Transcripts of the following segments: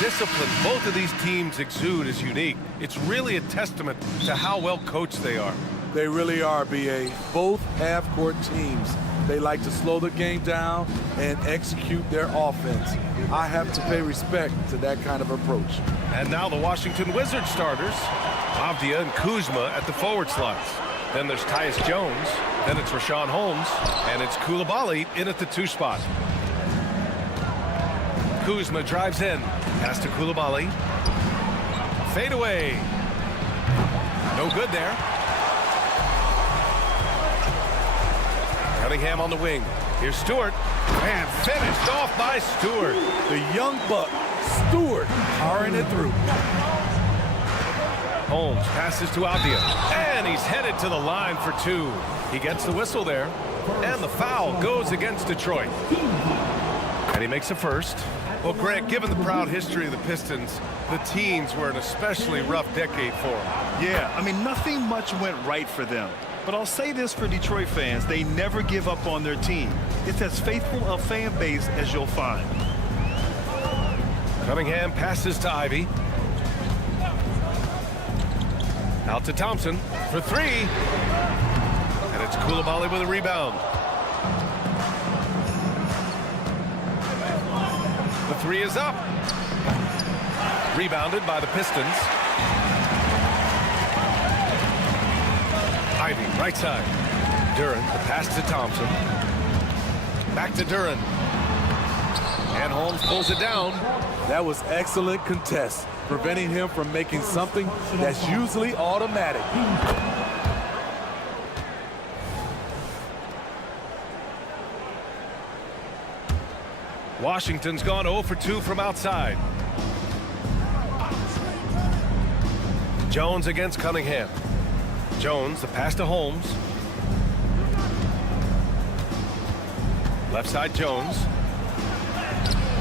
discipline both of these teams exude is unique. It's really a testament to how well coached they are. They really are, B.A. Both half-court teams. They like to slow the game down and execute their offense. I have to pay respect to that kind of approach. And now the Washington Wizards starters, Avdia and Kuzma at the forward slots. Then there's Tyus Jones, then it's Richaun Holmes, and it's Coulibaly in at the 2 spot. Kuzma drives in, pass to Coulibaly. Fade away. No good there. Cunningham on the wing. Here's Stewart. And finished off by Stewart. The young buck, Stewart, powering it through. Holmes passes to Avdia. And he's headed to the line for 2. He gets the whistle there. And the foul goes against Detroit. And he makes a first. Well, Grant, given the proud history of the Pistons, the teens were an especially rough decade for them. Yeah, I mean, nothing much went right for them. But I'll say this for Detroit fans, they never give up on their team. It's as faithful a fan base as you'll find. Cunningham passes to Ivy. Out to Thompson for 3. And it's Coulibaly with a rebound. The 3 is up. Rebounded by the Pistons. Ivy, right side. Duren, the pass to Thompson. Back to Duren. And Holmes pulls it down. That was excellent contest, preventing him from making something that's usually automatic. Washington's gone 0 for 2 from outside. Jones against Cunningham. Jones, the pass to Holmes. Left side, Jones.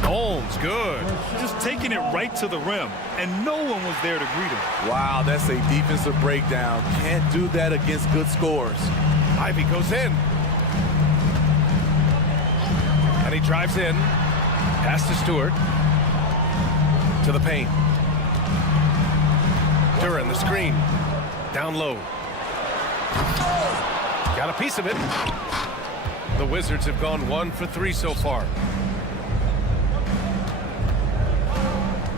Holmes, good. Just taking it right to the rim, and no one was there to greet him. Wow, that's a defensive breakdown. Can't do that against good scores. Ivy goes in. And he drives in. Pass to Stewart. To the paint. Duren, the screen. Down low. Got a piece of it. The Wizards have gone 1 for 3 so far.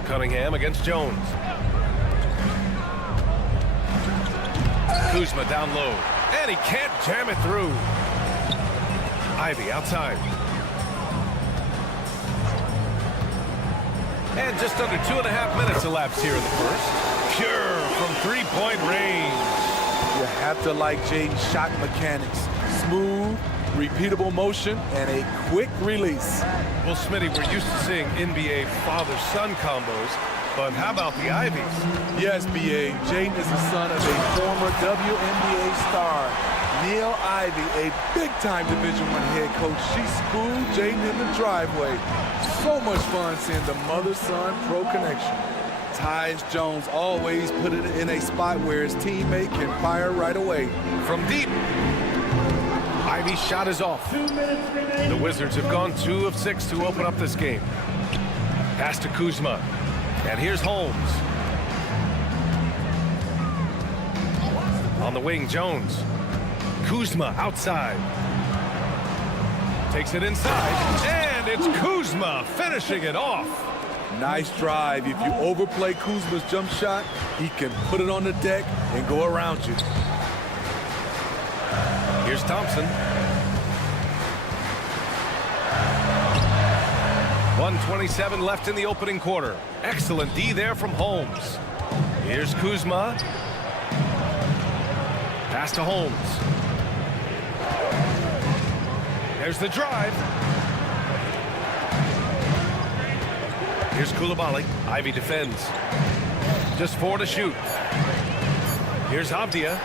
Cunningham against Jones. Kuzma down low. And he can't jam it through. Ivy outside. And just under 2.5 minutes elapsed here in the first. Pure from 3-point range. You have to like Jaden's shot mechanics. Smooth, repeatable motion, and a quick release. Well, Smitty, we're used to seeing NBA father-son combos, but how about the Ivies? Yes, B.A. Jaden is the son of a former WNBA star, Neil Ivy, a big-time Division I head coach. She schooled Jaden in the driveway. So much fun seeing the mother-son pro connection. Tyus Jones always put it in a spot where his teammate can fire right away. From deep. Ivy's shot is off. The Wizards have gone 2 of 6 to open up this game. Pass to Kuzma. And here's Holmes. On the wing, Jones. Kuzma outside. Takes it inside. And it's Kuzma finishing it off. Nice drive. If you overplay Kuzma's jump shot, he can put it on the deck and go around you. Here's Thompson. 1:27 left in the opening quarter. Excellent D there from Holmes. Here's Kuzma. Pass to Holmes. There's the drive. Here's Coulibaly. Ivy defends. Just 4 to shoot. Here's Avdia.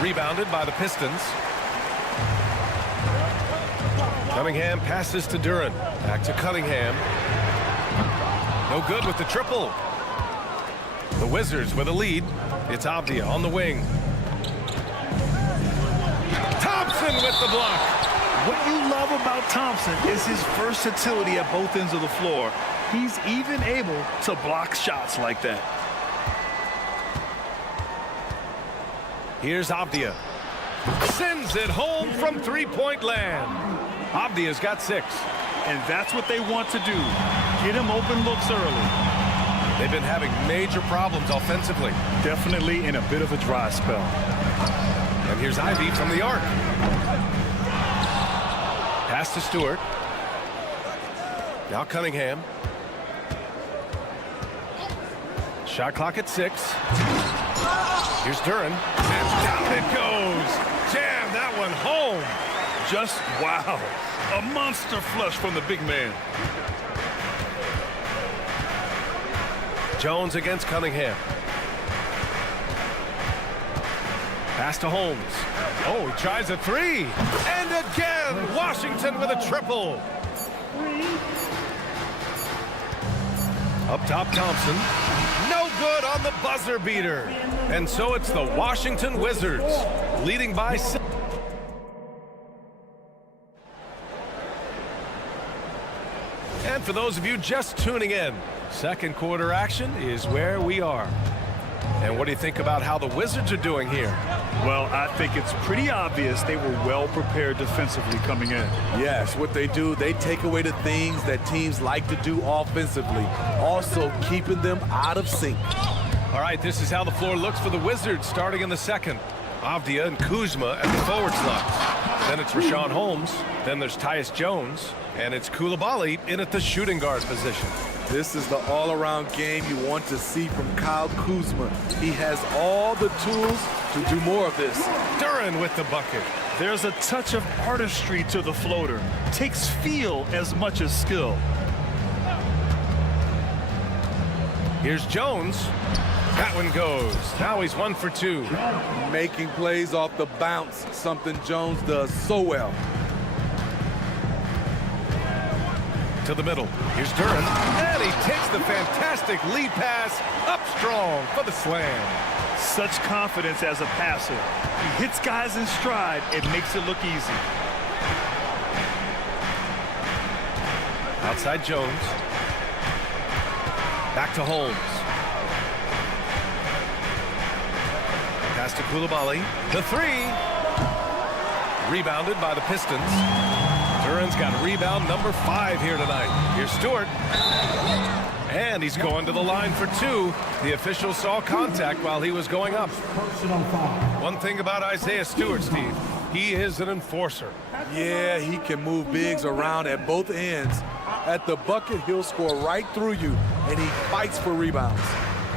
Rebounded by the Pistons. Cunningham passes to Duren. Back to Cunningham. No good with the triple. The Wizards with a lead. It's Avdia on the wing. Thompson with the block. What you love about Thompson is his versatility at both ends of the floor. He's even able to block shots like that. Here's Avdia. Sends it home from three-point land. Avdia's got 6. And that's what they want to do. Get him open looks early. They've been having major problems offensively. Definitely in a bit of a dry spell. And here's Ivy from the arc. Pass to Stewart. Now Cunningham. Shot clock at 6. Here's Duren. And down it goes. Jam that one home. Just wow. A monster flush from the big man. Jones against Cunningham. Pass to Holmes. Oh, he tries a 3. And again, Washington with a triple. Up top, Thompson. No good on the buzzer beater. And so it's the Washington Wizards leading by 6. And for those of you just tuning in, second quarter action is where we are. And what do you think about how the Wizards are doing here? Well, I think it's pretty obvious they were well prepared defensively coming in. Yes, what they do, they take away the things that teams like to do offensively, also keeping them out of sync. All right, this is how the floor looks for the Wizards starting in the second. Avdia and Kuzma at the forward slots. Then it's Rashawn Holmes. Then there's Tyus Jones. And it's Coulibaly in at the shooting guard position. This is the all-around game you want to see from Kyle Kuzma. He has all the tools to do more of this. Duren with the bucket. There's a touch of artistry to the floater. Takes feel as much as skill. Here's Jones. That one goes. Now he's 1 for 2. Making plays off the bounce, something Jones does so well. To the middle. Here's Duren. And he takes the fantastic lead pass up strong for the slam. Such confidence as a passer. He hits guys in stride. It makes it look easy. Outside Jones. Back to Holmes. Pass to Coulibaly. The 3. Rebounded by the Pistons. Duren's got rebound number 5 here tonight. Here's Stewart. And he's going to the line for 2. The official saw contact while he was going up. One thing about Isaiah Stewart, Steve, he is an enforcer. Yeah, he can move bigs around at both ends. At the bucket, he'll score right through you, and he fights for rebounds.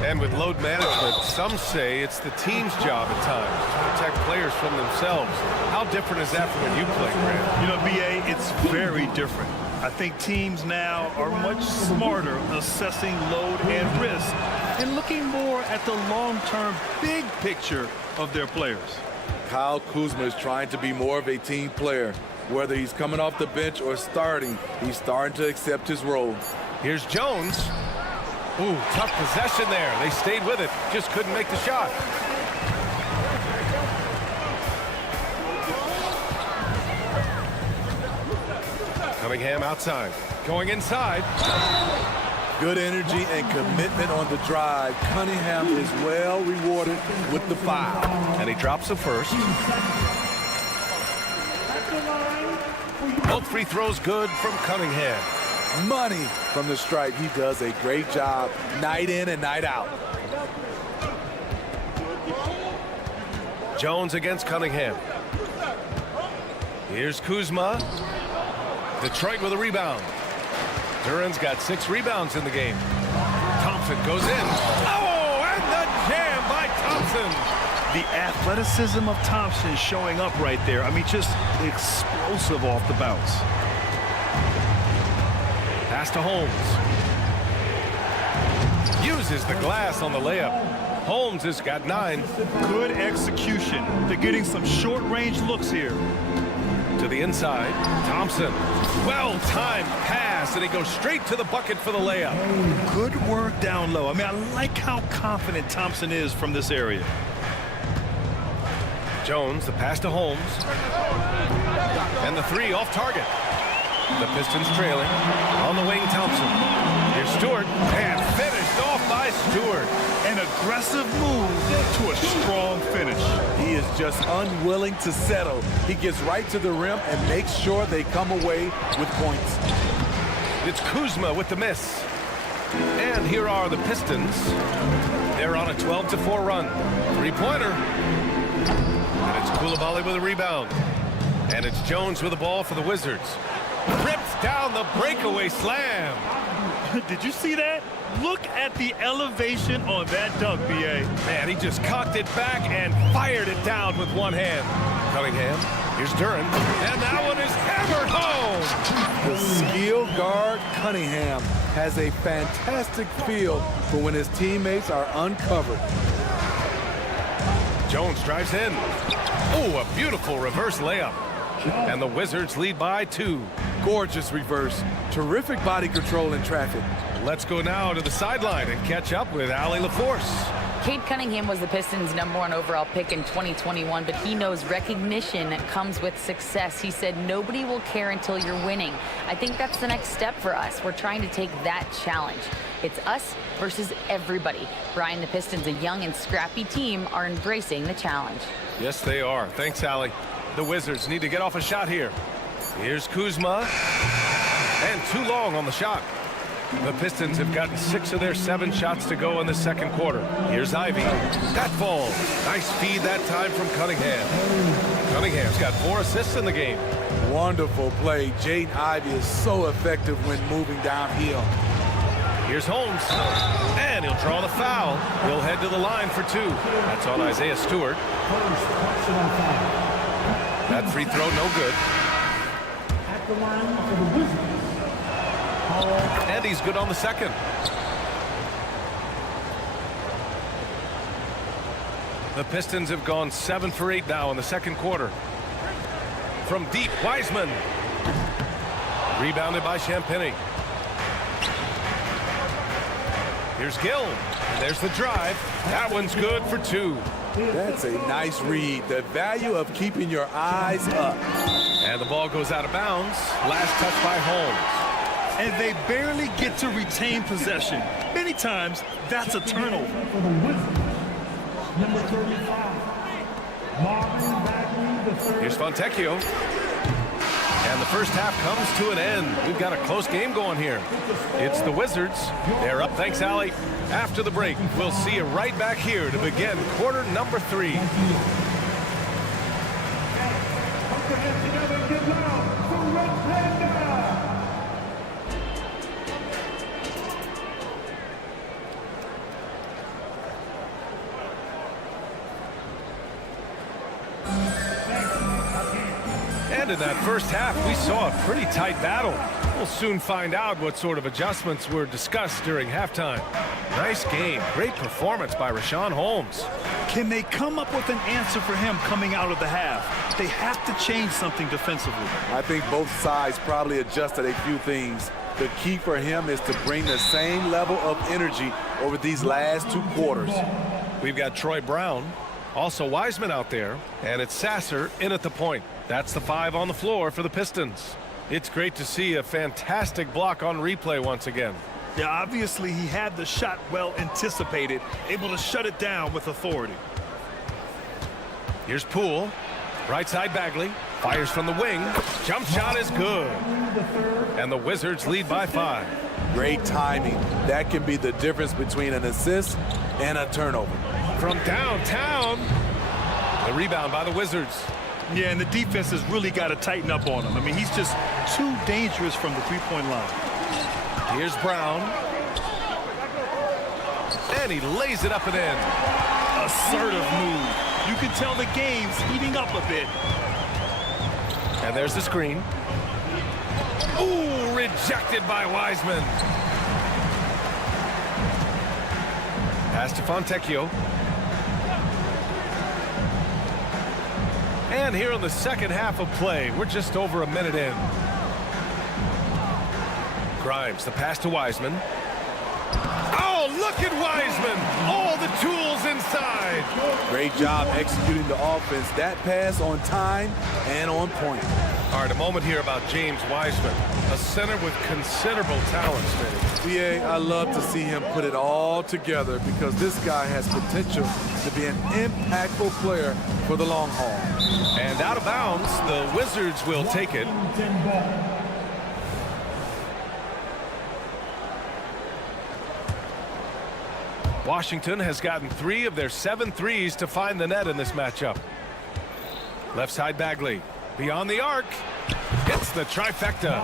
And with load management, some say it's the team's job at times to protect players from themselves. How different is that from when you played, Grant? You know, B.A., it's very different. I think teams now are much smarter assessing load and risk and looking more at the long-term big picture of their players. Kyle Kuzma is trying to be more of a team player. Whether he's coming off the bench or starting, he's starting to accept his role. Here's Jones. Ooh, tough possession there. They stayed with it, just couldn't make the shot. Cunningham outside, going inside. Good energy and commitment on the drive. Cunningham is well rewarded with the foul. And he drops the first. Both free throws good from Cunningham. Money from the stripe. He does a great job night in and night out. Jones against Cunningham. Here's Kuzma. Detroit with a rebound. Duren's got 6 rebounds in the game. Thompson goes in. Oh, and the jam by Thompson. The athleticism of Thompson showing up right there. I mean, just explosive off the bounce. Pass to Holmes. Uses the glass on the layup. Holmes has got 9. Good execution. They're getting some short-range looks here. To the inside, Thompson. Well-timed pass, and he goes straight to the bucket for the layup. Good work down low. I mean, I like how confident Thompson is from this area. Jones, the pass to Holmes. And the 3 off target. The Pistons trailing. On the wing, Thompson. Here's Stewart. And finished off by Stewart. An aggressive move to a strong finish. He is just unwilling to settle. He gets right to the rim and makes sure they come away with points. It's Kuzma with the miss. And here are the Pistons. They're on a 12-4 run. Three-pointer. And it's Coulibaly with a rebound. And it's Jones with the ball for the Wizards. Rips down the breakaway slam. Did you see that? Look at the elevation on that dunk, B.A. Man, he just cocked it back and fired it down with one hand. Cunningham. Here's Duran. And that one is hammered home. The skill guard Cunningham has a fantastic feel for when his teammates are uncovered. Jones drives in. Oh, a beautiful reverse layup. And the Wizards lead by 2. Gorgeous reverse. Terrific body control in traffic. Let's go now to the sideline and catch up with Allie LaForce. Cade Cunningham was the Pistons' #1 overall pick in 2021, but he knows recognition comes with success. He said, nobody will care until you're winning. I think that's the next step for us. We're trying to take that challenge. It's us versus everybody. Brian, the Pistons, a young and scrappy team, are embracing the challenge. Yes, they are. Thanks, Allie. The Wizards need to get off a shot here. Here's Kuzma. And too long on the shot. The Pistons have gotten 6 of their 7 shots to go in the second quarter. Here's Ivy. That falls. Nice feed that time from Cunningham. Cunningham's got 4 assists in the game. Wonderful play. Jaden Ivey is so effective when moving downhill. Here's Holmes. And he'll draw the foul. He'll head to the line for 2. That's on Isaiah Stewart. That free throw no good. At the line for the Wizards. And he's good on the second. The Pistons have gone 7 for 8 now in the second quarter. From deep, Wiseman. Rebounded by Champagnie. Here's Gill. And there's the drive. That one's good for 2. That's a nice read. The value of keeping your eyes up. And the ball goes out of bounds. Last touch by Holmes. And they barely get to retain possession. Many times, that's a turnover. For the Wizards, number 35, Marvin Bagley III. Here's Fontecchio. And the first half comes to an end. We've got a close game going here. It's the Wizards. They're up. Thanks, Allie. After the break, we'll see you right back here to begin quarter number 3. And in that first half, we saw a pretty tight battle. We'll soon find out what sort of adjustments were discussed during halftime. Nice game. Great performance by Richaun Holmes. Can they come up with an answer for him coming out of the half? They have to change something defensively. I think both sides probably adjusted a few things. The key for him is to bring the same level of energy over these last 2 quarters. We've got Troy Brown, also Wiseman out there, and it's Sasser in at the point. That's the 5 on the floor for the Pistons. It's great to see a fantastic block on replay once again. Yeah, obviously he had the shot well anticipated, able to shut it down with authority. Here's Poole. Right side Bagley. Fires from the wing. Jump shot is good. And the Wizards lead by 5. Great timing. That can be the difference between an assist and a turnover. From downtown. The rebound by the Wizards. Yeah, and the defense has really got to tighten up on him. I mean, he's just too dangerous from the three-point line. Here's Brown. And he lays it up and in. Assertive move. You can tell the game's heating up a bit. And there's the screen. Ooh, rejected by Wiseman. Pass to Fontecchio. And here in the second half of play, we're just over a minute in. Grimes, the pass to Wiseman. Oh, Oh, look at Wiseman. All the tools inside. Great job executing the offense. That pass on time and on point. All right, a moment here about James Wiseman, a center with considerable talent, Smitty. BA, I love to see him put it all together because this guy has potential to be an impactful player for the long haul. And out of bounds, the Wizards will take it. 10 ball. Washington has gotten 3 of their 7 threes to find the net in this matchup. Left side Bagley. Beyond the arc. Hits the trifecta.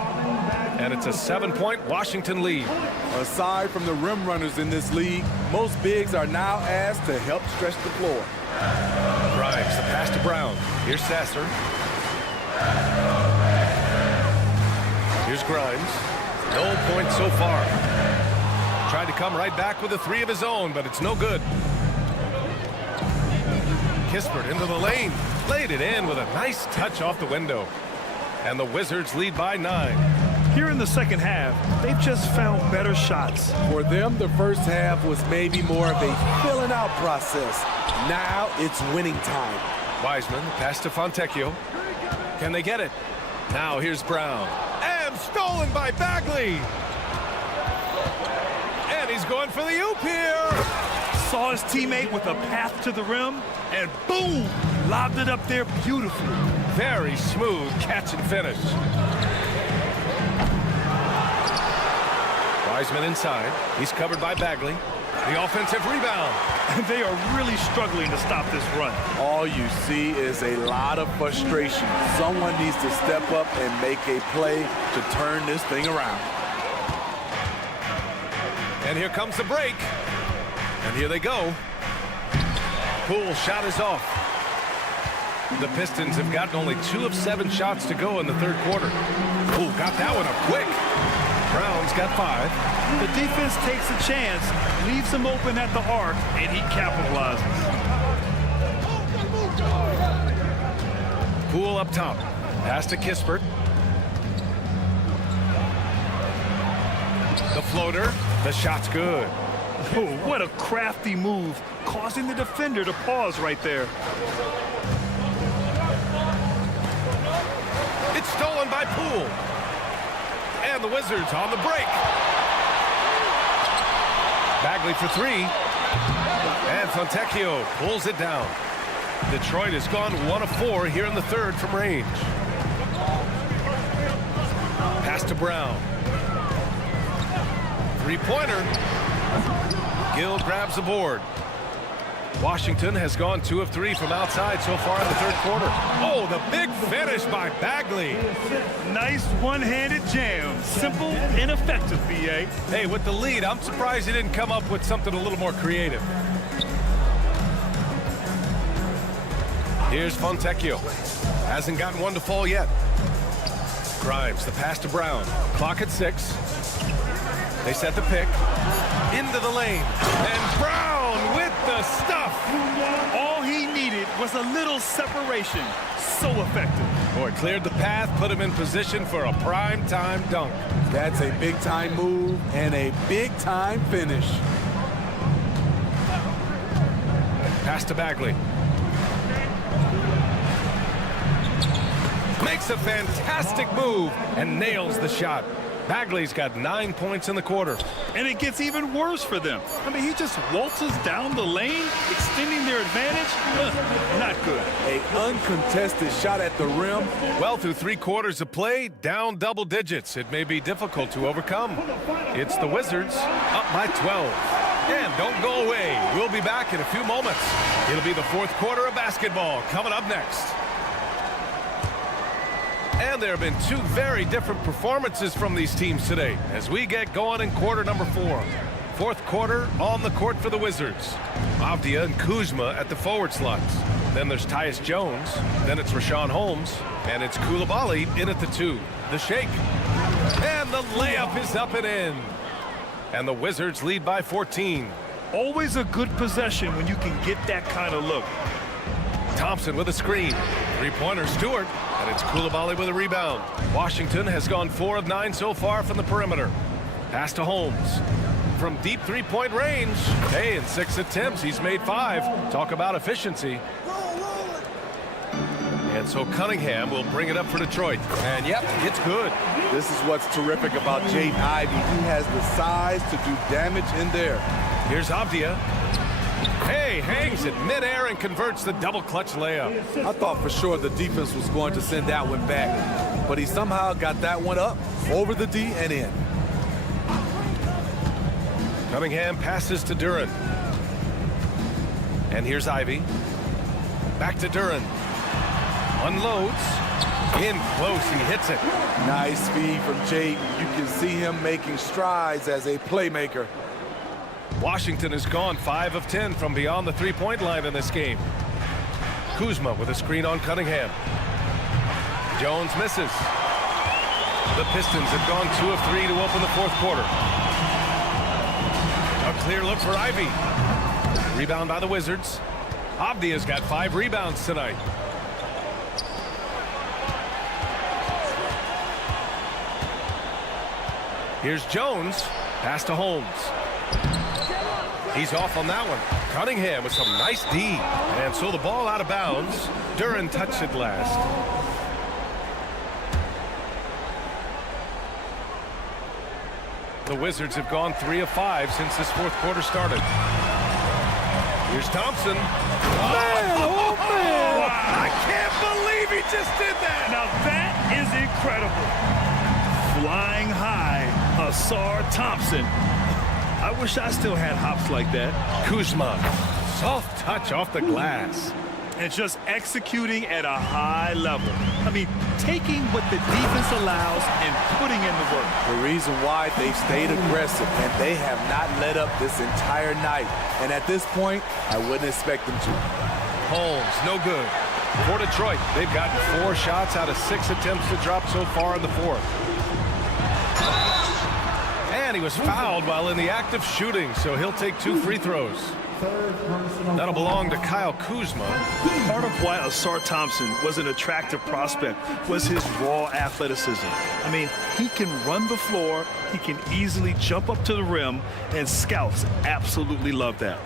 And it's a 7-point Washington lead. Aside from the rim runners in this league, most bigs are now asked to help stretch the floor. Grimes, the pass to Brown. Here's Sasser. Here's Grimes. No points so far. Tried to come right back with a 3 of his own, but it's no good. Kispert into the lane. Laid it in with a nice touch off the window. And the Wizards lead by 9. Here in the second half, they've just found better shots. For them, the first half was maybe more of a filling out process. Now it's winning time. Wiseman, pass to Fontecchio. Can they get it? Now here's Brown. And stolen by Bagley. And he's going for the oop here. Saw his teammate with a path to the rim, and boom, lobbed it up there beautifully. Very smooth catch and finish. Wiseman inside. He's covered by Bagley. The offensive rebound. And they are really struggling to stop this run. All you see is a lot of frustration. Someone needs to step up and make a play to turn this thing around. And here comes the break. And here they go. Poole shot is off. The Pistons have gotten only 2 of 7 shots to go in the third quarter. Oh, got that one up quick. Brown's got 5. The defense takes a chance, leaves him open at the arc, and he capitalizes. Poole up top. Pass to Kispert. The floater. The shot's good. Oh, what a crafty move, causing the defender to pause right there. It's stolen by Poole. And the Wizards on the break. Bagley for 3. And Fontecchio pulls it down. Detroit has gone 1 of 4 here in the third from range. Pass to Brown. 3-pointer. Gill grabs the board. Washington has gone 2 of 3 from outside so far in the third quarter. Oh, the big finish by Bagley. Nice one-handed jam. Simple and effective, B.A. Hey, with the lead, I'm surprised he didn't come up with something a little more creative. Here's Fontecchio. Hasn't gotten one to fall yet. Grimes, the pass to Brown. Clock at 6. They set the pick. Into the lane. And Brown with the stuff. All he needed was a little separation. So effective. Boy, cleared the path, put him in position for a prime-time dunk. That's a big-time move and a big-time finish. Pass to Bagley. Makes a fantastic move and nails the shot. Bagley's got 9 points in the quarter. And it gets even worse for them. I mean, he just waltzes down the lane, extending their advantage. Not good. An uncontested shot at the rim. Well, through 3 quarters of play, down double digits. It may be difficult to overcome. It's the Wizards up by 12. And don't go away. We'll be back in a few moments. It'll be the fourth quarter of basketball coming up next. And there have been 2 very different performances from these teams today as we get going in quarter number 4. Fourth quarter on the court for the Wizards. Avdia and Kuzma at the forward slots. Then there's Tyus Jones. Then it's Rashawn Holmes. And it's Coulibaly in at the 2. The shake. And the layup is up and in. And the Wizards lead by 14. Always a good possession when you can get that kind of look. Thompson with a screen. 3-pointer Stewart. And it's Coulibaly with a rebound. Washington has gone 4 of 9 so far from the perimeter. Pass to Holmes. from deep three-point range. Hey, in 6 attempts, he's made 5. Talk about efficiency. And so Cunningham will bring it up for Detroit. And yep, it's good. This is what's terrific about Jaden Ivey. He has the size to do damage in there. Here's Avdia. Hey, hangs it midair and converts the double clutch layup. I thought for sure the defense was going to send that one back, but he somehow got that one up, over the D and in. Cunningham passes to Duren. And here's Ivey. Back to Duren. Unloads. In close, he hits it. Nice feed from Jaden. You can see him making strides as a playmaker. Washington has gone 5 of 10 from beyond the three-point line in this game. Kuzma with a screen on Cunningham. Jones misses. The Pistons have gone 2 of 3 to open the 4th quarter. A clear look for Ivey. Rebound by the Wizards. Avdia's got 5 rebounds tonight. Here's Jones. Pass to Holmes. He's off on that one. Cunningham with some nice D. And so the ball out of bounds. Duren touched it last. The Wizards have gone 3 of 5 since this 4th quarter started. Here's Thompson. Oh, man! I can't believe he just did that. Now that is incredible. Flying high, Asar Thompson. I wish I still had hops like that. Kuzma, soft touch off the glass. And just executing at a high level. I mean, taking what the defense allows and putting in the work. The reason why they've stayed aggressive and they have not let up this entire night. And at this point, I wouldn't expect them to. Holmes, no good. For Detroit, they've gotten 4 shots out of 6 attempts to drop so far in the 4th. And he was fouled while in the act of shooting, so he'll take 2 free throws. That'll belong to Kyle Kuzma. Part of why Asar Thompson was an attractive prospect was his raw athleticism. I mean, he can run the floor, he can easily jump up to the rim, and scouts absolutely love that.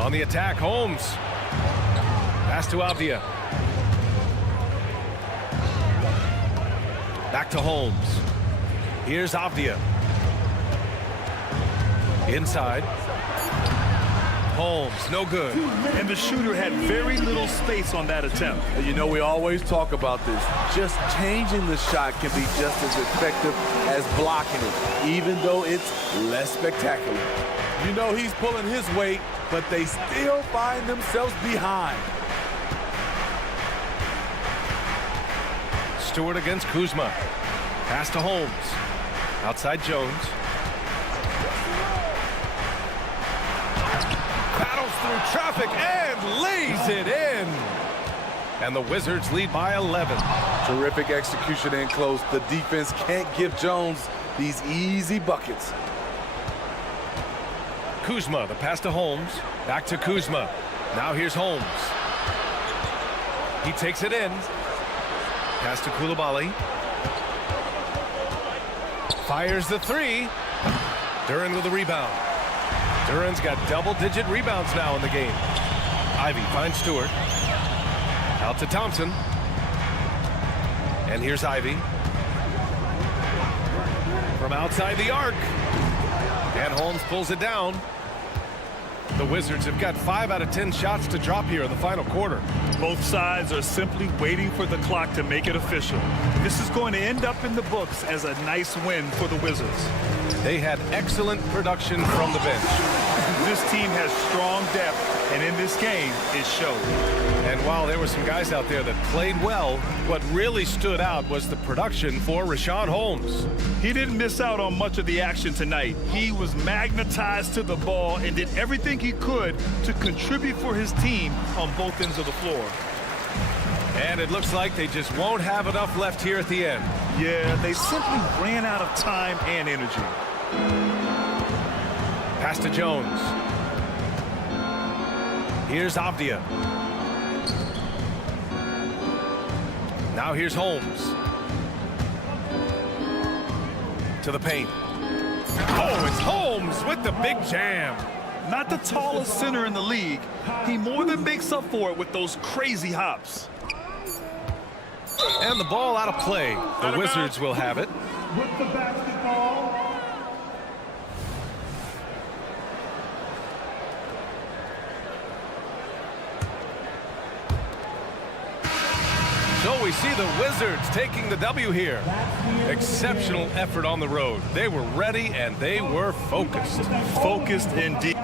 On the attack, Holmes. Pass to Avdia. Back to Holmes. Here's Avdia. Inside. Holmes, no good. And the shooter had very little space on that attempt. You know, we always talk about this. Just changing the shot can be just as effective as blocking it, even though it's less spectacular. You know he's pulling his weight, but they still find themselves behind. Stewart against Kuzma. Pass to Holmes. Outside Jones. Battles through traffic and lays it in. And the Wizards lead by 11. Terrific execution in close. The defense can't give Jones these easy buckets. Kuzma, the pass to Holmes. Back to Kuzma. Now here's Holmes. He takes it in. Pass to Coulibaly. Fires the 3. Duren with the rebound. Duren's got double-digit rebounds now in the game. Ivey finds Stewart. Out to Thompson. And here's Ivey. From outside the arc. And Holmes pulls it down. The Wizards have got 5 out of 10 shots to drop here in the final quarter. Both sides are simply waiting for the clock to make it official. This is going to end up in the books as a nice win for the Wizards. They had excellent production from the bench. This team has strong depth, and in this game, it showed. And while there were some guys out there that played well, what really stood out was the production for Richaun Holmes. He didn't miss out on much of the action tonight. He was magnetized to the ball and did everything he could to contribute for his team on both ends of the floor. And it looks like they just won't have enough left here at the end. Yeah, they simply ran out of time and energy. Pass to Jones. Here's Avdia. Now here's Holmes. To the paint. Oh, it's Holmes with the big jam. Not the tallest center in the league. He more than makes up for it with those crazy hops. And the ball out of play. The Wizards will have it. With the basketball, So we see the Wizards taking the W here. Exceptional effort on the road. They were ready and they were focused. Focused indeed.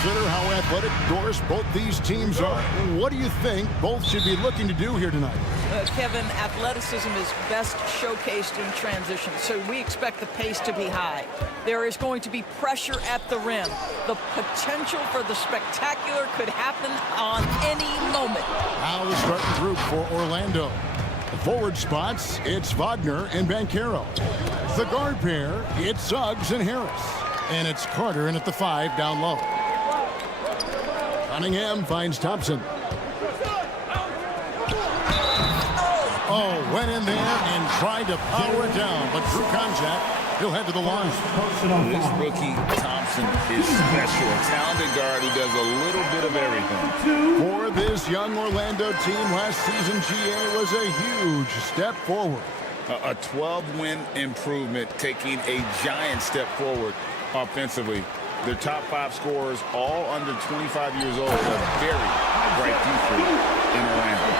consider how athletic Doris both these teams are, what do you think both should be looking to do here tonight? Kevin, athleticism is best showcased in transition, so we expect the pace to be high. There is going to be pressure at the rim. The potential for the spectacular could happen on any moment. Now the starting group for Orlando. The forward spots, it's Wagner and Banchero. The guard pair, it's Suggs and Harris. And it's Carter in at the 5 down low. Cunningham finds Thompson. Oh, went in there and tried to power it down, but through contact, he'll head to the line. This rookie, Thompson, is special. A talented guard who does a little bit of everything. For this young Orlando team, last season, GA was a huge step forward. A 12-win improvement, taking a giant step forward offensively. Their top 5 scorers, all under 25 years old, a very bright future in Orlando.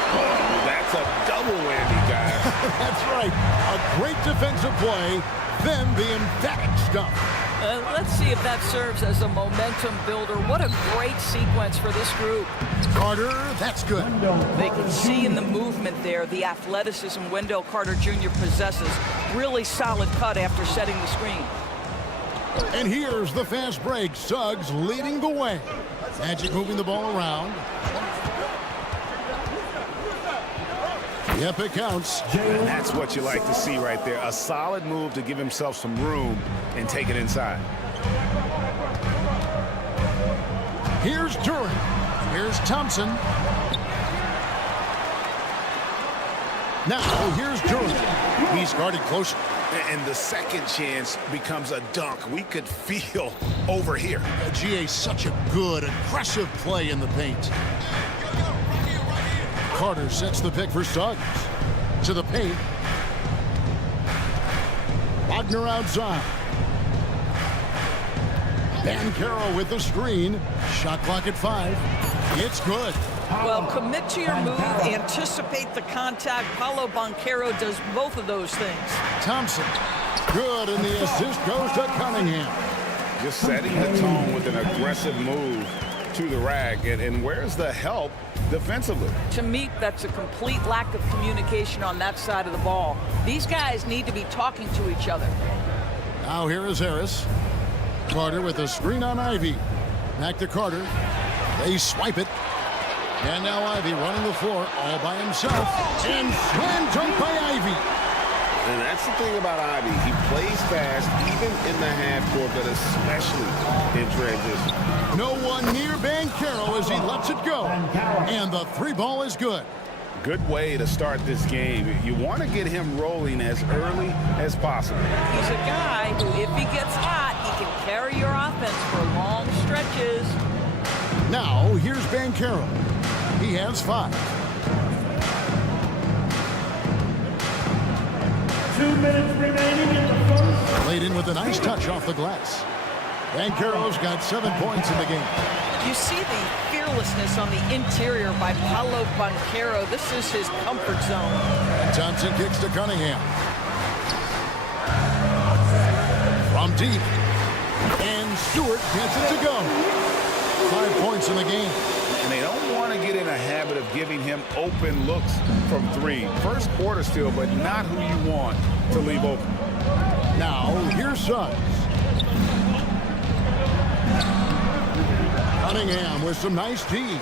That's a double whammy, guys. That's right. A great defensive play, then the emphatic stuff. Let's see if that serves as a momentum builder. What a great sequence for this group. Carter, that's good. They can see in the movement there the athleticism Wendell Carter Jr. possesses. Really solid cut after setting the screen. And here's the fast break. Suggs leading the way. Magic moving the ball around. Yep, it counts. And that's what you like to see right there. A solid move to give himself some room and take it inside. Here's Duran. Here's Thompson. Now, here's Duran. He's guarded close. And the second chance becomes a dunk. We could feel over here. GA, such a good, aggressive play in the paint. Carter sets the pick for Suggs. To the paint. Wagner outside. Banchero with the screen. Shot clock at 5. It's good. Well, commit to your move, anticipate the contact. Paulo Banchero does both of those things. Thompson. Good, and the assist goes to Cunningham. Just setting the tone with an aggressive move to the rack. And where's the help defensively? To me, that's a complete lack of communication on that side of the ball. These guys need to be talking to each other. Now here is Harris. Carter with a screen on Ivy. Back to Carter. They swipe it. And now Ivy running the floor all by himself. And slam dunk by Ivy. And that's the thing about Ivy. He plays fast, even in the half court, but especially in transition. No one near Banchero as he lets it go. And the 3 ball is good. Good way to start this game. You want to get him rolling as early as possible. He's a guy who, if he gets hot, he can carry your offense for long stretches. Now, here's Banchero. He has 5. 2 minutes remaining in the first. Laid in with a nice touch off the glass. Banchero's got 7 points in the game. You see the fearlessness on the interior by Paulo Banchero. This is his comfort zone. And Thompson kicks to Cunningham. From deep. And Stewart gets it to go. 5 points in the game. And they don't want to get in a habit of giving him open looks from 3. First quarter still, but not who you want to leave open. Now, here's Suggs. Cunningham with some nice D.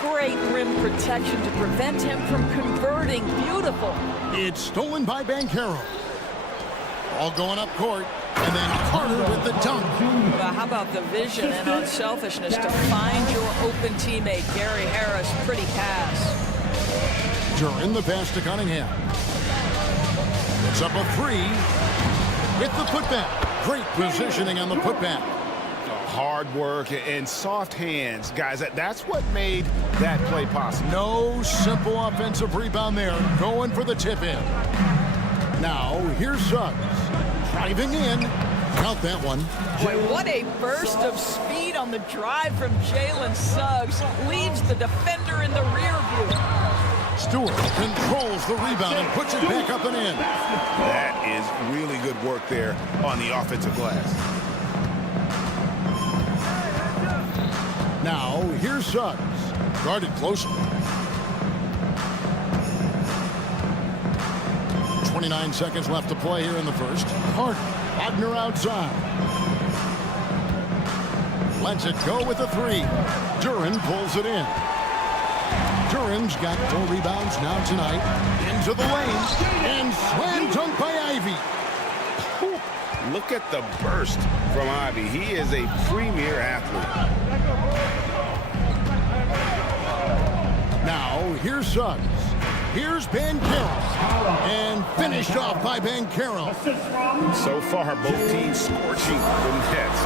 Great rim protection to prevent him from converting. Beautiful. It's stolen by Banchero. All going up court. And then Carter with the dunk. Well, how about the vision and unselfishness to find your open teammate, Gary Harris? Pretty pass. Duran the pass to Cunningham. It's up a 3. With the putback. Great positioning on the putback. Hard work and soft hands. Guys, that's what made that play possible. No simple offensive rebound there. Going for the tip-in. Now, here's Suggs. Driving in. Count that one. Boy, what a burst of speed on the drive from Jalen Suggs. Leaves the defender in the rear view. Stewart controls the rebound and puts it back up and in. That is really good work there on the offensive glass. Now, here's Suggs. Guarded close. 29 seconds left to play here in the first. Carter, Wagner outside. Lets it go with a three. Duran pulls it in. Duran's got 4 rebounds now tonight. Into the lane. And slam dunk by Ivy. Look at the burst from Ivy. He is a premier athlete. Now, here's Suggs. Here's Banchero. And finished off by Banchero. So far, both teams scorching the nets.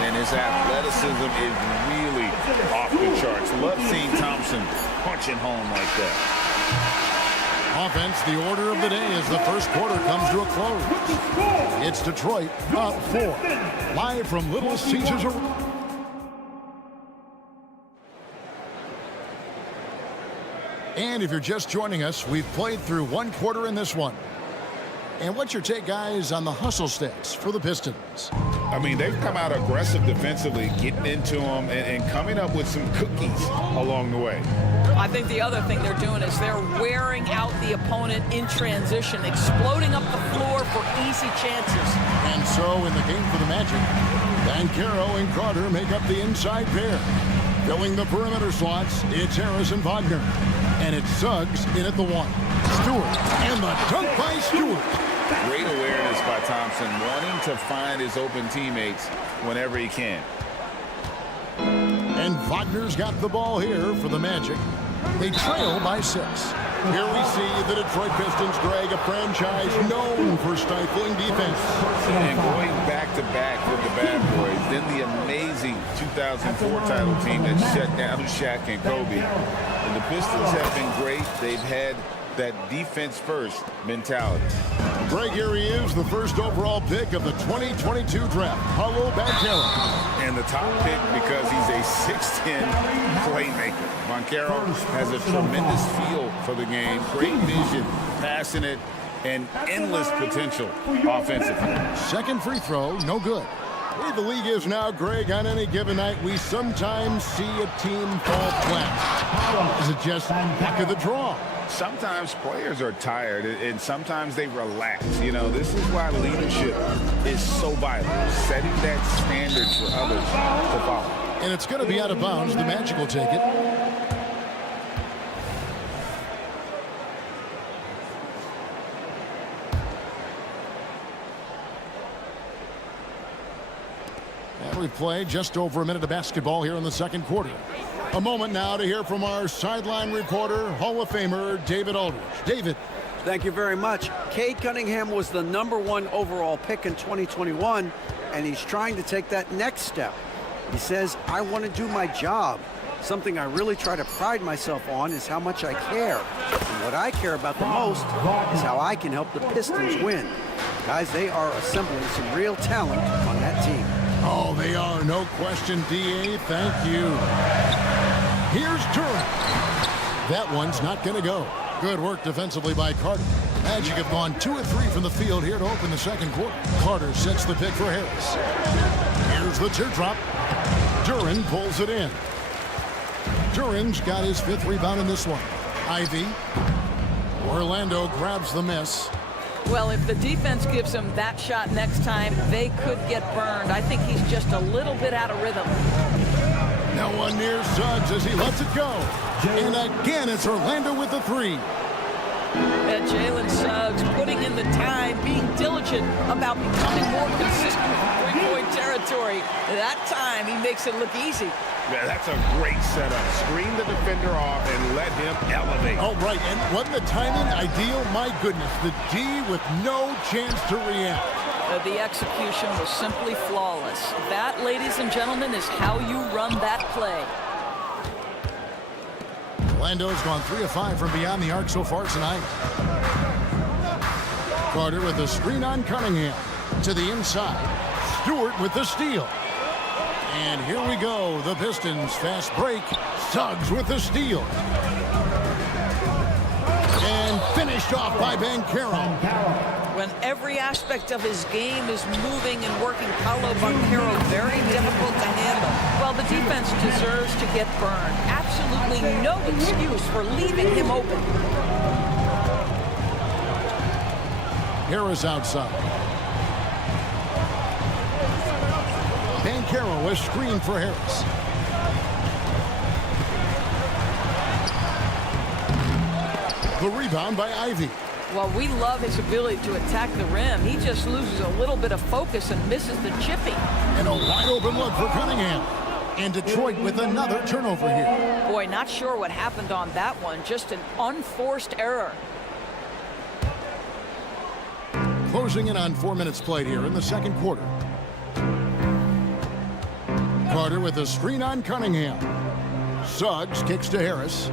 And his athleticism is really off the charts. Love seeing Thompson punching home like that. Offense, the order of the day as the first quarter comes to a close. It's Detroit up 4. Live from Little Caesars. And if you're just joining us, we've played through 1 quarter in this one. And what's your take, guys, on the hustle stats for the Pistons? I mean, they've come out aggressive defensively, getting into them and coming up with some cookies along the way. I think the other thing they're doing is they're wearing out the opponent in transition, exploding up the floor for easy chances. And so in the game for the Magic, Banchero and Carter make up the inside pair. Filling the perimeter slots, it's Harris and Wagner. And it's Suggs in at the 1. Stewart, and the dunk by Stewart. Great awareness by Thompson, wanting to find his open teammates whenever he can. And Wagner's got the ball here for the Magic. They trail by 6. Here we see the Detroit Pistons, Greg, a franchise known for stifling defense. And going back-to-back with the bad boys, then the amazing 2004 title team that shut down Shaq and Kobe. And the Pistons have been great. They've had that defense-first mentality. Greg, here he is, the first overall pick of the 2022 draft, Paulo Banchero. And the top pick because he's a 6'10 playmaker. Banchero has a tremendous feel for the game, great vision, passionate, and endless potential offensively. Second free throw, no good. The way the league is now, Greg, on any given night, we sometimes see a team fall flat. Is it just luck of the draw? Sometimes players are tired, and sometimes they relax. You know, this is why leadership is so vital, setting that standard for others to follow. And it's going to be out of bounds. The Magic will take it. And we've played just over a minute of basketball here in the second quarter. A moment now to hear from our sideline reporter, Hall of Famer David Aldridge. David. Thank you very much. Cade Cunningham was the #1 overall pick in 2021, and he's trying to take that next step. He says, I want to do my job. Something I really try to pride myself on is how much I care. And what I care about the most is how I can help the Pistons win. Guys, they are assembling some real talent on that team. Oh, they are, no question, D.A. Thank you. Here's Duran. That one's not going to go. Good work defensively by Carter. Magic have gone 2 of 3 from the field here to open the second quarter. Carter sets the pick for Harris. Here's the teardrop. Duran pulls it in. Duran's got his 5th rebound in this one. Ivy. Orlando grabs the miss. Well, if the defense gives him that shot next time, they could get burned. I think he's just a little bit out of rhythm. No one near Suggs as he lets it go. And again, it's Orlando with the 3. And Jalen Suggs putting in the time, being diligent about becoming more consistent in three-point territory. That time, he makes it look easy. Yeah, that's a great setup. Screen the defender off and let him elevate. Oh, right. And wasn't the timing ideal? My goodness. The D with no chance to react. The execution was simply flawless. That, ladies and gentlemen, is how you run that play. Orlando's gone 3 of 5 from beyond the arc so far tonight. Carter with the screen on Cunningham. To the inside. Stewart with the steal. And here we go. The Pistons fast break. Suggs with the steal. And finish Dished off by Banchero. When every aspect of his game is moving and working, Paolo Banchero very difficult to handle. Well, the defense deserves to get burned. Absolutely no excuse for leaving him open. Harris outside. Banchero, a screen for Harris. The rebound by Ivy. Well, we love his ability to attack the rim. He just loses a little bit of focus and misses the chippy. And a wide open look for Cunningham. And Detroit with another turnover here. Boy, not sure what happened on that one. Just an unforced error. Closing in on 4 minutes played here in the second quarter. Carter with a screen on Cunningham. Suggs kicks to Harris.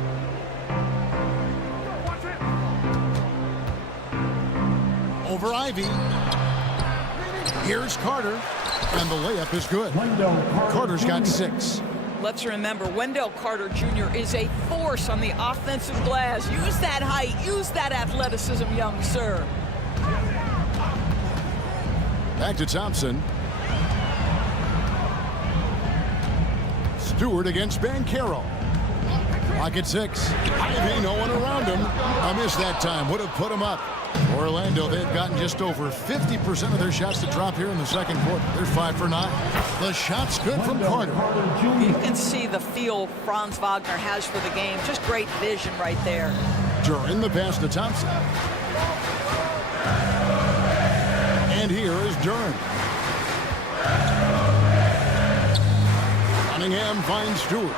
Over Ivy. Here's Carter. And the layup is good. Carter's got 6. Let's remember, Wendell Carter Jr. is a force on the offensive glass. Use that height. Use that athleticism, young sir. Back to Thompson. Stewart against Banchero. Pocket 6. Ivy, no one around him. A miss that time. Would have put him up. Orlando, they've gotten just over 50% of their shots to drop here in the second quarter. They're 5 for 9. The shot's good from Carter. You can see the feel Franz Wagner has for the game. Just great vision right there. During the pass to Thompson. And here is Duran. Cunningham finds Stewart.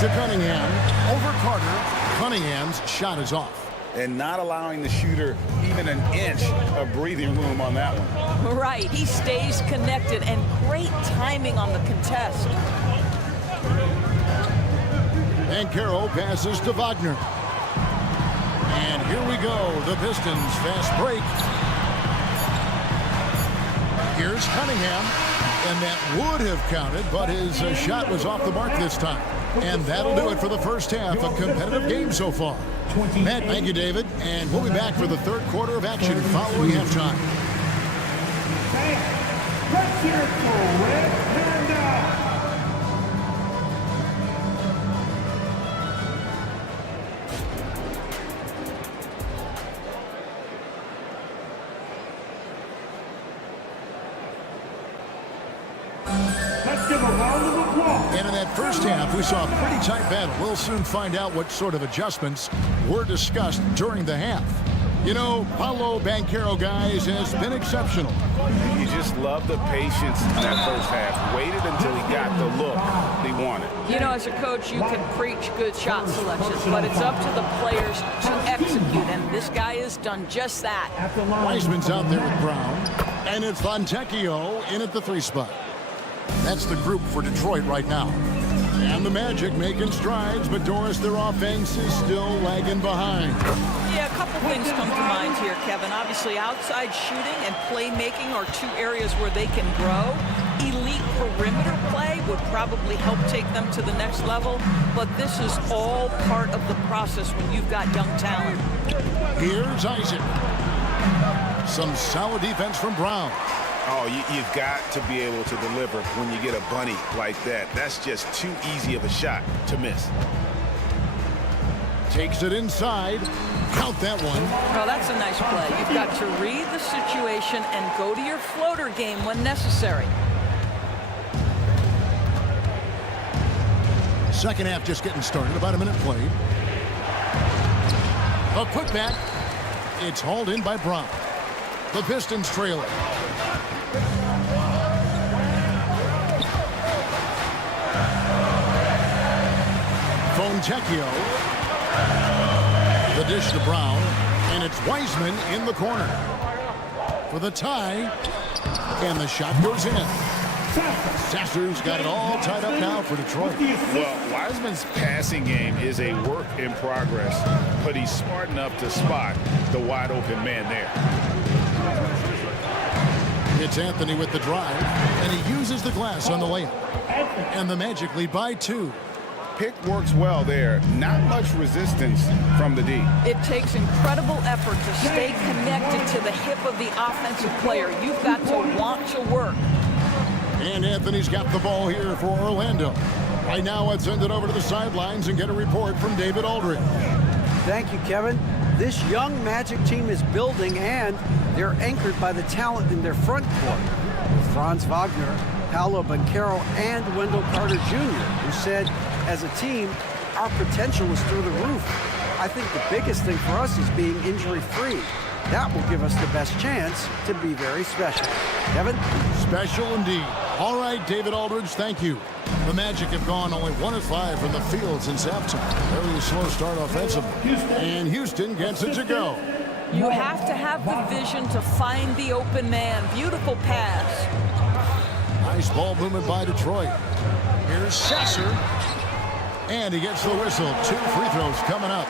To Cunningham. Over Carter. Cunningham's shot is off. And not allowing the shooter even an inch of breathing room on that one. Right. He stays connected, and great timing on the contest. Banchero passes to Wagner. And here we go. The Pistons fast break. Here's Cunningham. And that would have counted, but his shot was off the mark this time. And that'll do it for the first half. A competitive game so far. Matt, thank you, David. And we'll be back for the third quarter of action following halftime. Let's hear it for Red Panda. Let's give a round of applause. And in that first half, we saw a pretty tight battle. We'll soon find out what sort of adjustments were discussed during the half. You know, Paolo Banchero, guys, has been exceptional. You just love the patience in that first half. Waited until he got the look he wanted. You know, as a coach, you can preach good shot selections, but it's up to the players to execute, and this guy has done just that. Wiseman's out there with Brown, and it's Fontecchio in at the 3 spot. That's the group for Detroit right now. And the Magic making strides, but Doris, their offense is still lagging behind. Yeah, a couple things come to mind here, Kevin. Obviously, outside shooting and playmaking are 2 areas where they can grow. Elite perimeter play would probably help take them to the next level, but this is all part of the process when you've got young talent. Here's Isaac. Some solid defense from Brown. Oh, you've got to be able to deliver when you get a bunny like that. That's just too easy of a shot to miss. Takes it inside. Count that one. Well, that's a nice play. You've got to read the situation and go to your floater game when necessary. Second half just getting started. About a minute played. A quick back. It's hauled in by Brown. The Pistons trail it. Fontecchio. The dish to Brown. And it's Wiseman in the corner. For the tie. And the shot goes in. Sasser's got it all tied up now for Detroit. Well, Wiseman's passing game is a work in progress, but he's smart enough to spot the wide open man there. It's Anthony with the drive, and he uses the glass on the layup. And the Magic lead by 2. pick works well there. Not much resistance from the D. It takes incredible effort to stay connected to the hip of the offensive player. You've got to want to work. And Anthony's got the ball here for Orlando. Right now, let's send it over to the sidelines and get a report from David Aldridge. Thank you, Kevin. This young Magic team is building, and they're anchored by the talent in their front court. Franz Wagner, Paolo Banchero, and Wendell Carter Jr., who said, as a team, our potential is through the roof. I think the biggest thing for us is being injury-free. That will give us the best chance to be very special. Kevin? Special indeed. All right, David Aldridge, thank you. The Magic have gone only 1 of 5 from the field since halftime. Very slow start offensively. And Houston gets it to go. You have to have the vision to find the open man. Beautiful pass. Nice ball movement by Detroit. Here's Sasser. And he gets the whistle. 2 free throws coming up.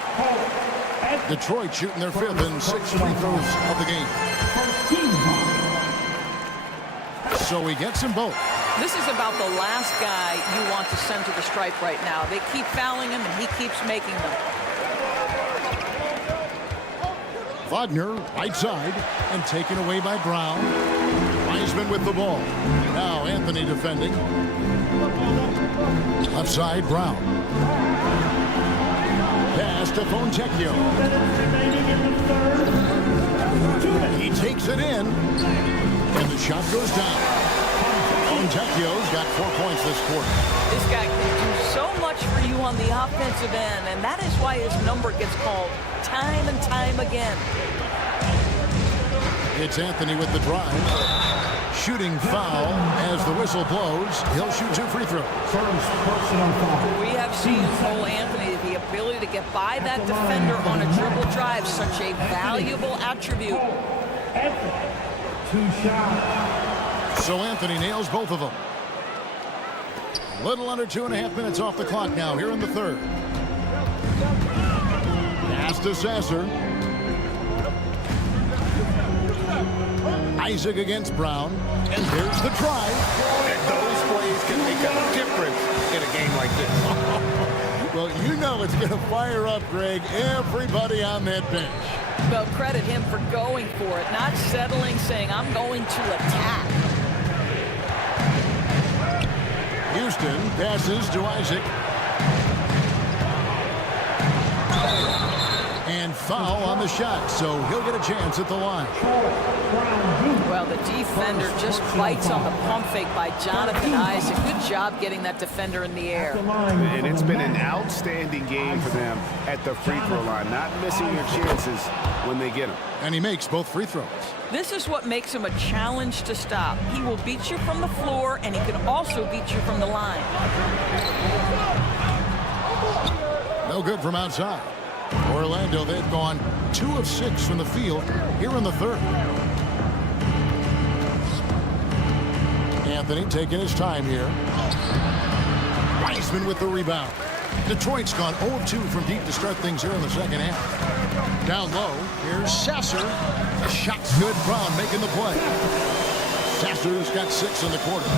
Detroit shooting their 5th and 6th free throws of the game. So he gets them both. This is about the last guy you want to send to the stripe right now. They keep fouling him, and he keeps making them. Wagner, right side, and taken away by Brown. Wiseman with the ball. Now Anthony defending. Left side, Brown. Pass to Fontecchio. He takes it in, and the shot goes down. Fontecchio's got 4 points this quarter. This guy can do so much for you on the offensive end, and that is why his number gets called time and time again. It's Anthony with the drive. Shooting foul as the whistle blows. He'll shoot 2 free throws. First personal foul. We have seen Cole Anthony, the ability to get by that defender on a dribble drive, such a valuable attribute. 2 shots. So Anthony nails both of them. A little under 2.5 minutes off the clock now here in the third. Pass to Sasser. Isaac against Brown. And here's the try. And those plays can make a difference in a game like this. Well, you know it's going to fire up, Greg, everybody on that bench. Well, credit him for going for it, not settling, saying, I'm going to attack. Houston passes to Isaac. And foul on the shot, so he'll get a chance at the line. Well, the defender just bites on the pump fake by Jonathan Isaac. Good job getting that defender in the air. And it's been an outstanding game for them at the free throw line, not missing their chances when they get them. And he makes both free throws. This is what makes him a challenge to stop. He will beat you from the floor, and he can also beat you from the line. No good from outside. Orlando, they've gone 2 of 6 from the field here in the third. Anthony taking his time here. Wiseman with the rebound. Detroit's gone 0 of 2 from deep to start things here in the second half. Down low, here's Sasser. The shot's good. Brown making the play. Sasser's got 6 in the quarter.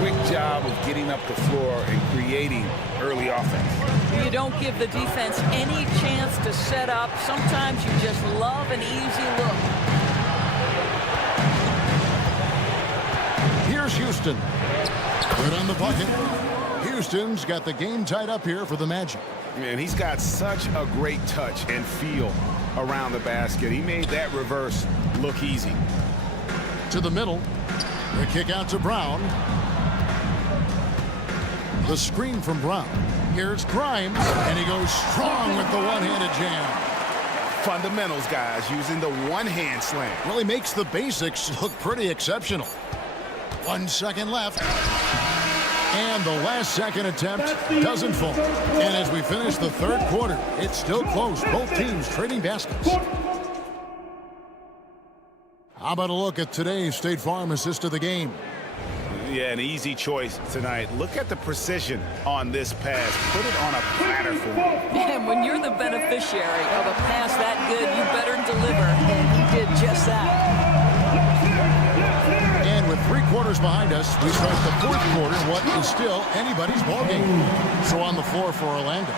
Quick job of getting up the floor and creating early offense. You don't give the defense any chance to set up. Sometimes you just love an easy look. Here's Houston. Good on the bucket. Houston's got the game tied up here for the Magic. Man, he's got such a great touch and feel around the basket. He made that reverse look easy. To the middle. The kick out to Brown. The screen from Brown. Here's Grimes, and he goes strong with the one-handed jam. Fundamentals, guys, using the one-hand slam. Really makes the basics look pretty exceptional. 1 second left. And the last second attempt doesn't fall. And as we finish the third quarter, it's still close. Both teams trading baskets. How about a look at today's State Farm assist of the game? Yeah, an easy choice tonight. Look at the precision on this pass. Put it on a platter for him. And when you're the beneficiary of a pass that good, you better deliver. And he did just that. And with 3/4 quarters behind us. We start the fourth quarter in what is still anybody's ballgame. So on the floor for Orlando.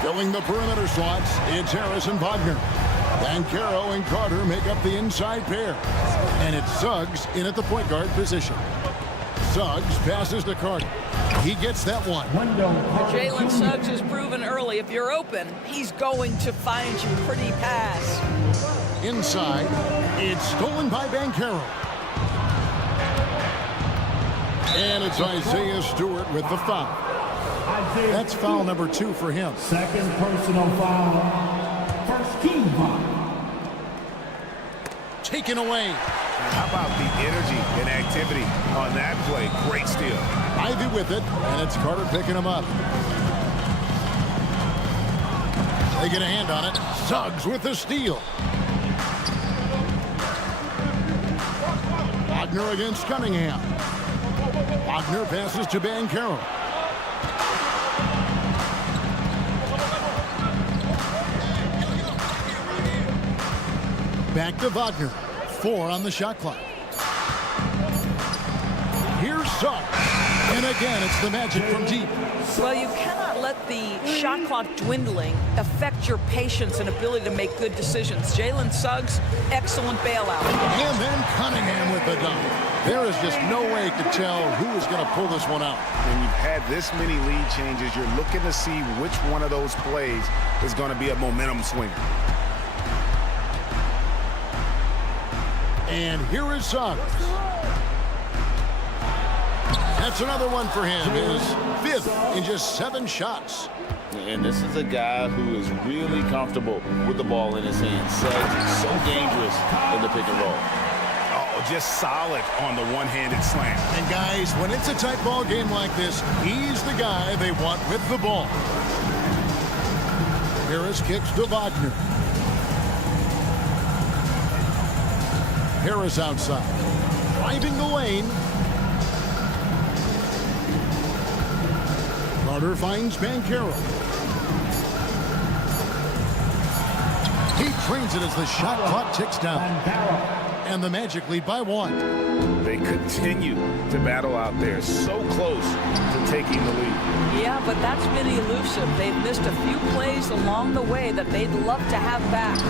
Filling the perimeter slots, it's Harris and Wagner. Banchero and Carter make up the inside pair. And it's Suggs in at the point guard position. Suggs passes to Carter. He gets that one. Jalen Suggs has proven early, if you're open, he's going to find you pretty pass. Inside, it's stolen by Banchero. And it's Isaiah Stewart with the foul. That's foul number 2 for him. Second personal foul. First team foul. Taken away. How about the energy and activity on that play? Great steal. Ivy with it, and it's Carter picking him up. They get a hand on it. Suggs with the steal. Wagner against Cunningham. Wagner passes to Banchero. Back to Wagner. 4 on the shot clock. Here's Suggs. And again, it's the magic from deep. Well, you cannot let the shot clock dwindling affect your patience and ability to make good decisions. Jalen Suggs, excellent bailout. And then Cunningham with the dunk. There is just no way to tell who is going to pull this one out. When you've had this many lead changes, you're looking to see which one of those plays is going to be a momentum swinger. And here is Suggs. That's another one for him. His 5th in just 7 shots. And this is a guy who is really comfortable with the ball in his hands. Suggs is so dangerous in the pick and roll. Oh, just solid on the one-handed slam. And guys, when it's a tight ball game like this, he's the guy they want with the ball. Harris kicks to Wagner. Harris outside. Driving the lane. Carter finds Banchero. He trains it as the shot clock ticks down. And the Magic lead by 1. They continue to battle out there, so close to taking the lead. Yeah, but that's been elusive. They've missed a few plays along the way that they'd love to have back.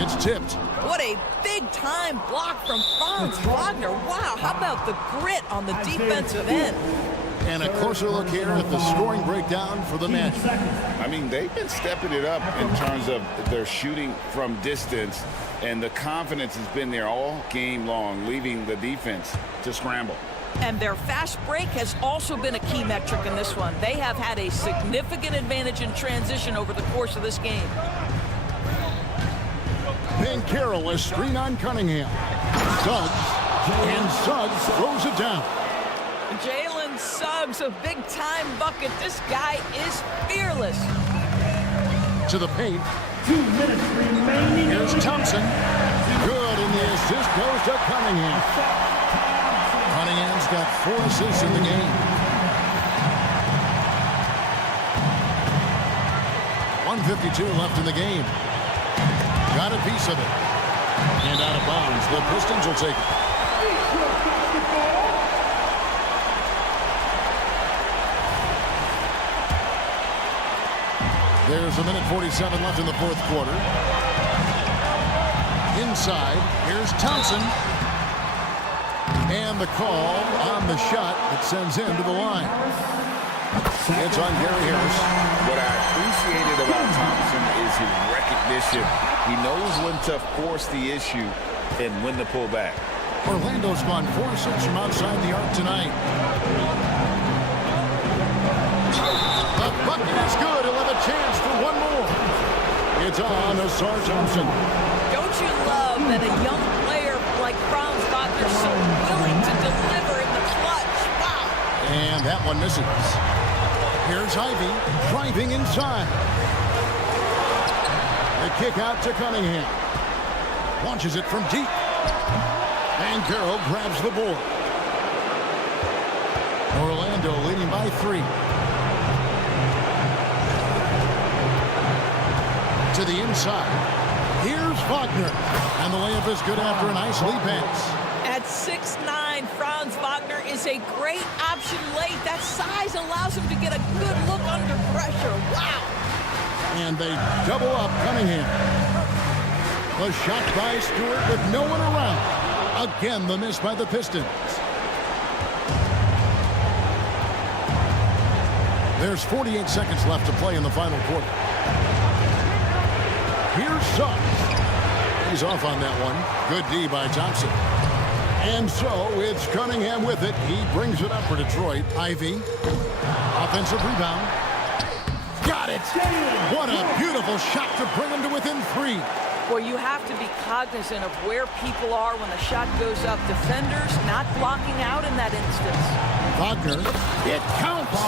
It's tipped. What a big-time block from Franz Wagner. Wow, how about the grit on the defensive end? And a closer look here at the scoring breakdown for the Magic. I mean, they've been stepping it up in terms of their shooting from distance, and the confidence has been there all game long, leaving the defense to scramble. And their fast break has also been a key metric in this one. They have had a significant advantage in transition over the course of this game. Banchero, a screen on Cunningham. Suggs, and Suggs throws it down. Jalen Suggs, a big-time bucket. This guy is fearless. To the paint. 2 minutes remaining. Here's Thompson. Good, and the assist goes to Cunningham. Cunningham's got 4 assists in the game. 1:52 left in the game. Got a piece of it. And out of bounds. The Pistons will take it. There's 1:47 left in the fourth quarter. Inside, here's Thompson. And the call on the shot that sends him to the line. It's on Gary Harris. What I appreciated about Thompson is his recognition. He knows when to force the issue and when to pull back. Orlando's gone 4-6 from outside the arc tonight. The bucket is good. He'll have a chance for one more. It's on Asar Thompson. Don't you love that a young player like Franz Wagner is so willing to deliver in the clutch? Wow. And that one misses. Here's Ivy driving inside. The kick out to Cunningham. Launches it from deep. And Carroll grabs the board. Orlando leading by 3. To the inside. Here's Wagner. And the layup is good after a nice lead pass. At 6'9", Franz Wagner is a great option late. That size allows him to get a good look under pressure. Wow. And they double up Cunningham. The shot by Stewart with no one around. Again, the miss by the Pistons. There's 48 seconds left to play in the final quarter. Here's Suggs. He's off on that one. Good D by Thompson. And so it's Cunningham with it. He brings it up for Detroit. Ivy. Offensive rebound. Got it. What a beautiful shot to bring him to within 3. Well, you have to be cognizant of where people are when the shot goes up. Defenders not blocking out in that instance. Wagner. It counts.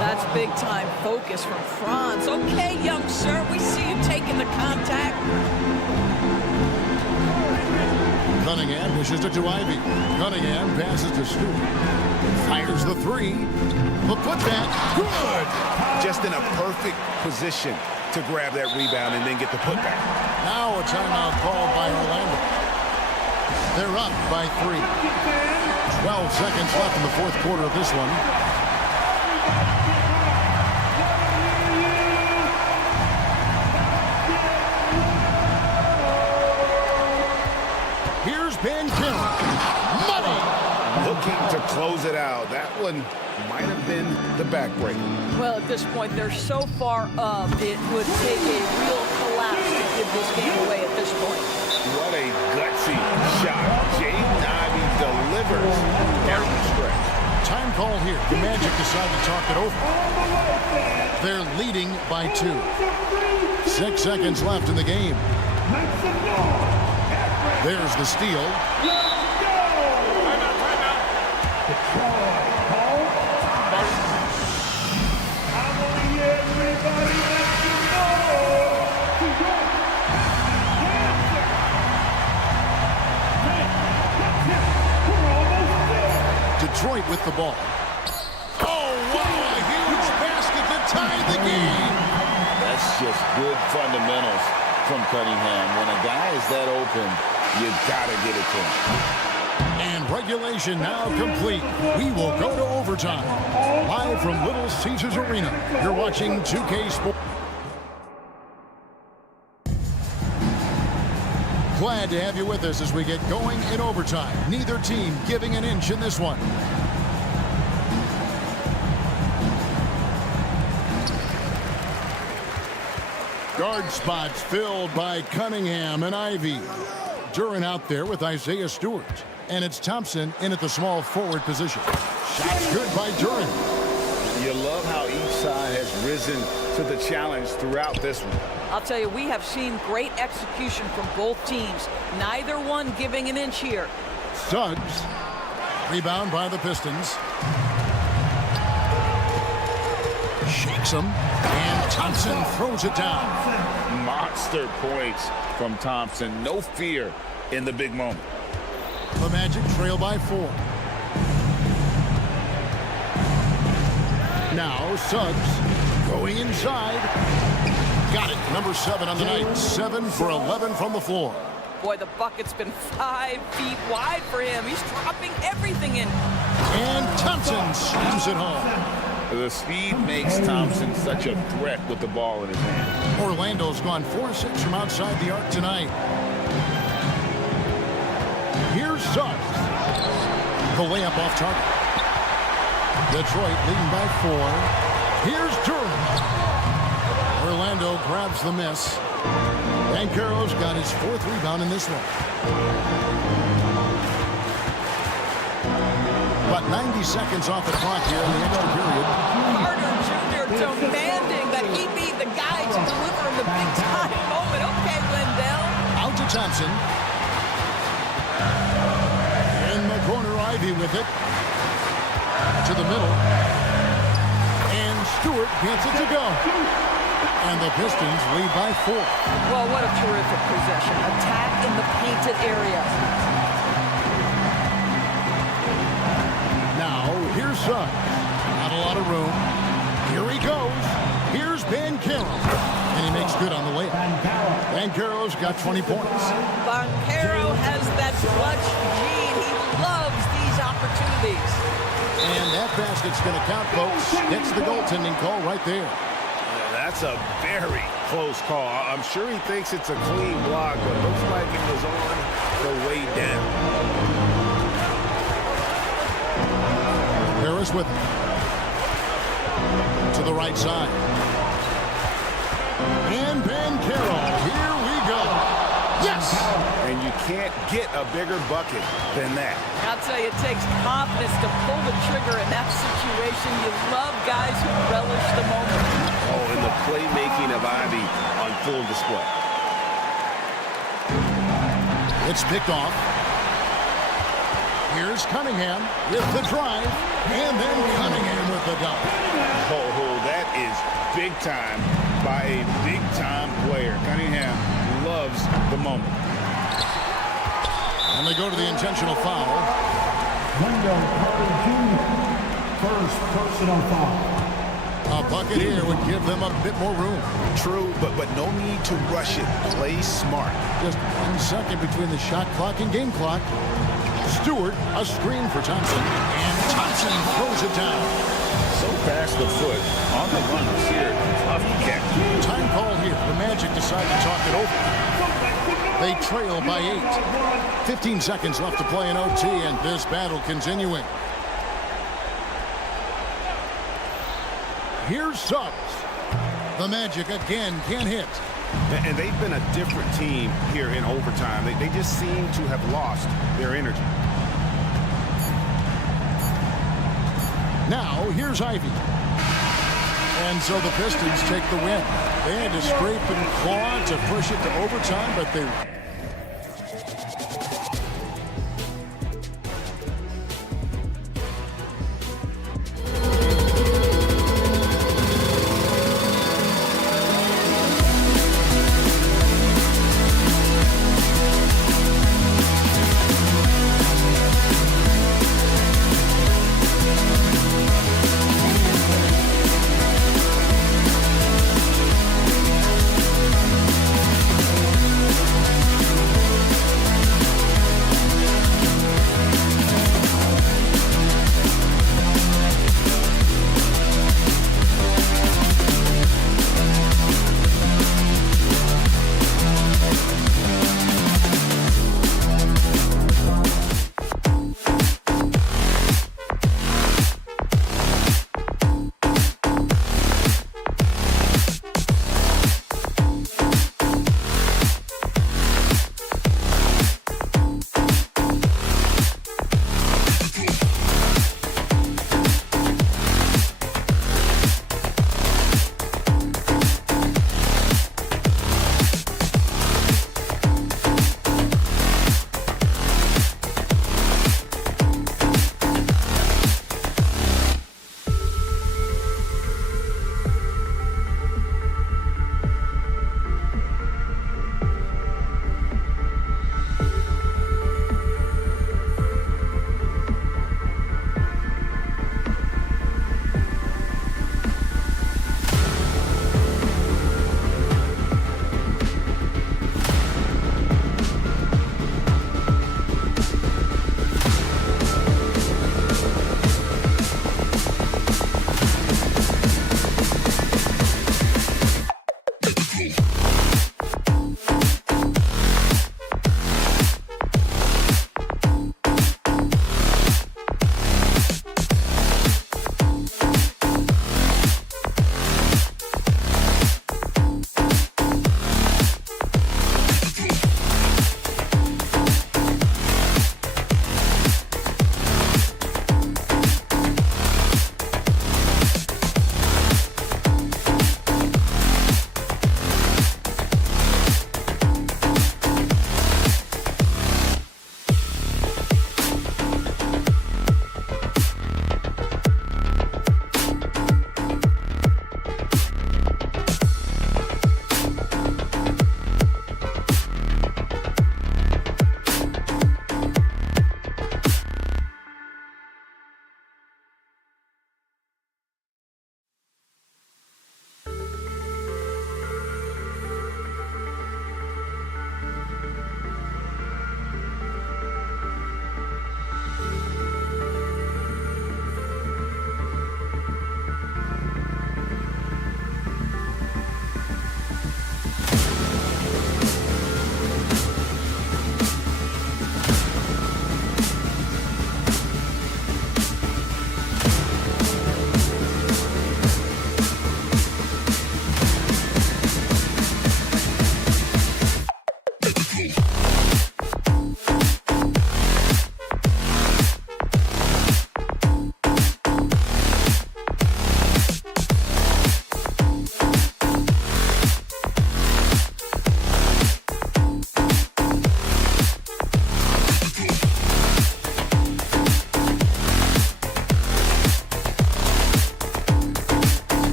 That's big-time focus from Franz. Okay, young sir, we see you taking the contact. Cunningham dishes it to Ivy. Cunningham passes to Stewart. Fires the 3. The putback. Good. Just in a perfect position to grab that rebound and then get the putback. Now a timeout called by Orlando. They're up by 3. 12 seconds left in the fourth quarter of this one. Here's Ben Carroll. Money! Looking to close it out. That one might have been the backbreaker. Well, at this point, they're so far up, it would take a real collapse to give this game away at this point. What a gutsy shot. Jaden Ivey delivers down the stretch. Time call here. The Magic decide to talk it over. They're leading by 2. 6 seconds left in the game. There's the steal. Detroit with the ball. Oh, wow, a huge basket to tie the game. That's just good fundamentals from Cunningham. When a guy is that open, you gotta get it to him. And regulation now complete. We will go to overtime. Live from Little Caesars Arena, you're watching 2K Sports. Glad to have you with us as we get going in overtime. Neither team giving an inch in this one. Guard spots filled by Cunningham and Ivy. Duran out there with Isaiah Stewart. And it's Thompson in at the small forward position. Shot good by Duran. You love how each side has risen to the challenge throughout this one. I'll tell you, we have seen great execution from both teams. Neither one giving an inch here. Suggs. Rebound by the Pistons. Shakes him. And Thompson throws it down. Monster points from Thompson. No fear in the big moment. The Magic trail by 4. Now Suggs going inside. Got it. Number 7 on the night. 7 for 11 from the floor. Boy, the bucket's been 5 feet wide for him. He's dropping everything in. And Thompson slams it home. The speed makes Thompson such a threat with the ball in his hand. Orlando's gone 4-6 from outside the arc tonight. Here's Suggs. The layup off target. Detroit leading by 4. Here's Duran. Orlando grabs the miss. Banchero's got his 4th rebound in this one. About 90 seconds off the clock here in the extra period. Carter Jr. demanding that he be the guy to deliver in the big-time moment. Okay, Wendell. Out to Thompson. In the corner, Ivy with it. To the middle. And Stewart gets it to go. And the Pistons lead by 4. Well, what a terrific possession. Attack in the painted area. Now, here's Suggs. Not a lot of room. Here he goes. Here's Banchero. And he makes good on the layup. Banchero's got 20 points. Banchero has that clutch gene. He loves these opportunities. And that basket's going to count, folks. Gets the goaltending call right there. That's a very close call. I'm sure he thinks it's a clean block, but looks like it was on the way down. Harris with it. To the right side. And Ben Carroll. Here we go. Yes! And you can't get a bigger bucket than that. I'll tell you, it takes confidence to pull the trigger in that situation. You love guys who relish the moment. Oh, and the playmaking of Ivy on full display. It's picked off. Here's Cunningham with the drive. And then Cunningham with the dunk. Oh, that is big time by a big-time player. Cunningham loves the moment. And they go to the intentional foul. Wendell Carter Jr. First personal foul. A bucket here would give them a bit more room. True, but no need to rush it. Play smart. Just 1 second between the shot clock and game clock. Stewart, a screen for Thompson. And Thompson throws it down. So fast the foot on the runners here. Tough to catch. Time call here. The Magic decide to talk it over. They trail by 8. 15 seconds left to play in OT, and this battle continuing. Here's Suggs. The Magic again can't hit. And they've been a different team here in overtime. They just seem to have lost their energy. Now, here's Ivy. And so the Pistons take the win. They had to scrape and claw to push it to overtime, but they...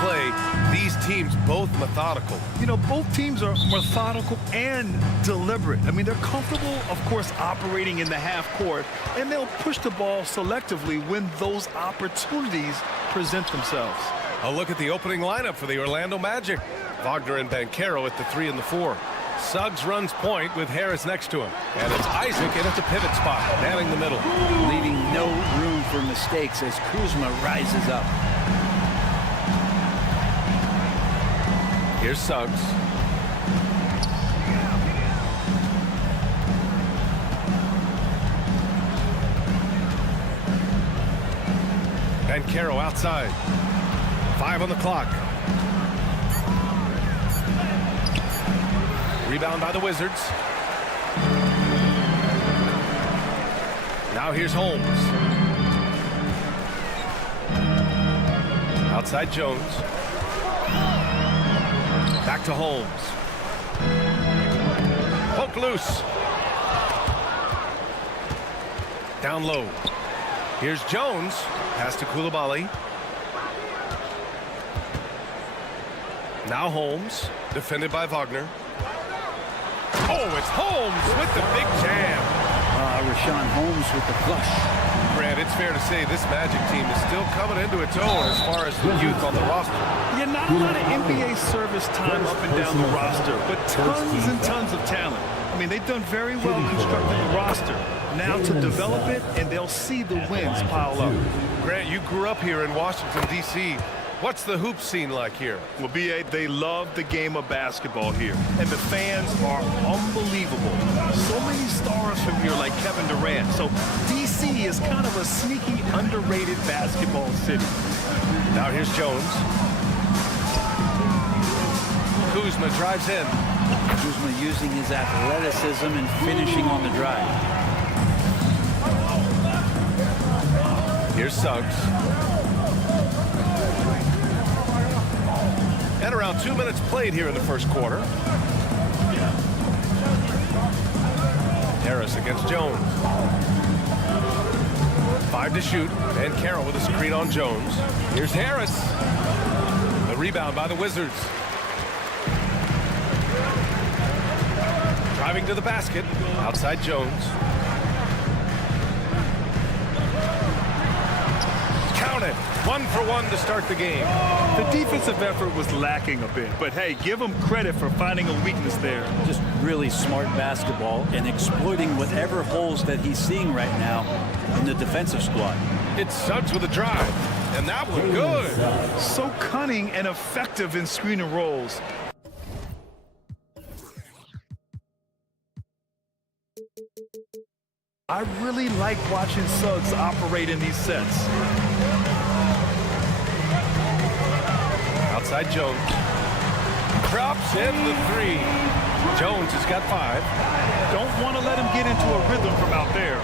Play, these teams both methodical. You know, both teams are methodical and deliberate. I mean, they're comfortable, of course, operating in the half court, and they'll push the ball selectively when those opportunities present themselves. A look at the opening lineup for the Orlando Magic. Wagner and Banchero at the 3 and the 4. Suggs runs point with Harris next to him. And it's Isaac in at the pivot spot, manning the middle. Leaving no room for mistakes as Kuzma rises up. Here's Suggs. Banchero outside. 5 on the clock. Rebound by the Wizards. Now here's Holmes. Outside Jones. Back to Holmes. Poke loose. Down low. Here's Jones. Pass to Coulibaly. Now Holmes. Defended by Wagner. Oh, it's Holmes with the big jam. Rashawn Holmes with the flush. Grant, it's fair to say this Magic team is still coming into its own as far as the youth on the roster. Yeah, not a lot of NBA service time up and down the roster, but tons and tons of talent. I mean, they've done very well constructing the roster. Now to develop it, and they'll see the wins pile up. Grant, you grew up here in Washington, D.C. What's the hoop scene like here? Well, B.A., they love the game of basketball here, and the fans are unbelievable. So many stars from here like Kevin Durant. So D.C. is kind of a sneaky, underrated basketball city. Now here's Jones. Kuzma drives in. Kuzma using his athleticism and finishing on the drive. Here's Suggs. And around 2 minutes played here in the first quarter. Harris against Jones. 5 to shoot. And Carroll with a screen on Jones. Here's Harris. The rebound by the Wizards. Driving to the basket. Outside Jones. Count it. 1 for 1 to start the game. The defensive effort was lacking a bit, but hey, give them credit for finding a weakness there. Just really smart basketball and exploiting whatever holes that he's seeing right now in the defensive squad. It's Suggs with a drive, and that one good. So cunning and effective in screening rolls. I really like watching Suggs operate in these sets. Outside Jones. Drops in the 3. Jones has got 5. Don't want to let him get into a rhythm from out there.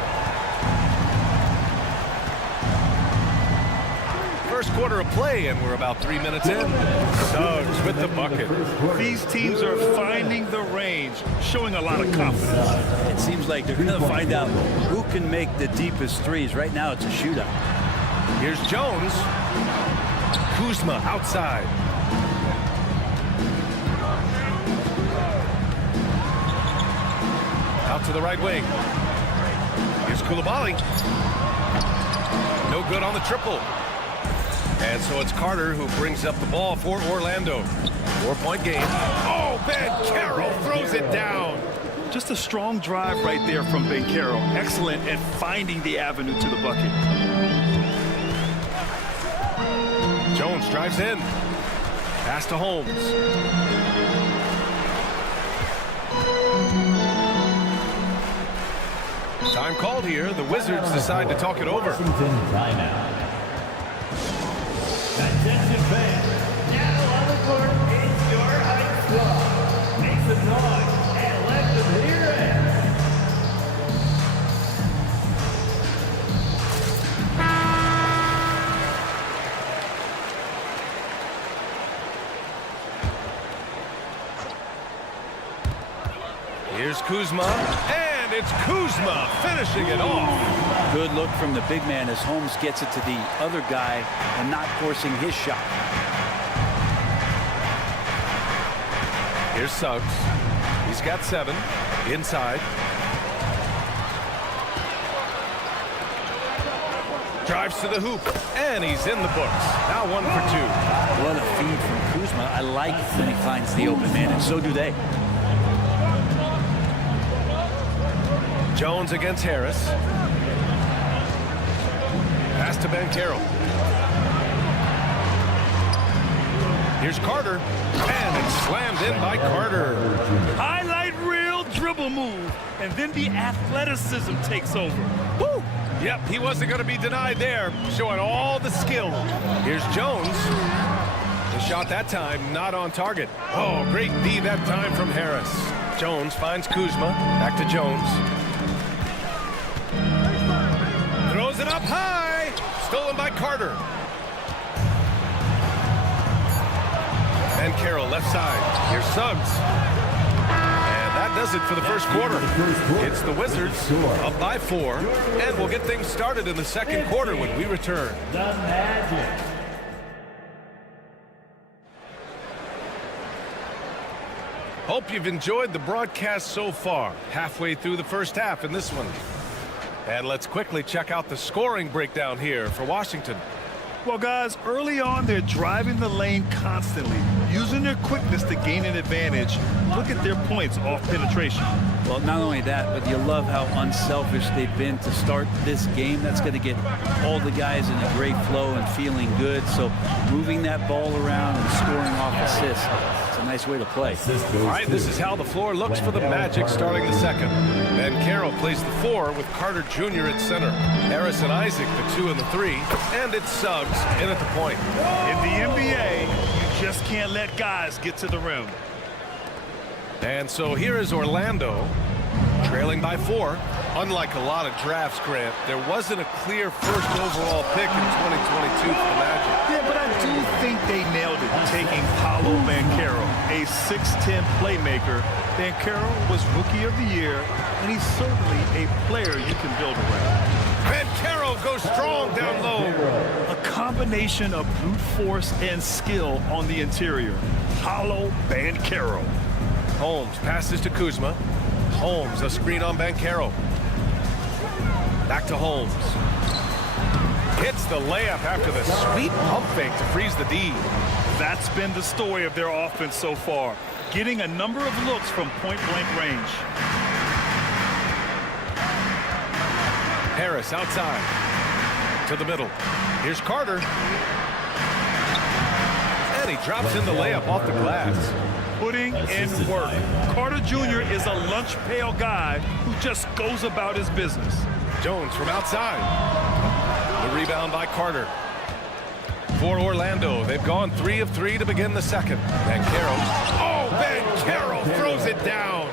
First quarter of play, and we're about 3 minutes in. Suggs with the bucket. These teams are finding the range, showing a lot of confidence. It seems like they're going to find out who can make the deepest threes. Right now, it's a shootout. Here's Jones. Kuzma outside. Out to the right wing. Here's Coulibaly. No good on the triple. And so it's Carter who brings up the ball for Orlando. 4-point game. Oh, Banchero throws it down. Just a strong drive right there from Banchero. Excellent at finding the avenue to the bucket. Jones drives in. Pass to Holmes. Time called here. The Wizards decide to talk it over. Timeout. Attention fans. Now on the court is your ice club. Make some noise and let them hear it. Here's Kuzma, and it's Kuzma finishing it off. Good look from the big man as Holmes gets it to the other guy and not forcing his shot. Here's Suggs. He's got 7. Inside. Drives to the hoop, and he's in the books. Now 1 for 2. What a feed from Kuzma. I like when he finds the open man, and so do they. Jones against Harris. Pass to Banchero. Here's Carter, and it's slammed in by Carter. Highlight reel dribble move, and then the athleticism takes over. Woo! Yep, he wasn't going to be denied there, showing all the skill. Here's Jones. The shot that time not on target. Oh, great D that time from Harris. Jones finds Kuzma. Back to Jones. Throws it up high. Stolen by Carter. And Carroll left side. Here's Suggs. And that does it for the first quarter. It's the Wizards up by 4. And we'll get things started in the second quarter when we return. The Magic. Hope you've enjoyed the broadcast so far. Halfway through the first half in this one. And let's quickly check out the scoring breakdown here for Washington. Well, guys, early on, they're driving the lane constantly, using their quickness to gain an advantage. Look at their points off penetration. Well, not only that, but you love how unselfish they've been to start this game. That's going to get all the guys in a great flow and feeling good. So moving that ball around and scoring off assists, it's a nice way to play. All right, this is how the floor looks for the Magic starting the second. Ben Carroll plays the 4 with Carter Jr. at center. Harris and Isaac the 2 and the 3. And it's Suggs in at the point. In the NBA, you just can't let guys get to the rim. And so here is Orlando, trailing by 4. Unlike a lot of drafts, Grant, there wasn't a clear first overall pick in 2022 for the Magic. Yeah, but I do think they nailed it, taking Paolo Banchero, a 6'10 playmaker. Banchero was Rookie of the Year, and he's certainly a player you can build around. Banchero goes strong down low. A combination of brute force and skill on the interior. Paolo Banchero. Holmes passes to Kuzma. Holmes, a screen on Banchero. Back to Holmes. Hits the layup after the sweet pump fake to freeze the D. That's been the story of their offense so far, getting a number of looks from point-blank range. Harris outside to the middle. Here's Carter. And he drops in the layup off the glass. Putting in work. Carter Jr. is a lunch pail guy who just goes about his business. Jones from outside. The rebound by Carter. For Orlando, they've gone 3 of 3 to begin the second. Banchero. Oh, Banchero throws it down.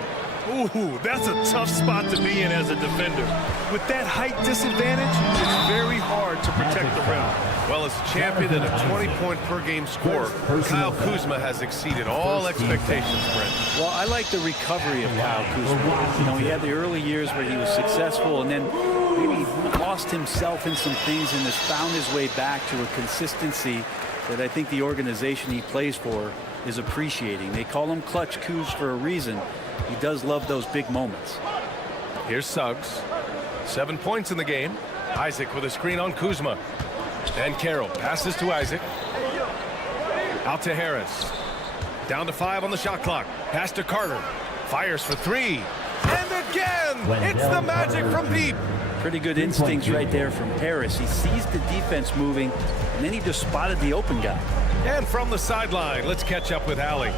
Ooh, that's a tough spot to be in as a defender. With that height disadvantage, it's very hard to protect the rim. Well, as a champion and a 20-point-per-game scorer, Kyle Kuzma has exceeded all expectations, Brent. Well, I like the recovery of Kyle Kuzma. You know, he had the early years where he was successful and then maybe lost himself in some things and has found his way back to a consistency that I think the organization he plays for is appreciating. They call him Clutch Kuz for a reason. He does love those big moments. Here's Suggs. 7 points in the game. Isaac with a screen on Kuzma. And Carroll passes to Isaac. Out to Harris. Down to 5 on the shot clock. Pass to Carter. Fires for 3. And again! It's the magic from deep. Pretty good instincts right there from Harris. He sees the defense moving, and then he just spotted the open guy. And from the sideline, let's catch up with Allie.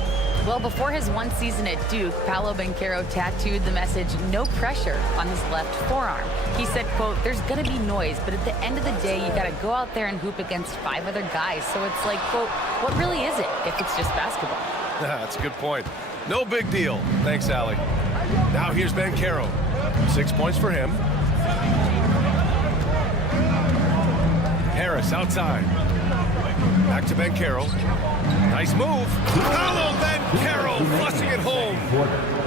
Well, before his one season at Duke, Paolo Banchero tattooed the message, "No pressure," on his left forearm. He said, quote, "There's going to be noise, but at the end of the day, you got to go out there and hoop against 5 other guys. So it's like, quote, what really is it if it's just basketball?" That's a good point. No big deal. Thanks, Allie. Now here's Banchero. 6 points for him. Harris outside. Back to Banchero. Nice move. Paolo Banchero flushing it home.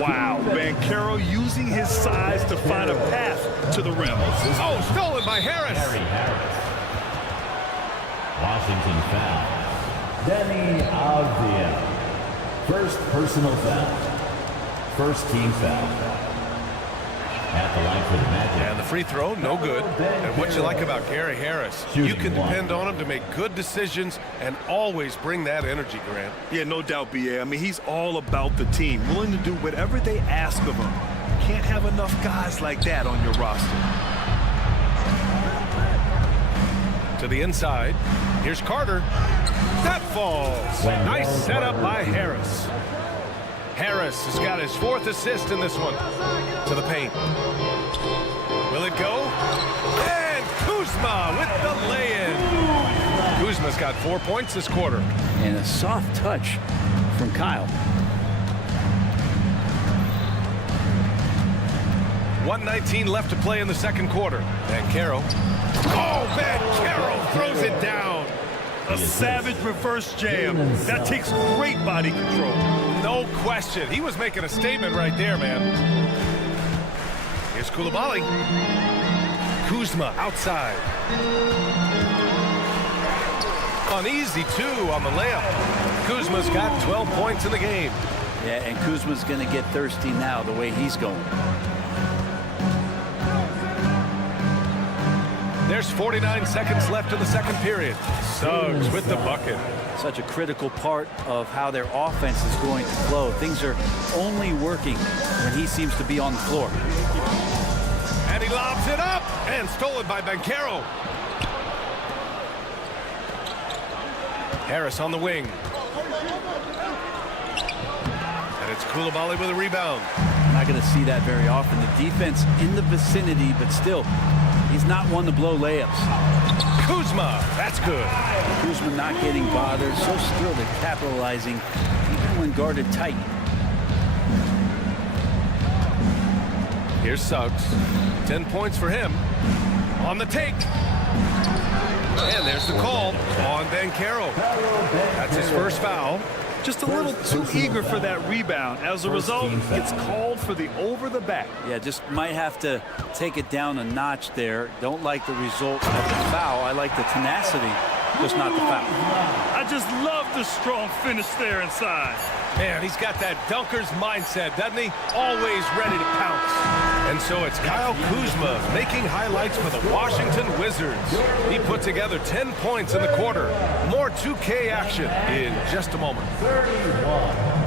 Wow, Banchero using his size to find a path to the rim. Oh, stolen by Harris. Washington foul. Danny Avdia. First personal foul. First team foul. At the line for the Magic. And the free throw, no good. And what you like about Gary Harris, you can depend on him to make good decisions and always bring that energy, Grant. Yeah, no doubt, B.A. I mean, he's all about the team, willing to do whatever they ask of him. Can't have enough guys like that on your roster. To the inside. Here's Carter. That falls. Nice setup by Harris. Harris has got his 4th assist in this one. To the paint. Will it go? And Kuzma with the lay-in. Kuzma's got 4 points this quarter. And a soft touch from Kyle. 1:19 left to play in the second quarter. Banchero. Oh, Banchero throws it down. A savage reverse jam. That takes great body control. No question. He was making a statement right there, man. Here's Coulibaly. Kuzma outside. Uneasy, too, on the layup. Kuzma's got 12 points in the game. Yeah, and Kuzma's going to get thirsty now the way he's going. There's 49 seconds left in the second period. Suggs with the bucket. Such a critical part of how their offense is going to flow. Things are only working when he seems to be on the floor. And he lobs it up. And stolen by Banchero. Harris on the wing. And it's Coulibaly with a rebound. Not going to see that very often. The defense in the vicinity, but still, he's not one to blow layups. Kuzma, that's good. Kuzma not getting bothered, so skilled at capitalizing, even when guarded tight. Here's Suggs. 10 points for him. On the take. And there's the call on Banchero. That's his first foul. Just a little too eager for that rebound. As a result, gets called for the over the back. Yeah, just might have to take it down a notch there. Don't like the result of the foul. I like the tenacity, just not the foul. I just love the strong finish there inside. Man, he's got that dunker's mindset, doesn't he? Always ready to pounce. And so it's Kyle Kuzma making highlights for the Washington Wizards. He put together 10 points in the quarter. More 2K action in just a moment. 31.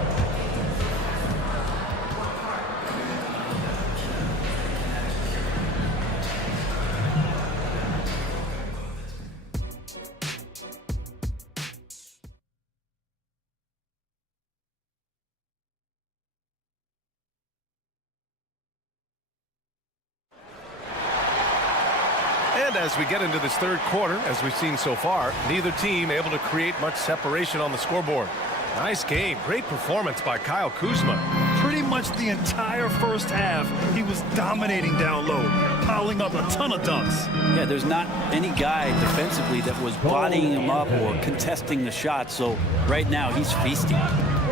And as we get into this third quarter, as we've seen so far, neither team able to create much separation on the scoreboard. Nice game. Great performance by Kyle Kuzma. Pretty much the entire first half, he was dominating down low, piling up a ton of dunks. Yeah, there's not any guy defensively that was bodying him up or contesting the shot, so right now he's feasting.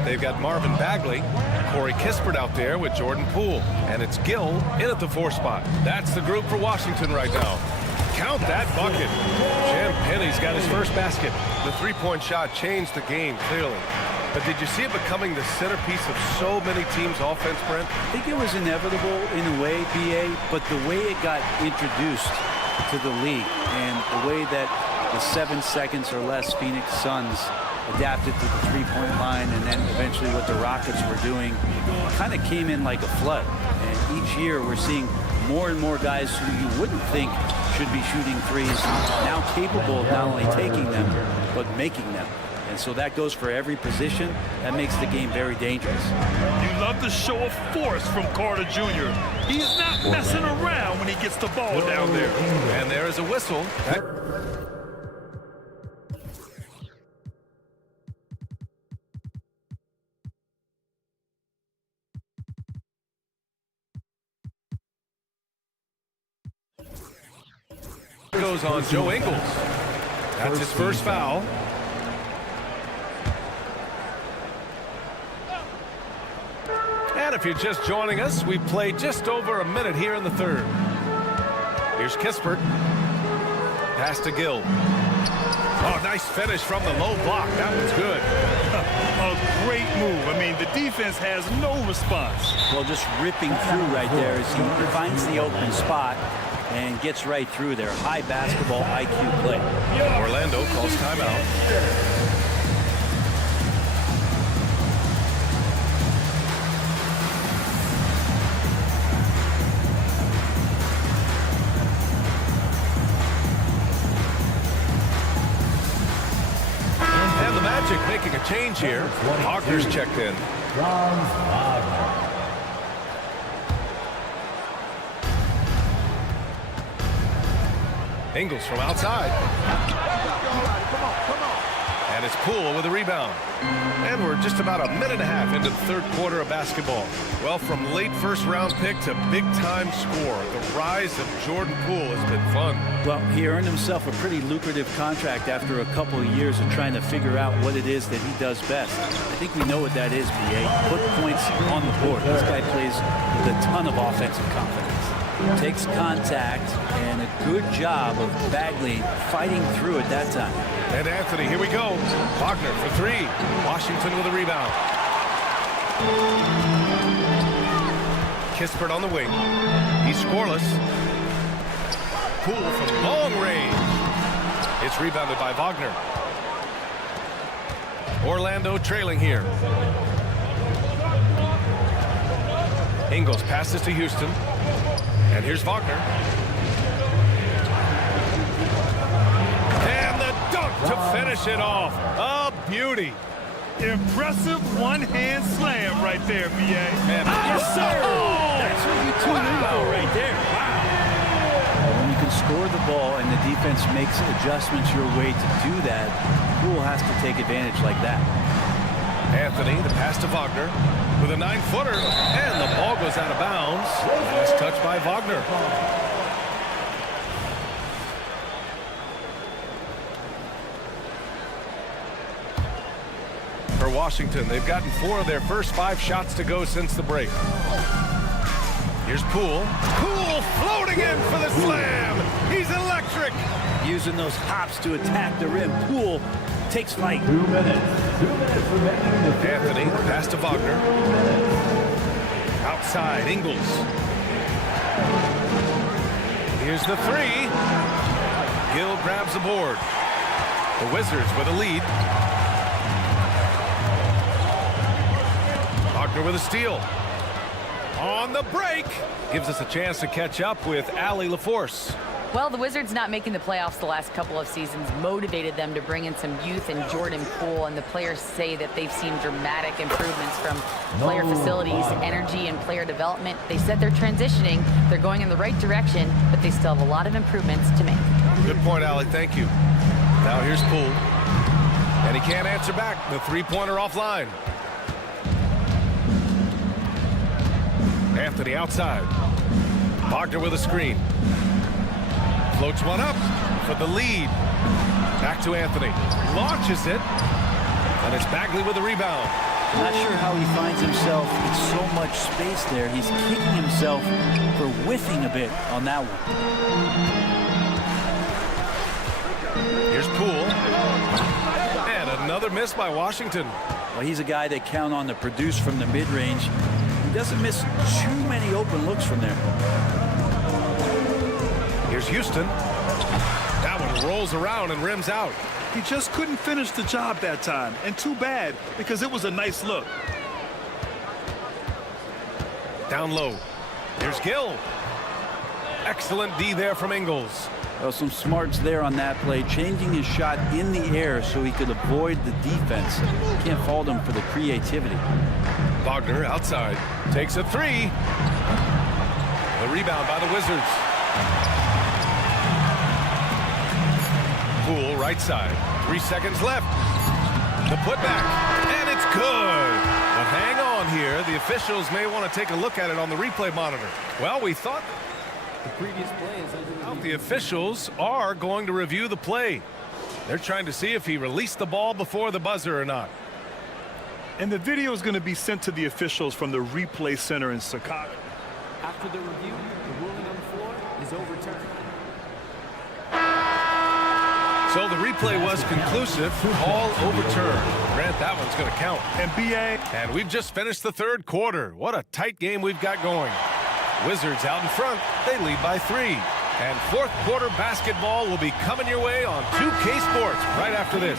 They've got Marvin Bagley, Corey Kispert out there with Jordan Poole, and it's Gill in at the 4 spot. That's the group for Washington right now. Count that bucket. Jam Penny's got his first basket. The three-point shot changed the game clearly. But did you see it becoming the centerpiece of so many teams' offense, Brent? I think it was inevitable in a way, BA, but the way it got introduced to the league and the way that the 7 seconds or less Phoenix Suns adapted to the three-point line, and then eventually what the Rockets were doing kind of came in like a flood. And each year we're seeing more and more guys who you wouldn't think should be shooting threes now capable of not only taking them but making them. And so that goes for every position. That makes the game very dangerous. You love the show of force from Carter Jr. He's not messing around when he gets the ball down there. And there is a whistle. Goes on Joe Ingles. That's his first foul. And if you're just joining us, we played just over a minute here in the third. Here's Kispert. Pass to Gill. Oh, nice finish from the low block. That was good. A great move. I mean, the defense has no response. Well, just ripping through right there as he finds the open spot and gets right through there. High basketball IQ play. Orlando calls timeout. And the Magic making a change here. Wagner's checked in. Ingles from outside. And it's Poole with a rebound. And we're just about a minute and a half into the third quarter of basketball. Well, from late first-round pick to big-time scorer, the rise of Jordan Poole has been fun. Well, he earned himself a pretty lucrative contract after a couple of years of trying to figure out what it is that he does best. I think we know what that is, BA. Put points on the board. This guy plays with a ton of offensive confidence. Takes contact, and a good job of Bagley fighting through at that time. And Anthony, here we go. Wagner for three. Washington with a rebound. Kispert on the wing. He's scoreless. Poole from long range. It's rebounded by Wagner. Orlando trailing here. Ingles passes to Houston. And here's Wagner. And the dunk to finish it off. A beauty. Impressive one-hand slam right there, B.A. Yes, sir. That's what you tune in for right there. Wow. When you can score the ball and the defense makes adjustments your way to do that, Poole has to take advantage like that. Anthony, the pass to Wagner with a 9-footer, and the ball goes out of bounds. Nice touch by Wagner. For Washington, they've gotten 4 of their first 5 shots to go since the break. Here's Poole. Poole floating in for the slam. He's electric. Using those hops to attack the rim. Poole takes flight. 2 minutes. 2 minutes remaining. Anthony, pass to Wagner. Outside, Ingles. Here's the 3. Gill grabs the board. The Wizards with a lead. Wagner with a steal. On the break. Gives us a chance to catch up with Allie LaForce. Well, the Wizards not making the playoffs the last couple of seasons motivated them to bring in some youth in Jordan Poole, and the players say that they've seen dramatic improvements from player facilities, energy, and player development. They said they're transitioning, they're going in the right direction, but they still have a lot of improvements to make. Good point, Allie. Thank you. Now here's Poole. And he can't answer back. The three-pointer offline. Anthony outside. Wagner with a screen. Floats one up for the lead. Back to Anthony. Launches it. And it's Bagley with the rebound. Not sure how he finds himself in so much space there. He's kicking himself for whiffing a bit on that one. Here's Poole. And another miss by Washington. Well, he's a guy they count on to produce from the mid-range. He doesn't miss too many open looks from there. Here's Houston. That one rolls around and rims out. He just couldn't finish the job that time, and too bad because it was a nice look. Down low. Here's Gill. Excellent D there from Ingles. Well, some smarts there on that play, changing his shot in the air so he could avoid the defense. Can't fault him for the creativity. Wagner outside. Takes a three. The rebound by the Wizards. Poole right side. 3 seconds left. The putback. And it's good. But hang on here. The officials may want to take a look at it on the replay monitor. Well, we thought the previous play is under. The officials are going to review the play. They're trying to see if he released the ball before the buzzer or not. And the video is going to be sent to the officials from the replay center in Chicago. After the review, the ruling on the floor is overturned. So the replay was conclusive. Call overturned. Grant, that one's going to count. And BA. And we've just finished the third quarter. What a tight game we've got going. Wizards out in front. They lead by 3. And fourth quarter basketball will be coming your way on 2K Sports right after this.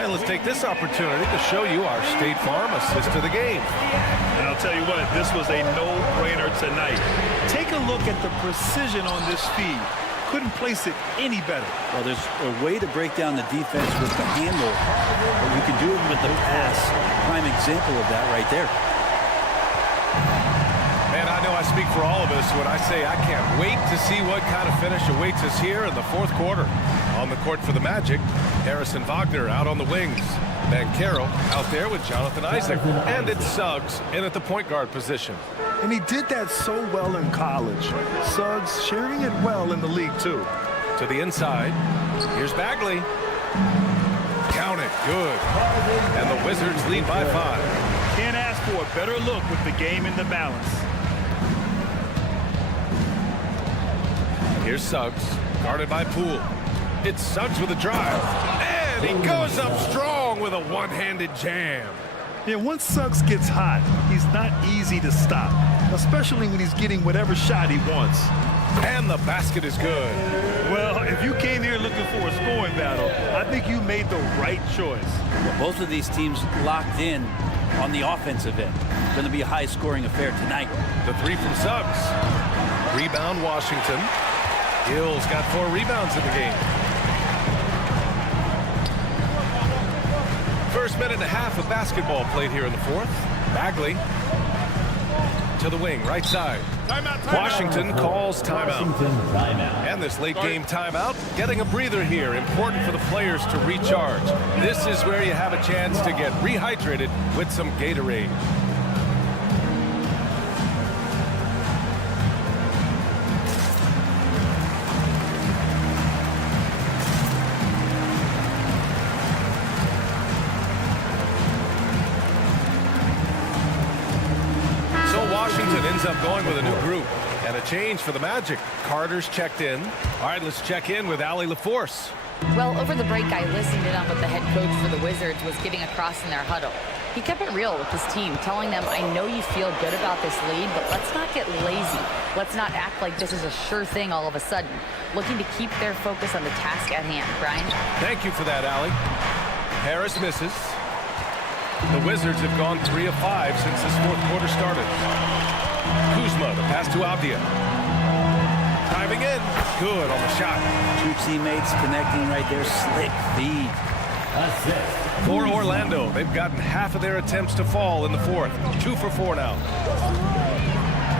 And let's take this opportunity to show you our State Farm assist to the game. And I'll tell you what, this was a no-brainer tonight. Take a look at the precision on this feed. Couldn't place it any better. Well, there's a way to break down the defense with the handle, but you can do it with the pass. Prime example of that right there. Man, I know I speak for all of us when I say I can't wait to see what kind of finish awaits us here in the fourth quarter. On the court for the Magic, Harrison Wagner out on the wings. Banchero out there with Jonathan Isaac. And it's Suggs in at the point guard position. And he did that so well in college. Suggs sharing it well in the league, too. To the inside. Here's Bagley. Count it. Good. And the Wizards lead by 5. Can't ask for a better look with the game in the balance. Here's Suggs. Guarded by Poole. It's Suggs with a drive. And he goes up strong with a one-handed jam. Yeah, once Suggs gets hot, he's not easy to stop, especially when he's getting whatever shot he wants. And the basket is good. Well, if you came here looking for a scoring battle, I think you made the right choice. Well, both of these teams locked in on the offensive end. Going to be a high-scoring affair tonight. The 3 from Suggs. Rebound, Washington. Gill's got 4 rebounds in the game. First minute and a half of basketball played here in the fourth. Bagley to the wing, right side. Washington calls timeout. And this late game timeout, getting a breather here. Important for the players to recharge. This is where you have a chance to get rehydrated with some Gatorade. Ends up going with a new group and a change for the Magic. Carter's checked in. All right, let's check in with Allie LaForce. Well, over the break, I listened in on what the head coach for the Wizards was getting across in their huddle. He kept it real with his team, telling them, I know you feel good about this lead, but let's not get lazy. Let's not act like this is a sure thing all of a sudden. Looking to keep their focus on the task at hand. Brian? Thank you for that, Allie. Harris misses. The Wizards have gone 3 of 5 since this fourth quarter started. Kuzma, the pass to Avdia. Diving in. Good on the shot. 2 teammates connecting right there. Slick feed. For Orlando, they've gotten half of their attempts to fall in the fourth. 2 for 4 now.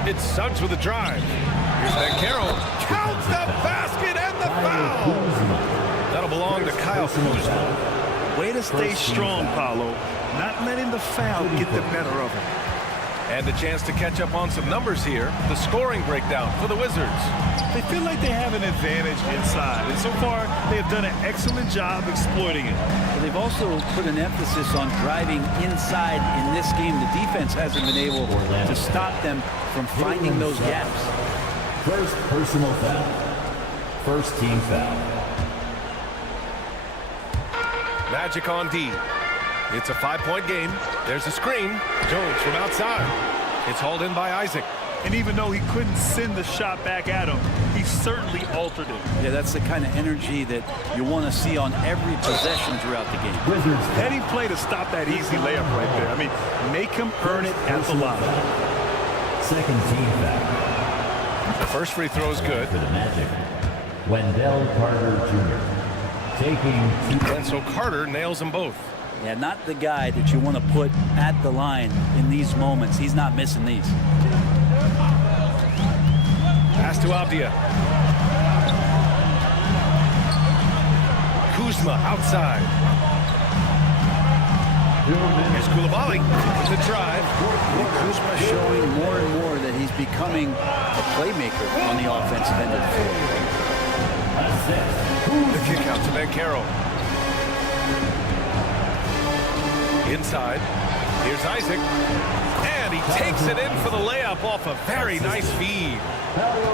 It's Suggs with a drive. Here's Banchero. Counts the basket and the foul. That'll belong to Kyle Kuzma. Way to stay strong, Paolo. Not letting the foul get the better of him. And a chance to catch up on some numbers here. The scoring breakdown for the Wizards. They feel like they have an advantage inside, and so far they have done an excellent job exploiting it. But they've also put an emphasis on driving inside in this game. The defense hasn't been able to stop them from finding those gaps. First personal foul. First team foul. Magic on D. It's a 5-point game. There's a screen. Jones from outside. It's hauled in by Isaac. And even though he couldn't send the shot back at him, he certainly altered it. Yeah, that's the kind of energy that you want to see on every possession throughout the game. Heading play to stop that easy layup right there. I mean, make him earn it at the line. Second team foul. The first free throw is good. For the Magic, Wendell Carter Jr. taking 2. And so Carter nails them both. Yeah, not the guy that you want to put at the line in these moments. He's not missing these. Pass to Avdia. Kuzma outside. Here's Coulibaly. The drive. Kuzma showing more and more that he's becoming a playmaker on the offensive end of the floor. The kick out to Banchero. Inside. Here's Isaac. And he takes it in for the layup off a very nice feed.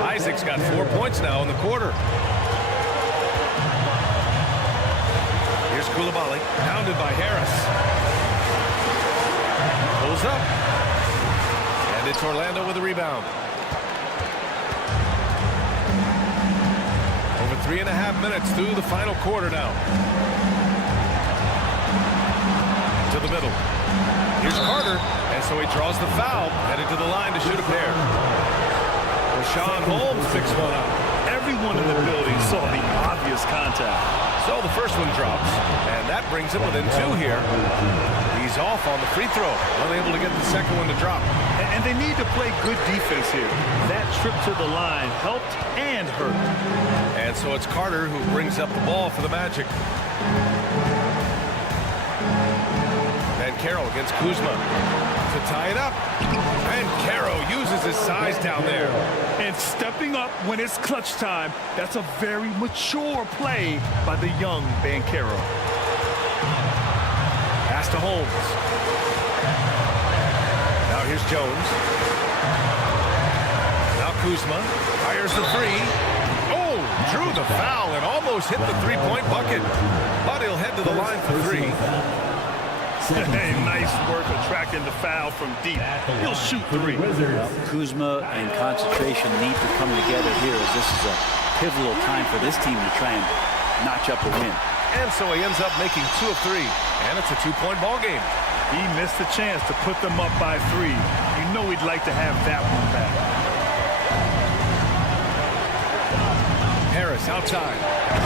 Isaac's got 4 points now in the quarter. Here's Coulibaly, pounded by Harris. Pulls up. And it's Orlando with a rebound. Over 3.5 minutes through the final quarter now. To the middle. Here's Carter, and so he draws the foul, headed to the line to shoot a pair. Rashawn Holmes picks one up. Everyone in the building saw the obvious contact. So the first one drops, and that brings him within 2 here. He's off on the free throw, unable to get the second one to drop. And they need to play good defense here. That trip to the line helped and hurt. And so it's Carter who brings up the ball for the Magic. Banchero against Kuzma to tie it up. Banchero uses his size down there. And stepping up when it's clutch time, that's a very mature play by the young Banchero. Pass to Holmes. Now here's Jones. Now Kuzma fires the 3. Oh, drew the foul and almost hit the 3-point bucket. But he'll head to the line for 3. Hey, nice work attracting the foul from deep. He'll shoot 3. Well, Kuzma and concentration need to come together here, as this is a pivotal time for this team to try and notch up a win. And so he ends up making 2 of 3. And it's a 2-point ball game. He missed a chance to put them up by 3. You know he'd like to have that one back. Harris outside.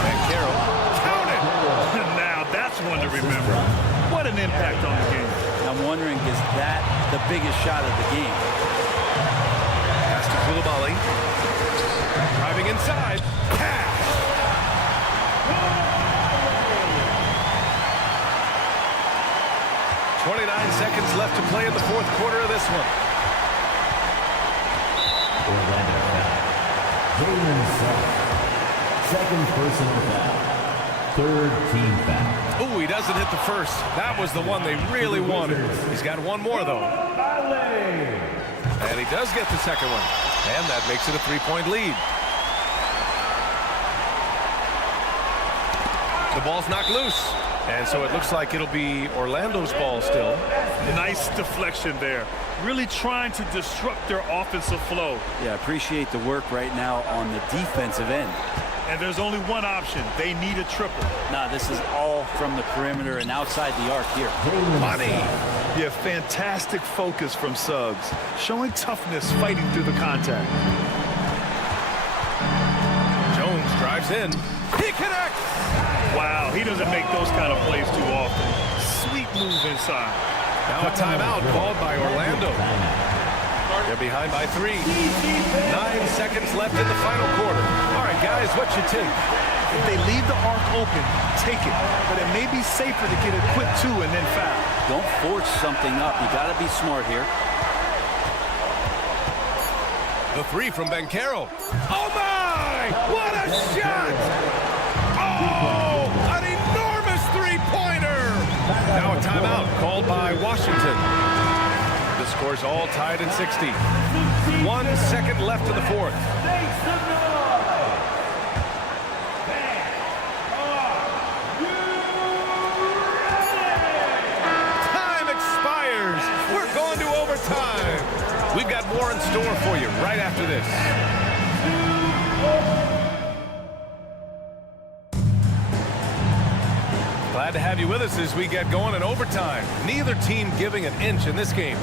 Banchero counted. Now that's one to remember. What an impact on the game. I'm wondering, is that the biggest shot of the game? Pass to Coulibaly. Driving inside. Cash. 29 seconds left to play in the 4th quarter of this one. Orlando foul. Jalen Suggs. Second personal foul. Third team foul. Oh, he doesn't hit the first. That was the one they really wanted. He's got one more, though. And he does get the second one. And that makes it a 3-point lead. The ball's knocked loose. And so it looks like it'll be Orlando's ball still. Nice deflection there. Really trying to disrupt their offensive flow. Yeah, appreciate the work right now on the defensive end. And there's only one option. They need a triple. Nah, this is all from the perimeter and outside the arc here. Money. Yeah, fantastic focus from Suggs. Showing toughness fighting through the contact. Jones drives in. He connects. Wow, he doesn't make those kind of plays too often. Sweet move inside. Now a timeout called by Orlando. They're behind by 3. 9 seconds left in the final quarter. All right, guys, what you take? If they leave the arc open, take it. But it may be safer to get a quick 2 and then foul. Don't force something up. You got to be smart here. The 3 from Banchero. Oh, my! What a shot! Oh, an enormous 3-pointer! Now a timeout called by Washington. The score's all tied in 60. 1 second left in the 4th. We've got more in store for you right after this. Glad to have you with us as we get going in overtime. Neither team giving an inch in this game.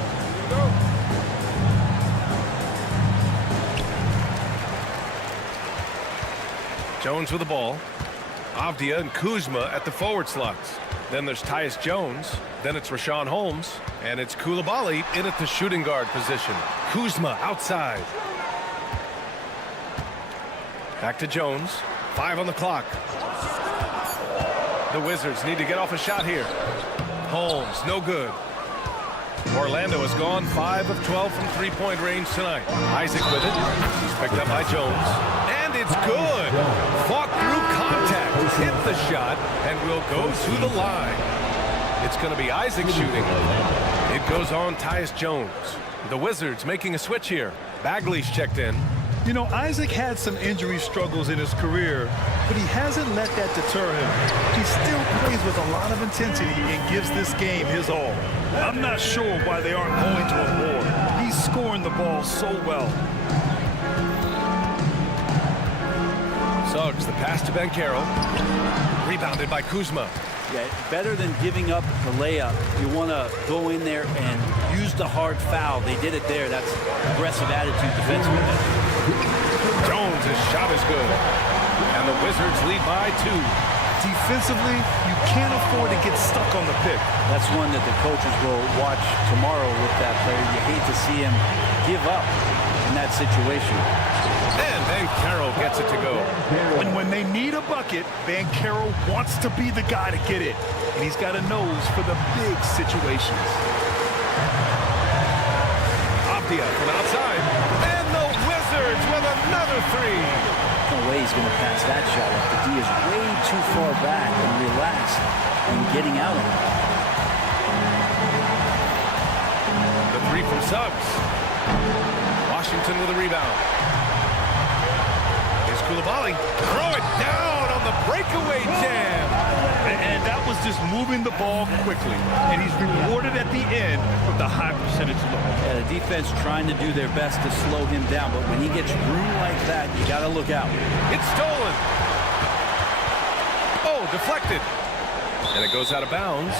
Jones with the ball. Avdia and Kuzma at the forward slots. Then there's Tyus Jones. Then it's Rashawn Holmes. And it's Coulibaly in at the shooting guard position. Kuzma outside. Back to Jones. 5 on the clock. The Wizards need to get off a shot here. Holmes, no good. Orlando has gone 5 of 12 from three-point range tonight. Isaac with it. He's picked up by Jones. And it's good. Fought through contact. Hit the shot and will go to the line. It's going to be Isaac shooting. It goes on Tyus Jones. The Wizards making a switch here. Bagley's checked in. You know, Isaac had some injury struggles in his career, but he hasn't let that deter him. He still plays with a lot of intensity and gives this game his all. I'm not sure why they aren't going to him more. He's scoring the ball so well. Suggs, the pass to Banchero. Rebounded by Kuzma. Yeah, better than giving up the layup. You want to go in there and use the hard foul. They did it there. That's aggressive attitude defensively. Jones' shot is good. And the Wizards lead by 2. Defensively, you can't afford to get stuck on the pick. That's one that the coaches will watch tomorrow with that player. You hate to see him give up in that situation. And Banchero gets it to go. And when they need a bucket, Banchero wants to be the guy to get it. And he's got a nose for the big situations. Avdia from outside. And the Wizards with another 3. No way he's going to pass that shot up. The D is way too far back and relaxed and getting out of it. The 3 from Suggs. Washington with a rebound. Here's Coulibaly. Throw it down on the breakaway jam. And that was just moving the ball quickly. And he's rewarded at the end with the high percentage look. Yeah, the defense trying to do their best to slow him down, but when he gets room like that, you got to look out. It's stolen. Oh, deflected. And it goes out of bounds.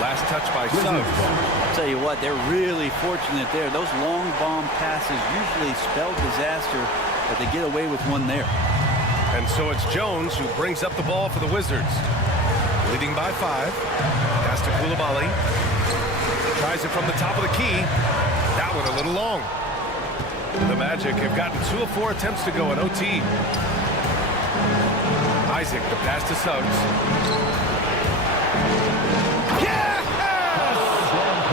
Last touch by Suggs. I'll tell you what, they're really fortunate there. Those long bomb passes usually spell disaster, but they get away with one there. And so it's Jones who brings up the ball for the Wizards. Leading by 5. Pass to Coulibaly. Tries it from the top of the key. That one a little long. The Magic have gotten 2 of 4 attempts to go in OT. Isaac, the pass to Suggs. Yes!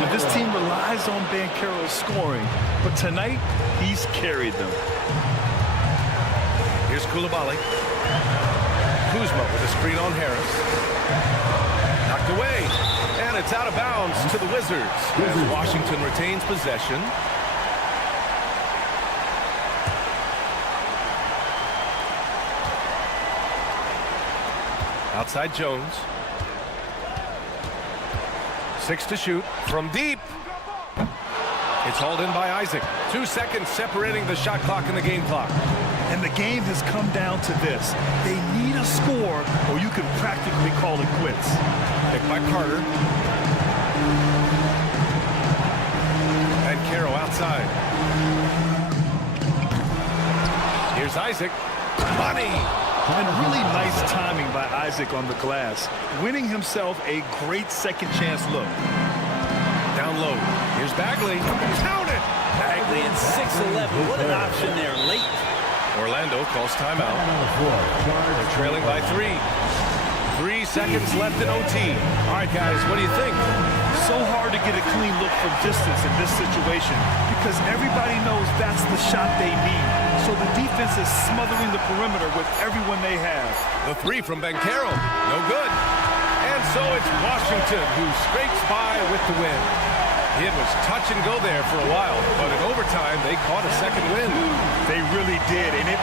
Now, this team relies on Banchero's scoring, but tonight he's carried them. Here's Coulibaly. Kuzma with a screen on Harris. Knocked away. And it's out of bounds to the Wizards as Washington retains possession. Outside Jones. 6 to shoot from deep. It's hauled in by Isaac. 2 seconds separating the shot clock and the game clock. And the game has come down to this. They need a score, or you can practically call it quits. Picked by Carter. Banchero outside. Here's Isaac. Money! And really nice timing by Isaac on the glass, winning himself a great second chance look. Down low. Here's Bagley. Count it! Bagley at 6'11". What an option there late. Orlando calls timeout. They're trailing by 3. 3 seconds left in OT. All right, guys, what do you think? So hard to get a clean look from distance in this situation because everybody knows that's the shot they need. So the defense is smothering the perimeter with everyone they have. The 3 from Banchero. No good. And so it's Washington who scrapes by with the win. It was touch and go there for a while, but in overtime, they caught a second win. They really did, and it...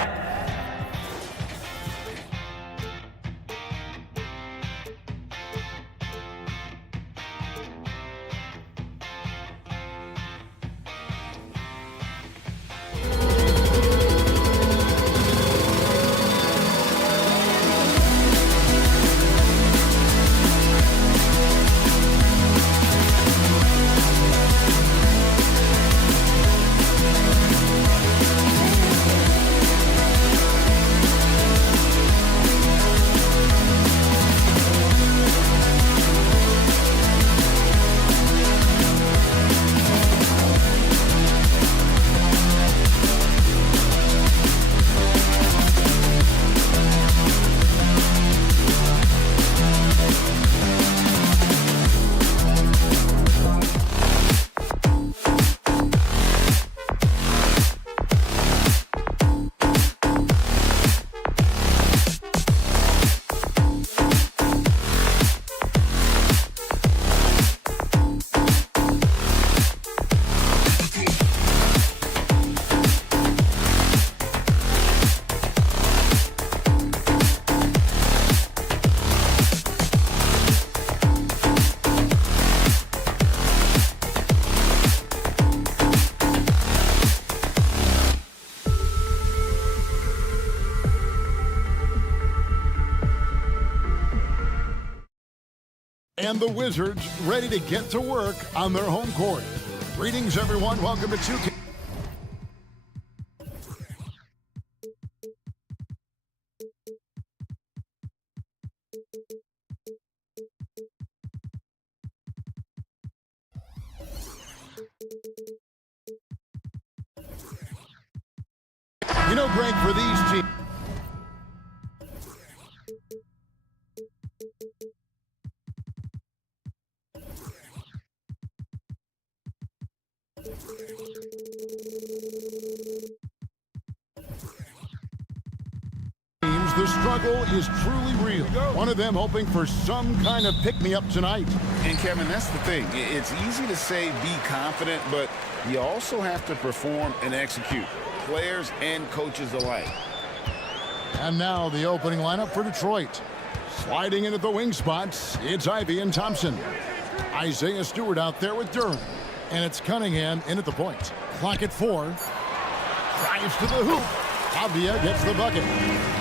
And the Wizards ready to get to work on their home court. Greetings, everyone. Welcome to 2K. You know, Greg, for these teams. The struggle is truly real. One of them hoping for some kind of pick-me-up tonight. And Kevin, that's the thing. It's easy to say be confident, but you also have to perform and execute. Players and coaches alike. And now the opening lineup for Detroit. Sliding into the wing spots, it's Ivey and Thompson. Isaiah Stewart out there with Durham. And it's Cunningham in at the point. Clock at 4. Drives to the hoop. Avdia gets the bucket.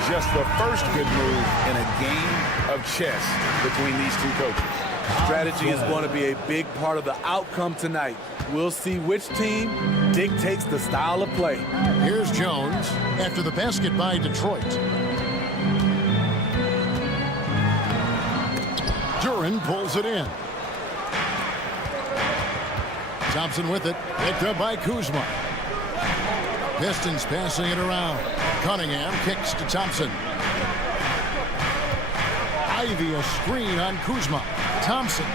Just the first good move in a game of chess between these two coaches. Strategy is going to be a big part of the outcome tonight. We'll see which team dictates the style of play. Here's Jones after the basket by Detroit. Duran pulls it in. Thompson with it, picked up by Kuzma. Pistons passing it around. Cunningham kicks to Thompson. Ivey a screen on Kuzma. Thompson.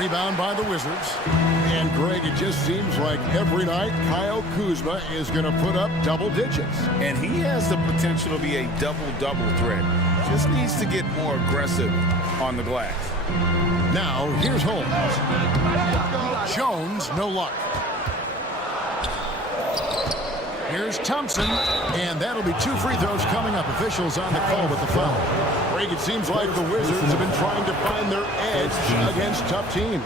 Rebound by the Wizards. And Greg, it just seems like every night Kyle Kuzma is going to put up double digits. And he has the potential to be a double-double threat. Just needs to get more aggressive on the glass. Now, here's Holmes. Jones, no luck. Here's Thompson, and that'll be 2 free throws coming up. Officials on the call with the foul. Greg, it seems like the Wizards have been trying to find their edge against tough teams.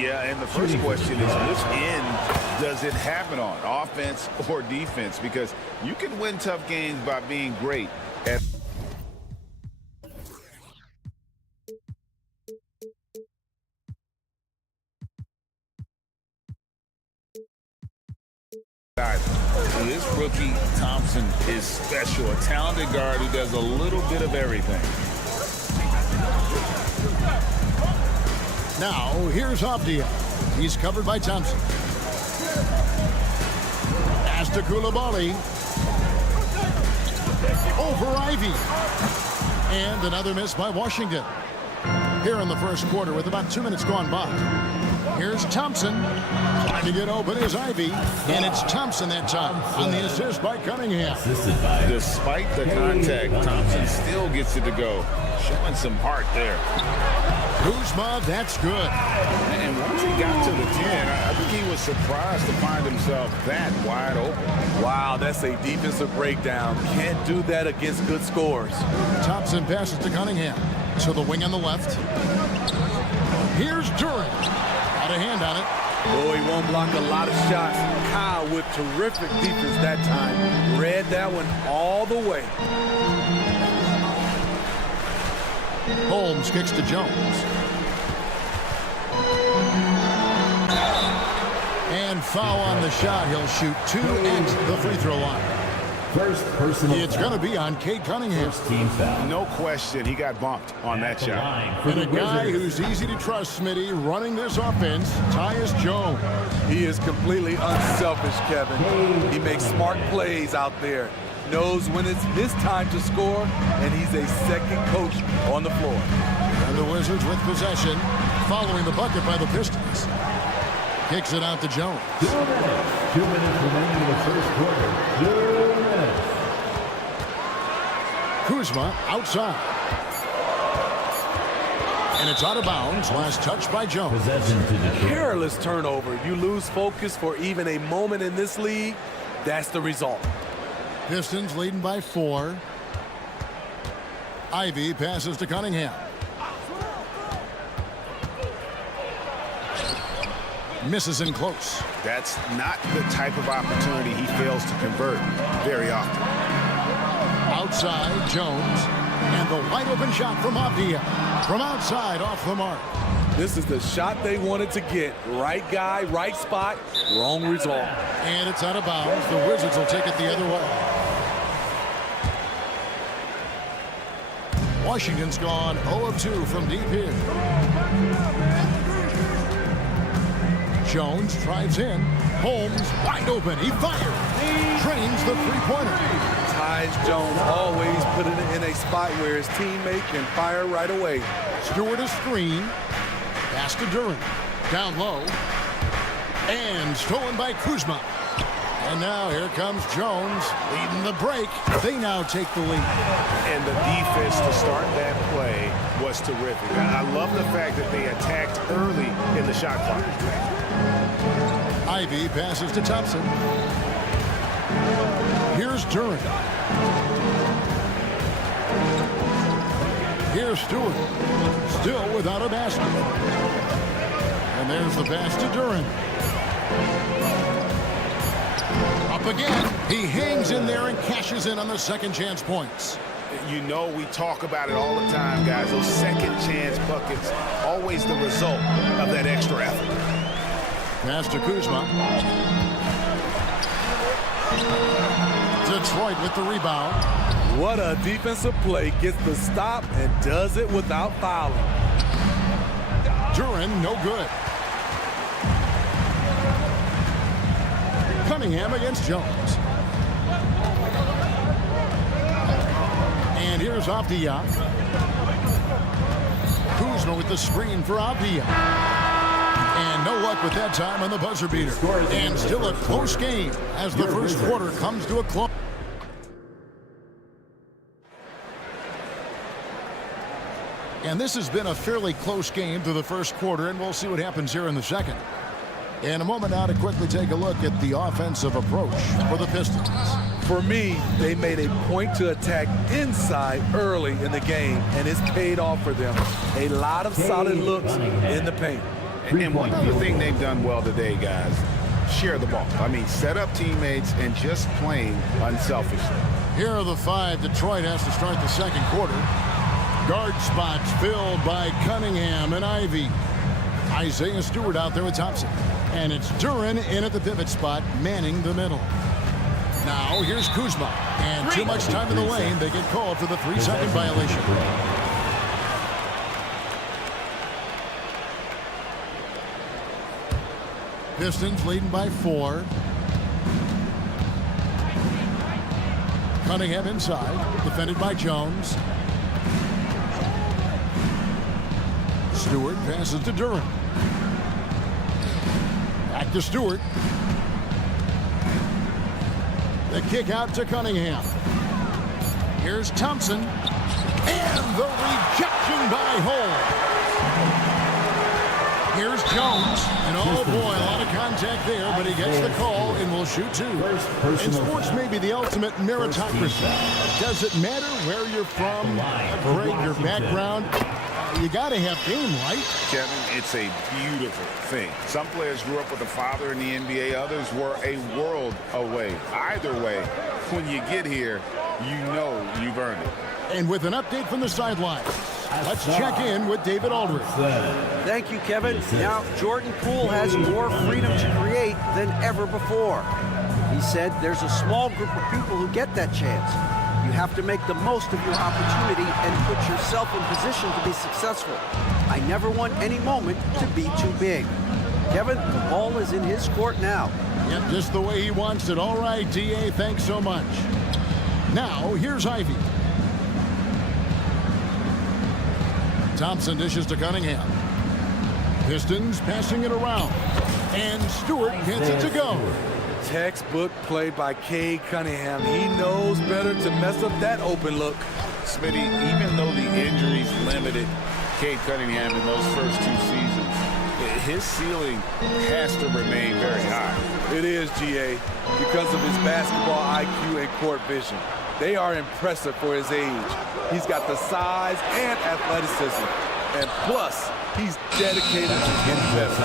Yeah, and the first question is, which end does it happen on, offense or defense? Because you can win tough games by being great at this rookie Thompson is special, a talented guard who does a little bit of everything. Now, here's Avdia. He's covered by Thompson. Pass to Coulibaly. Over Ivey. And another miss by Washington. Here in the first quarter with about 2 minutes gone by. Here's Thompson. Trying to get open is Ivey. And it's Thompson that time on the assist by Cunningham. Despite the contact, Thompson still gets it to go. Showing some heart there. Kuzma, that's good. And once he got to the 10, I think he was surprised to find himself that wide open. Wow, that's a defensive breakdown. Can't do that against good scores. Thompson passes to Cunningham. To the wing on the left. Here's Duran. Got a hand on it. Oh, he won't block a lot of shots. Kyle with terrific defense that time. Read that one all the way. Holmes kicks to Jones. And foul on the shot. He'll shoot 2 at the free throw line. First personal It's going to be on Cade Cunningham. First team foul. No question, he got bumped on that shot. And a guy who's easy to trust, Smitty, running this offense, Tyus Jones. He is completely unselfish, Kevin. He makes smart plays out there. Knows when it's his time to score, and he's a second coach on the floor. And the Wizards with possession, following the bucket by the Pistons. Kicks it out to Jones. 2 minutes. 2 minutes remaining in the first quarter. 2 minutes. Kuzma outside. And it's out of bounds. Last touch by Jones. Possession to Detroit. Careless turnover. You lose focus for even a moment in this league. That's the result. Pistons leading by 4. Ivey passes to Cunningham. Misses in close. That's not the type of opportunity he fails to convert very often. Outside, Jones. And the wide open shot from Avdia. From outside, off the mark. This is the shot they wanted to get. Right guy, right spot, wrong result. And it's out of bounds. The Wizards will take it the other way. Washington's gone 0 of 2 from deep here. Jones drives in. Holmes wide open. He fires. Drains the three-pointer. Tyus Jones always put it in a spot where his teammate can fire right away. Stewart a screen. Pass to Duran. Down low. And stolen by Kuzma. And now here comes Jones leading the break. They now take the lead. And the defense to start that play was terrific. I love the fact that they attacked early in the shot clock. Ivy passes to Thompson. Here's Duran. Here's Stewart. Still without a basket. And there's the pass to Duran. Up again. He hangs in there and cashes in on the second chance points. You know, we talk about it all the time, guys. Those second chance buckets, always the result of that extra effort. Pass to Kuzma. Detroit with the rebound. What a defensive play. Gets the stop and does it without fouling. Duran, no good. Cunningham against Jones. And here's Avdia. Kuzma with the screen for Avdia. And no luck with that time on the buzzer beater. And still a close game as the first quarter comes to a close. And this has been a fairly close game through the first quarter, and we'll see what happens here in the second. In a moment now to quickly take a look at the offensive approach for the Pistons. For me, they made a point to attack inside early in the game, and it's paid off for them. A lot of solid looks in the paint. And one other thing they've done well today, guys, share the ball. I mean, set up teammates and just playing unselfishly. Here are the five Detroit has to start the second quarter. Guard spots filled by Cunningham and Ivy. Isaiah Stewart out there with Thompson. And it's Duran in at the pivot spot, manning the middle. Now here's Kuzma. And too much time in the lane. They get called for the 3-second violation. Pistons leading by 4. Cunningham inside, defended by Jones. Stewart passes to Duran. Back to Stewart. The kick out to Cunningham. Here's Thompson. And the rejection by Holmes. Here's Jones. And oh boy, a lot of contact there, but he gets the call and will shoot 2. And sports may be the ultimate meritocracy. Does it matter where you're from, grade, your background? You got to have game, right? Kevin, it's a beautiful thing. Some players grew up with a father in the NBA. Others were a world away. Either way, when you get here, you know you've earned it. And with an update from the sideline, let's check in with David Aldridge. Thank you, Kevin. Now, Jordan Poole has more freedom to create than ever before. He said there's a small group of people who get that chance. You have to make the most of your opportunity and put yourself in position to be successful. I never want any moment to be too big. Kevin, the ball is in his court now. Yep, just the way he wants it. All right, D.A., thanks so much. Now, here's Ivy. Thompson dishes to Cunningham. Pistons passing it around. And Stewart gets it to go. Textbook play by Cade Cunningham. He knows better to mess up that open look. Smitty, even though the injuries limited Cade Cunningham in those first 2 seasons, his ceiling has to remain very high. It is, GA, because of his basketball IQ and court vision. They are impressive for his age. He's got the size and athleticism. And plus, he's dedicated to getting better.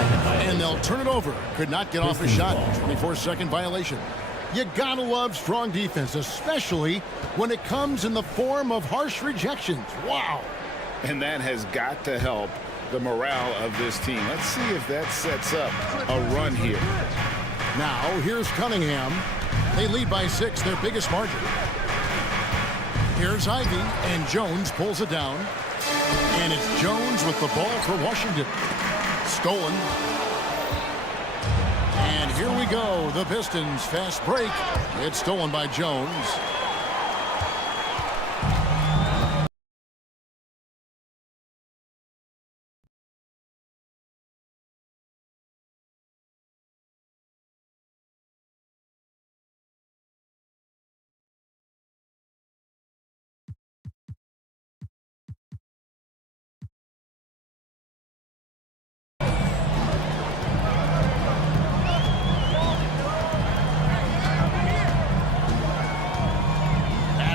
And they'll turn it over. Could not get off a shot. 24-second violation. You gotta love strong defense, especially when it comes in the form of harsh rejections. Wow. And that has got to help the morale of this team. Let's see if that sets up a run here. Now, here's Cunningham. They lead by 6, their biggest margin. Here's Ivy, and Jones pulls it down. And it's Jones with the ball for Washington. Stolen. And here we go. The Pistons fast break. It's stolen by Jones.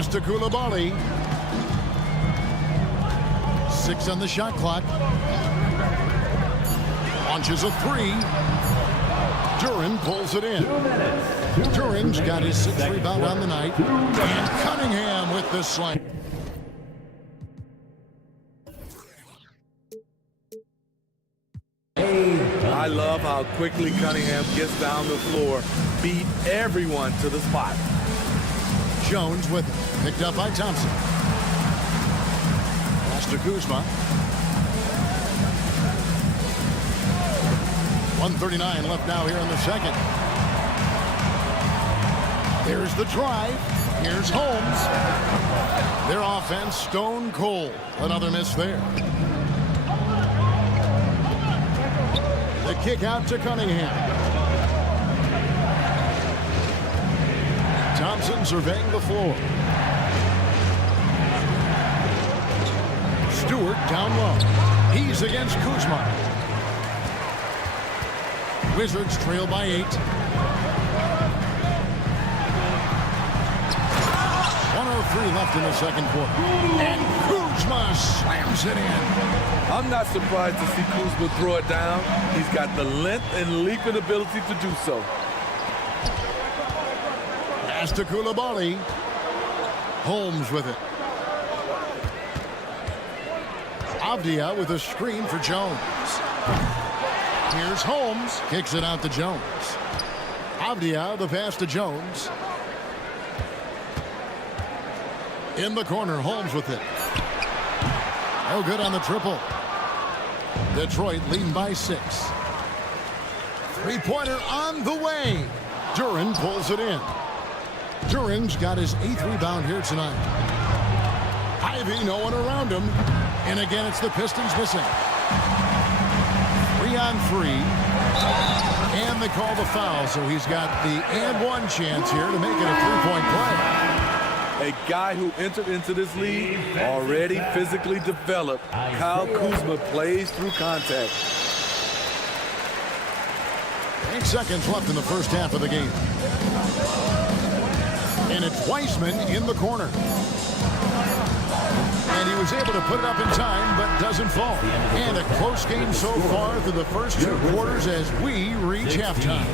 To Koulibaly. 6 on the shot clock. Launches a 3. Duran pulls it in. Duran's got his 6th rebound on the night. And Cunningham with the slam. I love how quickly Cunningham gets down the floor, beat everyone to the spot. Jones with it, picked up by Thompson. Pass to Kuzma. 1:39 left now here in the second. There's the drive. Here's Holmes. Their offense stone cold. Another miss there. The kick out to Cunningham. Thompson surveying the floor. Stewart down low. He's against Kuzma. Wizards trail by 8. 1:03 left in the second quarter. And Kuzma slams it in. I'm not surprised to see Kuzma throw it down. He's got the length and leaping ability to do so. Pass to Koulibaly. Holmes with it. Avdia with a screen for Jones. Here's Holmes. Kicks it out to Jones. Avdia, the pass to Jones. In the corner, Holmes with it. Oh, good on the triple. Detroit leading by 6. Three-pointer on the way. Duran pulls it in. Duran's got his 8th rebound here tonight. Ivy, no one around him. And again, it's the Pistons missing. 3-on-3. And they call the foul, so he's got the and-one chance here to make it a 3-point play. A guy who entered into this league already physically developed. Kyle Kuzma plays through contact. 8 seconds left in the first half of the game. And it's Weissman in the corner. And he was able to put it up in time, but doesn't fall. And a close game so far through the first 2 quarters as we reach halftime.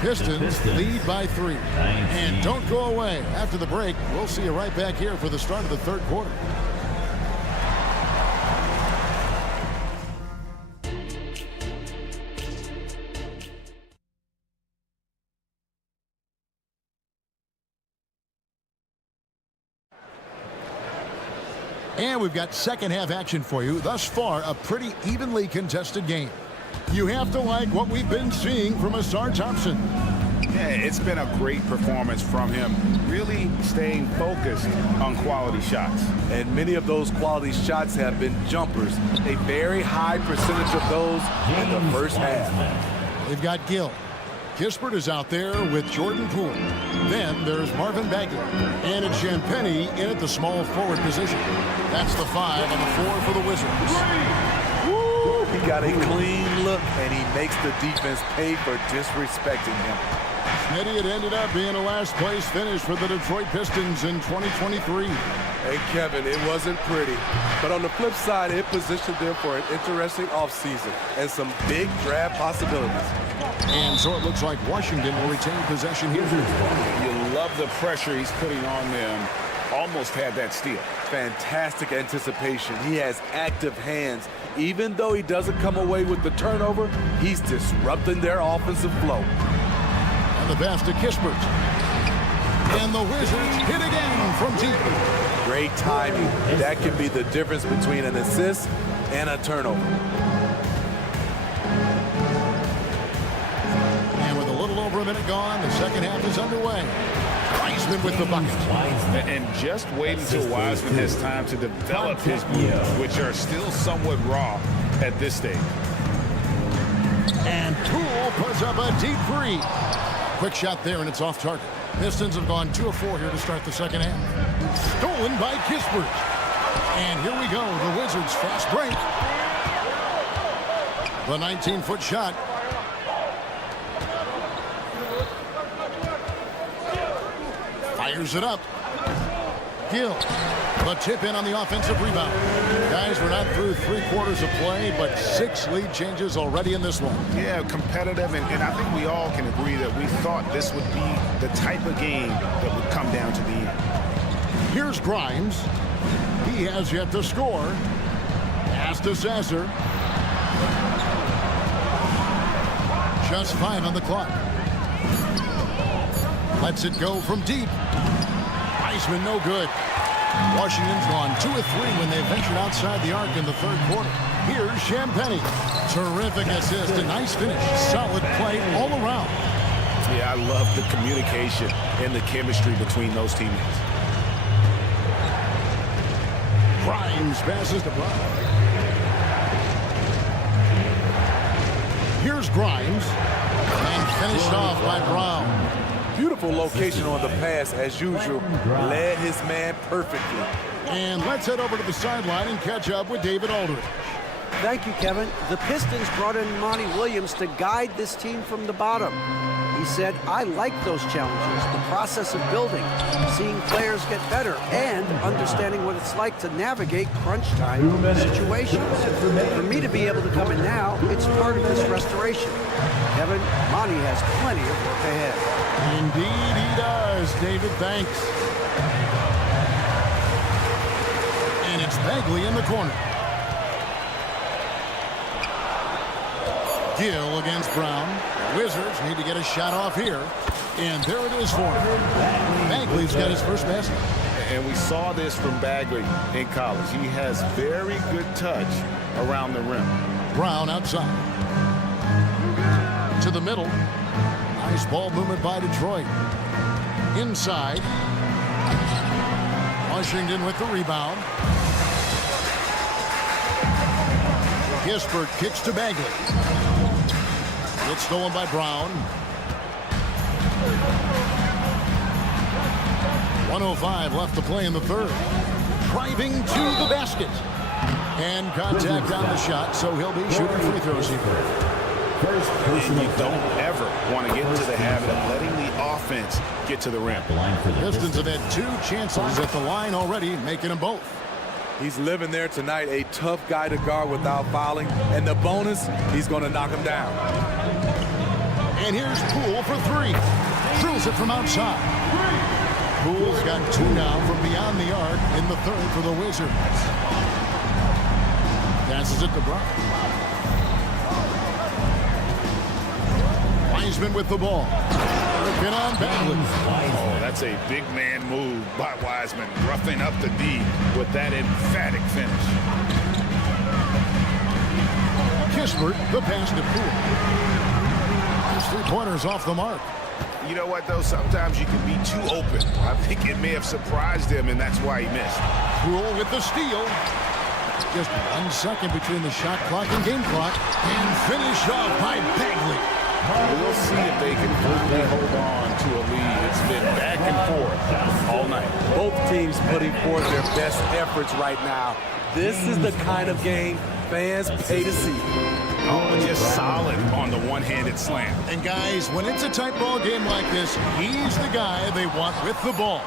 Pistons lead by 3. And don't go away. After the break, we'll see you right back here for the start of the third quarter. And we've got second half action for you. Thus far, a pretty evenly contested game. You have to like what we've been seeing from Asar Thompson. Yeah, it's been a great performance from him. Really staying focused on quality shots. And many of those quality shots have been jumpers. A very high percentage of those in the first half. They've got Gill. Kispert is out there with Jordan Poole. Then there's Marvin Bagley. And it's Champagny in at the small forward position. That's the 5 on the 4 for the Wizards. Woo! He got a clean look, and he makes the defense pay for disrespecting him. Smitty, it ended up being a last-place finish for the Detroit Pistons in 2023. Hey, Kevin, it wasn't pretty. But on the flip side, it positioned them for an interesting offseason and some big draft possibilities. And so it looks like Washington will retain possession here. You love the pressure he's putting on them. Almost had that steal. Fantastic anticipation. He has active hands. Even though he doesn't come away with the turnover, he's disrupting their offensive flow. And the pass to Kispert. And the Wizards hit again from deep. Great timing. That can be the difference between an assist and a turnover. And with a little over a minute gone, the second half is underway. Wiseman with the bucket. And just wait until Wiseman has time to develop his moves, which are still somewhat raw at this stage. And Poole puts up a deep three. Quick shot there, and it's off target. Pistons have gone 2 of 4 here to start the second half. Stolen by Kispert. And here we go, the Wizards' fast break. The 19-foot shot. Fires it up. Gill. The tip in on the offensive rebound. Guys, we're not through 3 quarters of play, but 6 lead changes already in this one. Yeah, competitive, and I think we all can agree that we thought this would be the type of game that would come down to the end. Here's Grimes. He has yet to score. Pass to Sasser. Just 5 on the clock. Lets it go from deep. Wiseman no good. Washington's gone 2 of 3 when they ventured outside the arc in the third quarter. Here's Champagnie. Terrific assist, a nice finish. Solid play all around. Yeah, I love the communication and the chemistry between those teammates. Grimes passes to Brown. Here's Grimes. And finished off by Brown. Beautiful location on the pass, as usual. Led his man perfectly. And let's head over to the sideline and catch up with David Aldridge. Thank you, Kevin. The Pistons brought in Monty Williams to guide this team from the bottom. He said, I like those challenges, the process of building, seeing players get better, and understanding what it's like to navigate crunch time situations. For me to be able to come in now, it's part of this restoration. Kevin, Monty has plenty of work ahead. Indeed he does, David. Thanks. And it's Bagley in the corner. Gill against Brown. The Wizards need to get a shot off here. And there it is for him. Bagley's got his first basket. And we saw this from Bagley in college. He has very good touch around the rim. Brown outside. To the middle. Nice ball movement by Detroit. Inside. Washington with the rebound. Kispert kicks to Bagley. It's stolen by Brown. 1:05 left to play in the third. Driving to the basket. And contact on the shot, so he'll be shooting free throws here. And you don't ever want to get into the habit of letting the offense get to the rim. Pistons have had 2 chances at the line already, making them both. He's living there tonight, a tough guy to guard without fouling. And the bonus, he's going to knock him down. And here's Poole for 3. Drills it from outside. Poole's got 2 now from beyond the arc in the third for the Wizards. Passes it to Brown. Wiseman with the ball. Working on Bagley. Oh, that's a big man move by Wiseman, roughing up the D with that emphatic finish. Kispert, the pass to Poole. His 3-pointers off the mark. You know what, though? Sometimes you can be too open. I think it may have surprised him, and that's why he missed. Poole with the steal. Just 1 second between the shot clock and game clock. And finished off by Bagley. We'll see if they can finally hold on to a lead. It's been back and forth all night. Both teams putting forth their best efforts right now. This is the kind of game fans pay to see. Oh, just solid on the one-handed slam. And guys, when it's a tight ball game like this, he's the guy they want with the ball.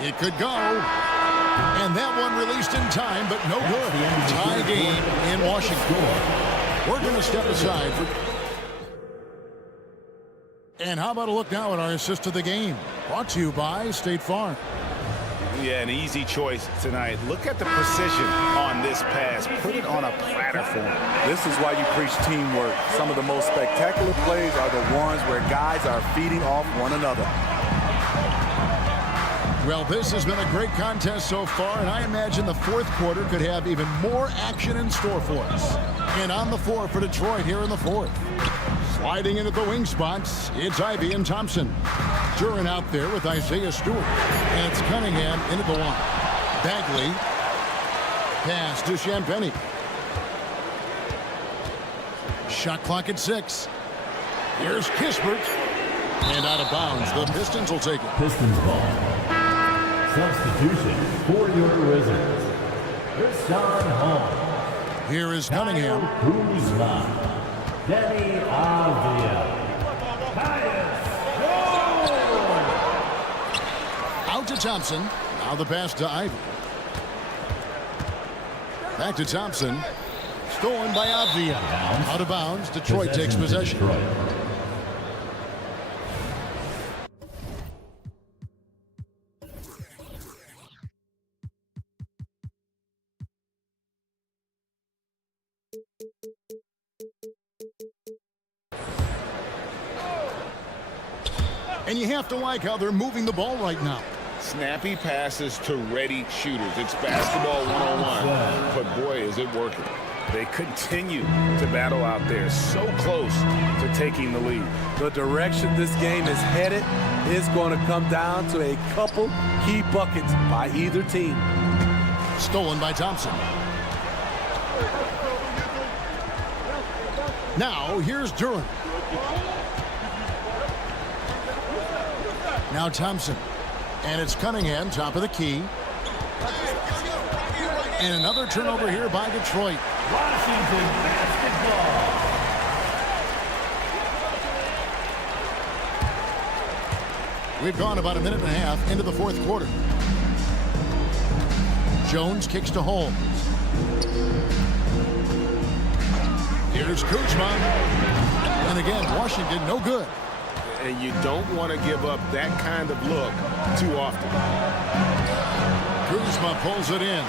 It could go. And that one released in time, but no good. Tie game in Washington. We're going to step aside for... And how about a look now at our assist of the game? Brought to you by State Farm. Yeah, an easy choice tonight. Look at the precision on this pass. Put it on a platter for him. This is why you preach teamwork. Some of the most spectacular plays are the ones where guys are feeding off one another. Well, this has been a great contest so far, and I imagine the fourth quarter could have even more action in store for us. And on the floor for Detroit here in the fourth. Sliding into the wing spots, it's Ivey and Thompson. Duran out there with Isaiah Stewart. And it's Cunningham into the one. Bagley. Pass to Champagnie. Shot clock at 6. Here's Kispert. And out of bounds. The Pistons will take it. Pistons ball. Substitution for your Wizards. Rashawn Holmes. Here is Cunningham. Kuzma. Denny Avdia. Out to Thompson. Now the pass to Ivey. Back to Thompson. Stolen by Avdia. Out of bounds. Detroit takes possession. And you have to like how they're moving the ball right now. Snappy passes to ready shooters. It's basketball 101. But boy, is it working. They continue to battle out there, so close to taking the lead. The direction this game is headed is going to come down to a couple key buckets by either team. Stolen by Thompson. Now here's Duran. Now Thompson. And it's Cunningham, top of the key. And another turnover here by Detroit. Washington basketball. We've gone about a minute and a half into the fourth quarter. Jones kicks to Holmes. Here's Kuzma. And again, Washington no good. And you don't want to give up that kind of look too often. Kuzma pulls it in.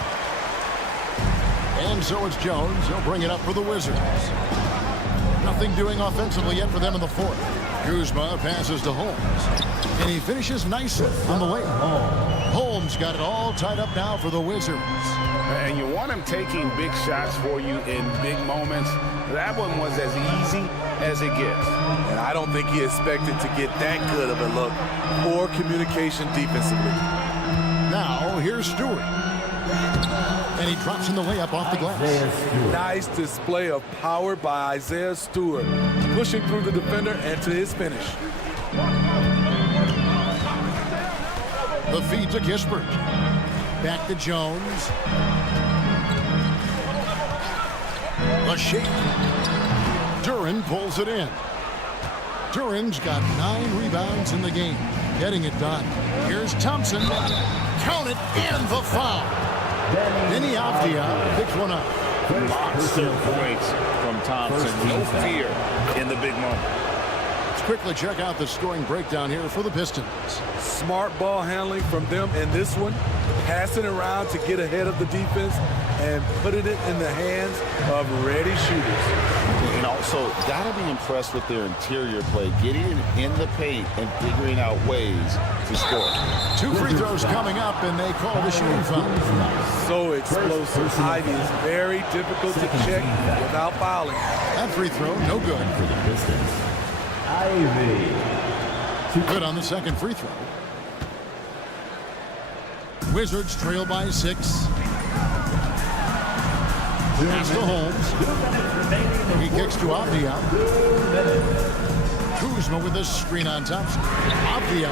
And so it's Jones. He'll bring it up for the Wizards. Nothing doing offensively yet for them in the fourth. Kuzma passes to Holmes. And he finishes nicely on the layup. Holmes got it all tied up now for the Wizards. And you want him taking big shots for you in big moments. That one was as easy as it gets. And I don't think he expected to get that good of a look. Poor communication defensively. Now here's Stewart. And he drops in the layup off the glass. Nice display of power by Isaiah Stewart. Pushing through the defender and to his finish. The feed to Kispert. Back to Jones. A shake. Duran pulls it in. Duran's got 9 rebounds in the game. Getting it done. Here's Thompson. Count it and the foul. Denny Avdia picks one up. Monster points from Thompson. No fear in the big moment. Let's quickly check out the scoring breakdown here for the Pistons. Smart ball handling from them in this one. Passing around to get ahead of the defense and putting it in the hands of ready shooters. And also, got to be impressed with their interior play, getting in the paint and figuring out ways to score. 2 free throws coming up, and they call the shooting foul. So explosive. Ivey is very difficult to check without fouling. That free throw, no good. For the Pistons, Ivey. Good on the second free throw. Wizards trail by 6. Pass to Holmes. He kicks to Avdia. Kuzma with a screen on Thompson. Avdia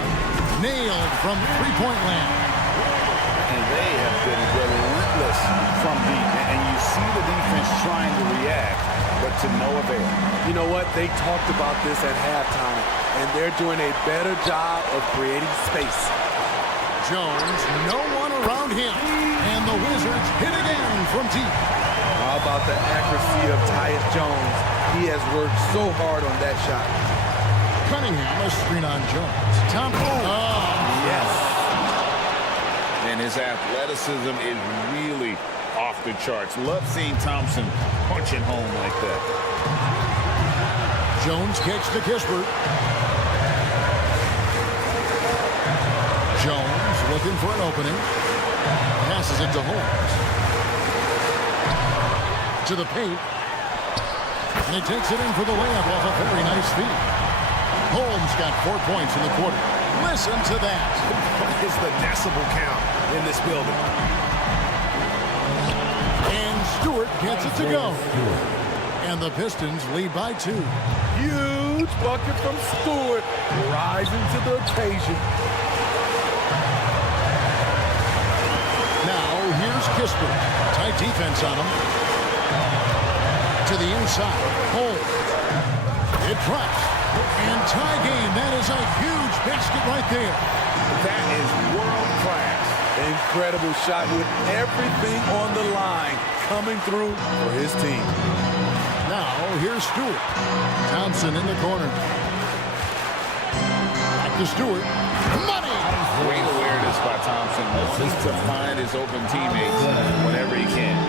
nailed from three-point land. And they have been relentless from deep. And you see the defense trying to react, but to no avail. You know what? They talked about this at halftime, and they're doing a better job of creating space. Jones, no one around him. And the Wizards hit again from deep. How about the accuracy of Tyus Jones. He has worked so hard on that shot. Cunningham, a screen on Jones. Yes. And his athleticism is really off the charts. Love seeing Thompson punching home like that. Jones kicks to Kispert. Jones looking for an opening. Passes it to Holmes. To the paint. And he takes it in for the layup off a very nice feed. Holmes got 4 points in the quarter. Listen to that. What is the decibel count in this building? And Stewart gets it to go. And the Pistons lead by 2. Huge bucket from Stewart, rising to the occasion. Now here's Kispert. Tight defense on him. To the inside. Holmes. It drops. And tie game. That is a huge basket right there. That is world class. Incredible shot with everything on the line coming through for his team. Now here's Stewart. Thompson in the corner. Back to Stewart. Money! Great awareness by Thompson. Looking to find his open teammates whenever he can.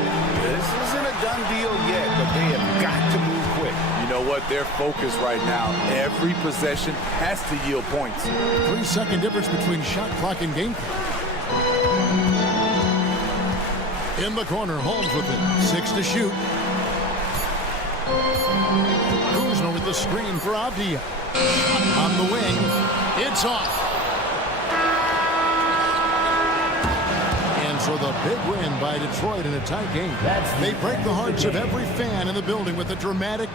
This isn't a done deal yet, but they have got to move quick. You know what? They're focused right now. Every possession has to yield points. 3-second difference between shot clock and game clock. In the corner, Holmes with it. 6 to shoot. Kuzma with the screen for Avdia. On the wing. It's off. And so the big win by Detroit in a tight game. They break the hearts of every fan in the building with a dramatic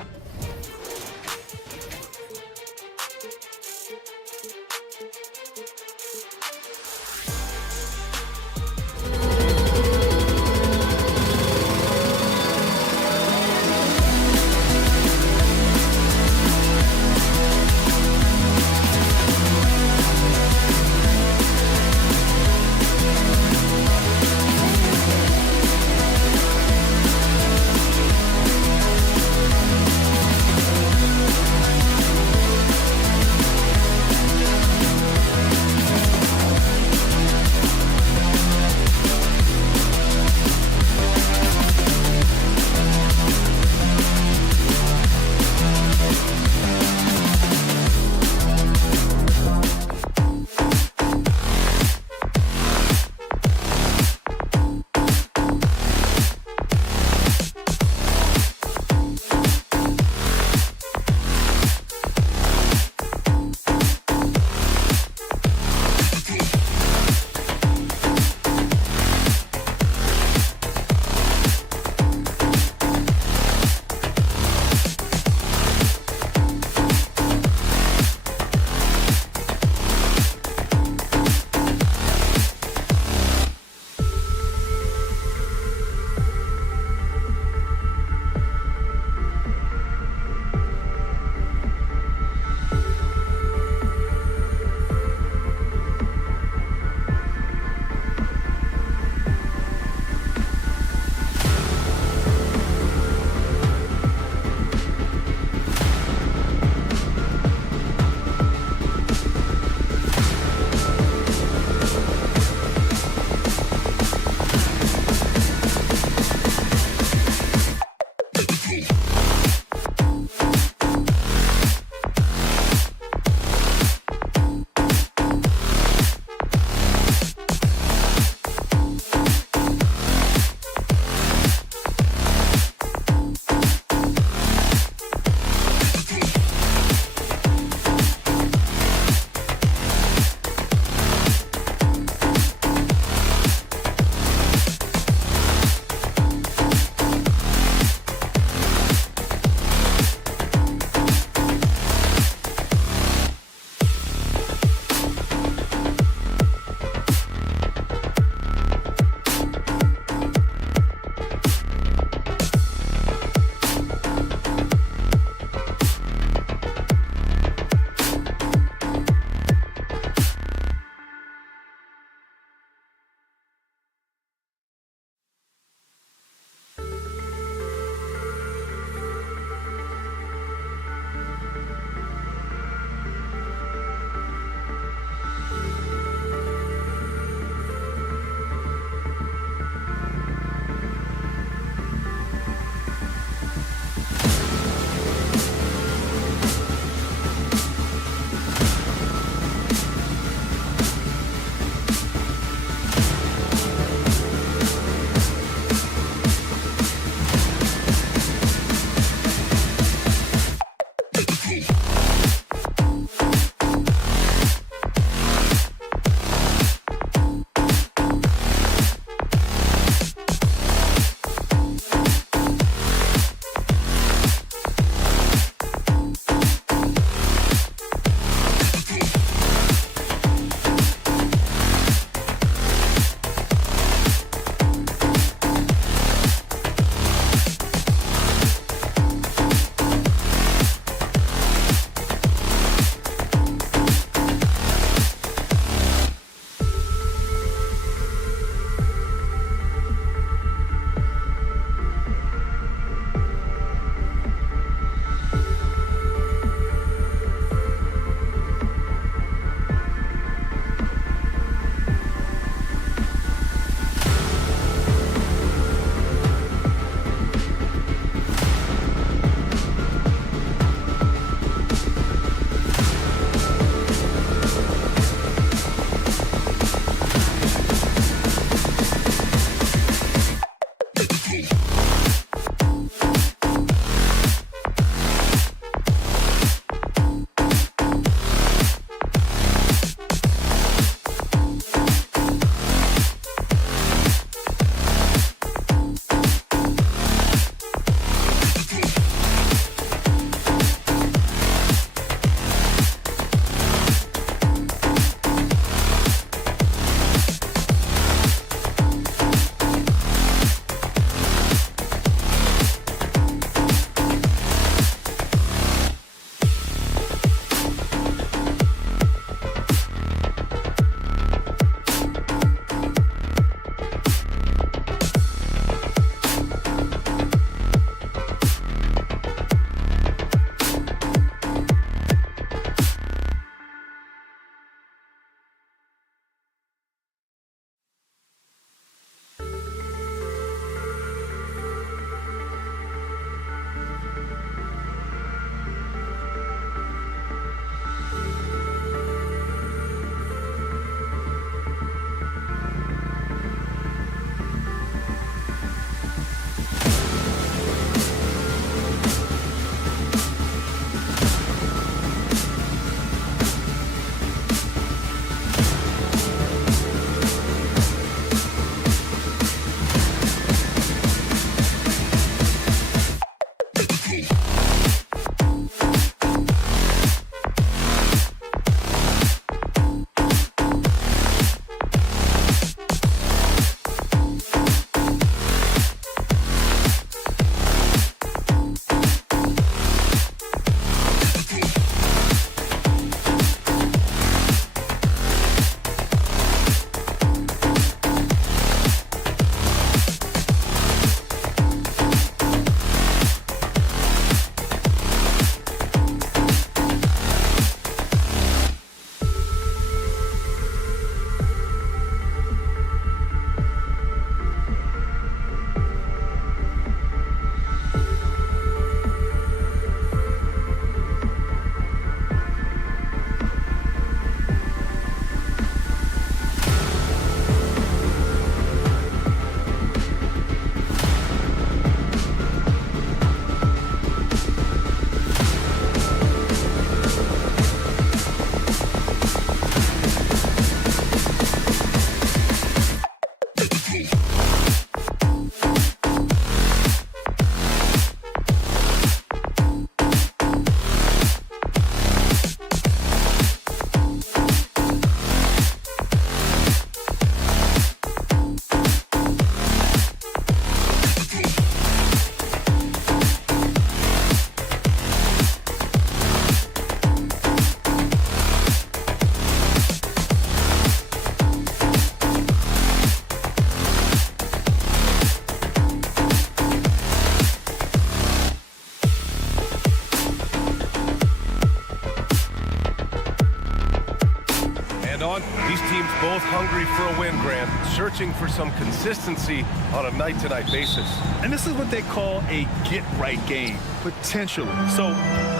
Teams both hungry for a win, Grant, searching for some consistency on a night-to-night basis. And this is what they call a get-right game, potentially. So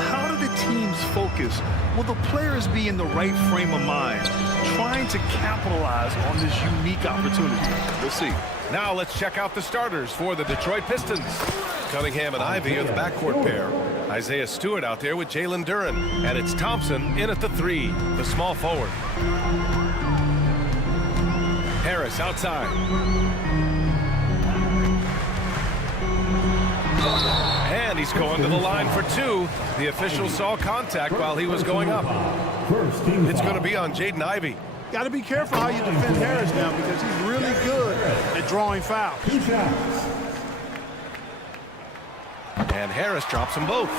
how do the teams focus? Will the players be in the right frame of mind, trying to capitalize on this unique opportunity? We'll see. Now let's check out the starters for the Detroit Pistons. Cunningham and Ivy are the backcourt pair. Isaiah Stewart out there with Jalen Duren. And it's Thompson in at the 3, the small forward. Harris outside. And he's going to the line for 2. The official saw contact while he was going up. It's going to be on Jaden Ivey. Got to be careful how you defend Harris now because he's really good at drawing fouls. And Harris drops them both.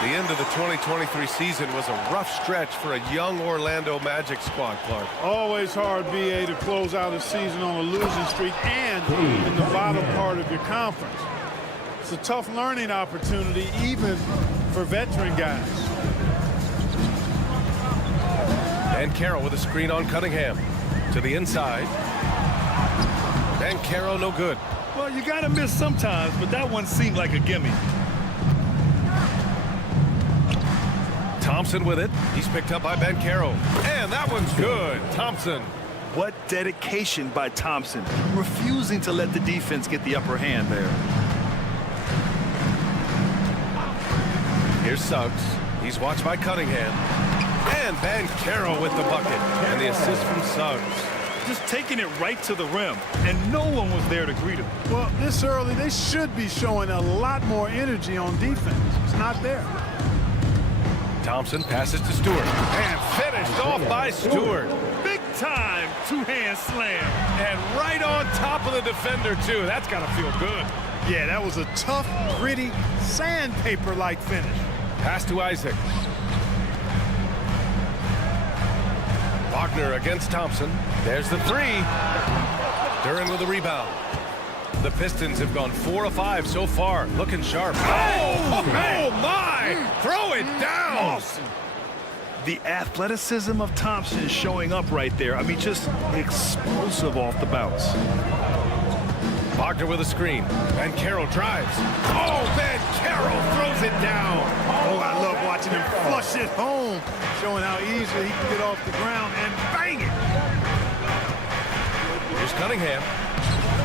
The end of the 2023 season was a rough stretch for a young Orlando Magic squad, Clark. Always hard, BA, to close out a season on a losing streak and in the bottom part of your conference. It's a tough learning opportunity even for veteran guys. And Carroll with a screen on Cunningham. To the inside. And Carroll no good. Well, you got to miss sometimes, but that one seemed like a gimme. Thompson with it. He's picked up by Ben Carroll. And that one's good. Thompson. What dedication by Thompson, refusing to let the defense get the upper hand there. Here's Suggs. He's watched by Cunningham. And Ben Carroll with the bucket. And the assist from Suggs. Just taking it right to the rim, and no one was there to greet him. Well, this early, they should be showing a lot more energy on defense. It's not there. Thompson passes to Stewart. And finished off by Stewart. Big time two-hand slam. And right on top of the defender, too. That's got to feel good. Yeah, that was a tough, gritty, sandpaper-like finish. Pass to Isaac. Wagner against Thompson. There's the 3. Duren with the rebound. The Pistons have gone 4 of 5 so far. Looking sharp. Oh my! Throw it down! Awesome. The athleticism of Thompson is showing up right there. I mean, just explosive off the bounce. Wagner with a screen. Ben Carroll drives. Oh, Ben Carroll throws it down. Oh, I love watching him flush it home, showing how easily he can get off the ground and bang it. Here's Cunningham.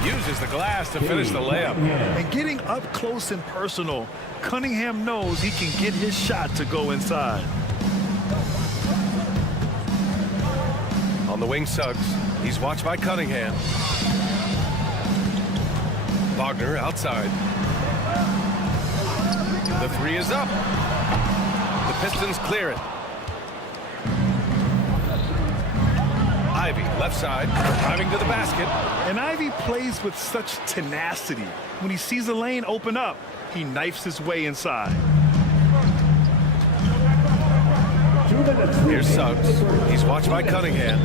Uses the glass to finish the layup. And getting up close and personal, Cunningham knows he can get his shot to go inside. On the wing, Suggs. He's watched by Cunningham. Wagner outside. The 3 is up. The Pistons clear it. Ivy, left side, driving to the basket. And Ivy plays with such tenacity. When he sees a lane open up, he knifes his way inside. Here's Suggs. He's watched by Cunningham.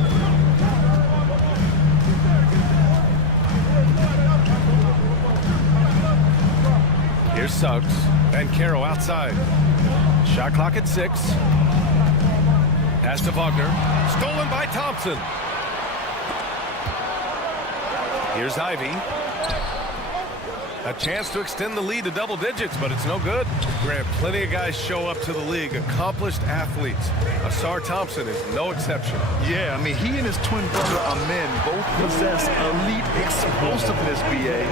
Here's Suggs. Ben Carroll outside. Shot clock at 6. Pass to Wagner. Stolen by Thompson. Here's Ivy. A chance to extend the lead to double digits, but it's no good. Grant, plenty of guys show up to the league, accomplished athletes. Asar Thompson is no exception. Yeah, I mean, he and his twin brother Amin both possess elite explosiveness, BA.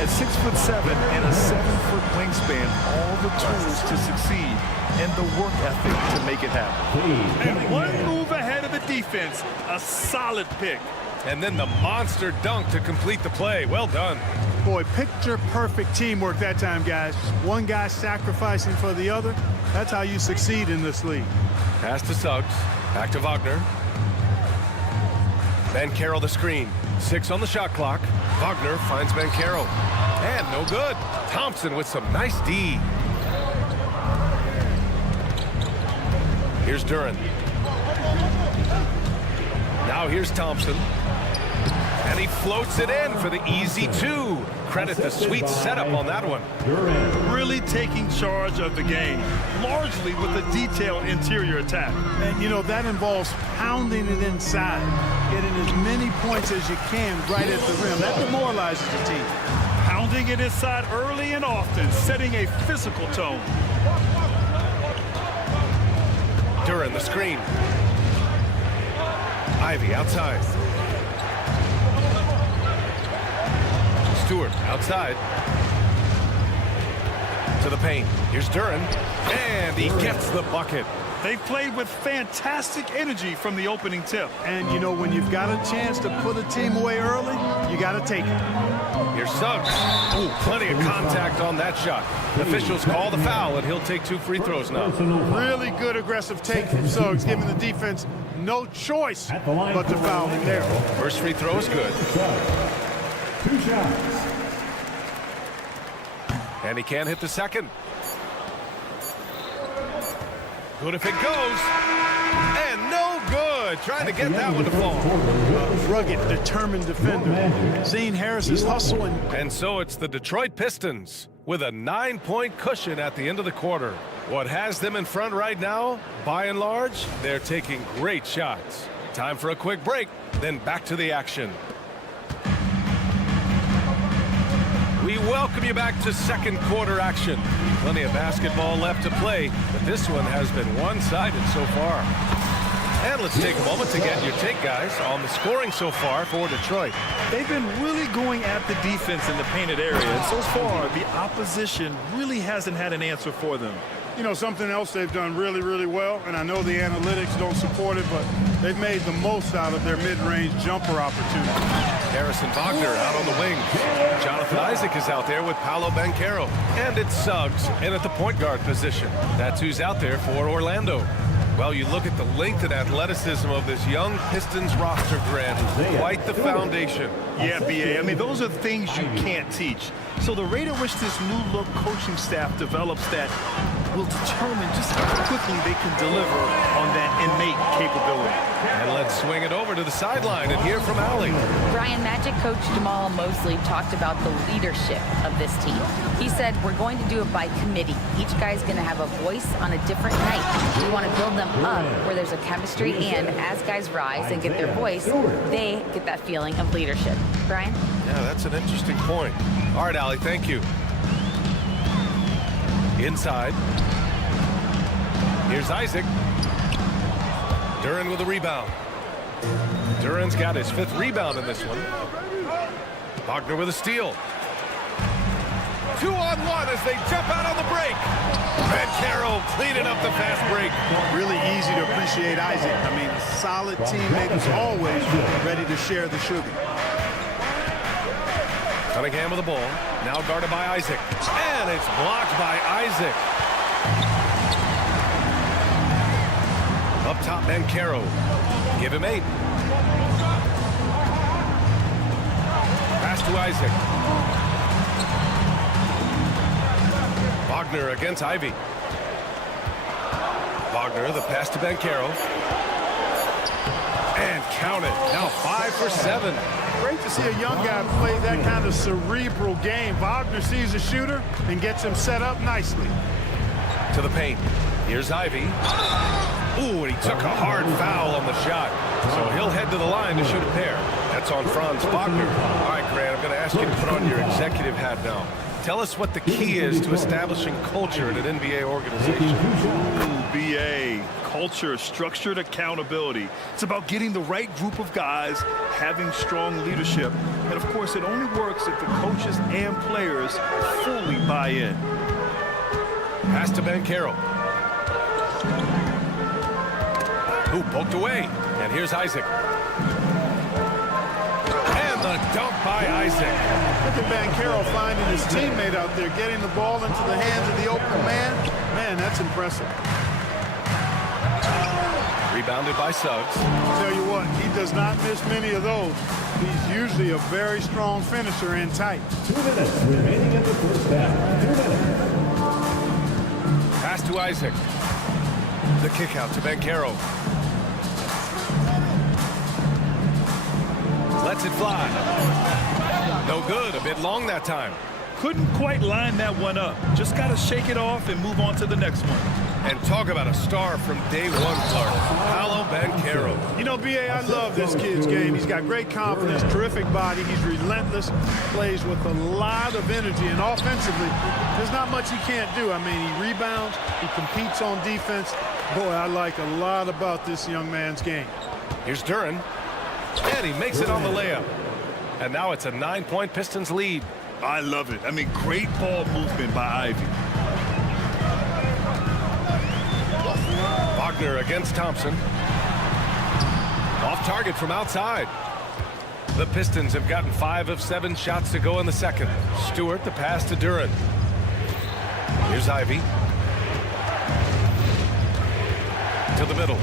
At 6'7" and a 7-foot wingspan, all the tools to succeed and the work ethic to make it happen. And one move ahead of the defense, a solid pick. And then the monster dunk to complete the play. Well done. Boy, picture-perfect teamwork that time, guys. One guy sacrificing for the other. That's how you succeed in this league. Pass to Suggs. Back to Wagner. Ben Carroll the screen. 6 on the shot clock. Wagner finds Ben Carroll. And no good. Thompson with some nice D. Here's Duren. Now here's Thompson. And he floats it in for the easy 2. credit the sweet setup on that one. Really taking charge of the game, largely with a detailed interior attack. And, you know, that involves pounding it inside, getting as many points as you can right at the rim. That demoralizes the team. Pounding it inside early and often, setting a physical tone. Duran the screen. Ivy outside. Stewart outside. To the paint. Here's Duran. And he gets the bucket. They played with fantastic energy from the opening tip. And, you know, when you've got a chance to put a team away early, you got to take it. Here's Suggs. Ooh, plenty of contact on that shot. The officials call the foul, and he'll take 2 free throws now. Really good aggressive take from Suggs, giving the defense no choice but to foul him there. First free throw is good. 2 shots. And he can't hit the second. Good if it goes. And no good. Trying to get that one to fall. Rugged, determined defender. Seeing Harris's hustle. And so it's the Detroit Pistons with a 9-point cushion at the end of the quarter. What has them in front right now, by and large, they're taking great shots. Time for a quick break, then back to the action. We welcome you back to second quarter action. Plenty of basketball left to play, but this one has been one-sided so far. And let's take a moment to get your take, guys, on the scoring so far for Detroit. They've been really going at the defense in the painted area, and so far, the opposition really hasn't had an answer for them. You know, something else they've done really, really well, and I know the analytics don't support it, but they've made the most out of their mid-range jumper opportunity. Harrison Wagner out on the wing. Jonathan Isaac is out there with Paolo Banchero. And it's Suggs in at the point guard position. That's who's out there for Orlando. Well, you look at the length and athleticism of this young Pistons roster, Grant. Quite the foundation. Yeah, B.A. I mean, those are things you can't teach. So the rate at which this new-look coaching staff develops that will determine just how quickly they can deliver on that innate capability. And let's swing it over to the sideline and hear from Allie. Brian, Magic coach Jamal Mosley talked about the leadership of this team. He said, we're going to do it by committee. Each guy's going to have a voice on a different night. We want to build them up where there's a chemistry, and as guys rise and get their voice, they get that feeling of leadership. Brian? Yeah, that's an interesting point. All right, Allie, thank you. Inside. Here's Isaac. Duran with a rebound. Duran's got his 5th rebound in this one. Wagner with a steal. 2-on-1 as they jump out on the break. Banchero cleaning up the fast break. Really easy to appreciate Isaac. I mean, solid teammate who's always ready to share the sugar. Cunningham with the ball. Now guarded by Isaac. And it's blocked by Isaac. Up top, Banchero. Give him 8. Pass to Isaac. Wagner against Ivy. Wagner, the pass to Banchero. And count it. Now 5 for 7. Great to see a young guy play that kind of cerebral game. Wagner sees a shooter and gets him set up nicely. To the paint. Here's Ivy. Ooh, and he took a hard foul on the shot. So he'll head to the line to shoot a pair. That's on Franz Wagner. All right, Grant, I'm going to ask you to put on your executive hat now. Tell us what the key is to establishing culture in an NBA organization. Ooh, BA. Culture, structured accountability. It's about getting the right group of guys, having strong leadership. And, of course, it only works if the coaches and players fully buy in. Pass to Banchero. Ooh, poked away. And here's Isaac. And the dunk by Isaac. Look at Banchero finding his teammate out there, getting the ball into the hands of the open man. Man, that's impressive. Rebounded by Suggs. I'll tell you what, he does not miss many of those. He's usually a very strong finisher and tight. 2 minutes remaining in the first half. 2 minutes. Pass to Isaac. The kick out to Banchero. Lets it fly. No good. A bit long that time. Couldn't quite line that one up. Just got to shake it off and move on to the next one. And talk about a star from day one, Clark. Paolo Banchero. You know, B.A., I love this kid's game. He's got great confidence, terrific body. He's relentless, plays with a lot of energy. And offensively, there's not much he can't do. I mean, he rebounds, he competes on defense. Boy, I like a lot about this young man's game. Here's Duren. And he makes it on the layup. And now it's a 9-point Pistons lead. I love it. I mean, great ball movement by Ivy. Wagner against Thompson. Off target from outside. The Pistons have gotten 5 of 7 shots to go in the second. Stewart the pass to Duren. Here's Ivy. To the middle.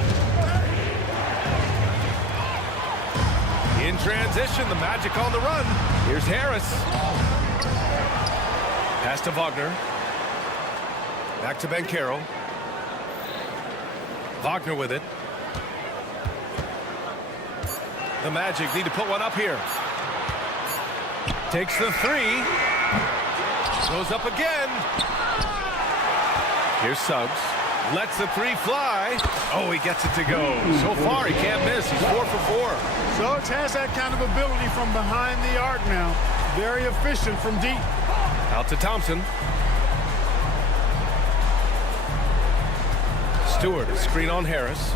In transition, the Magic on the run. Here's Harris. Pass to Wagner. Back to Banchero. Wagner with it. The Magic need to put one up here. Takes the 3. Goes up again. Here's Suggs. Lets the 3 fly. Oh, he gets it to go. So far, he can't miss. He's 4 for 4. Suggs has that kind of ability from behind the arc now. Very efficient from deep. Out to Thompson. Stewart, a screen on Harris.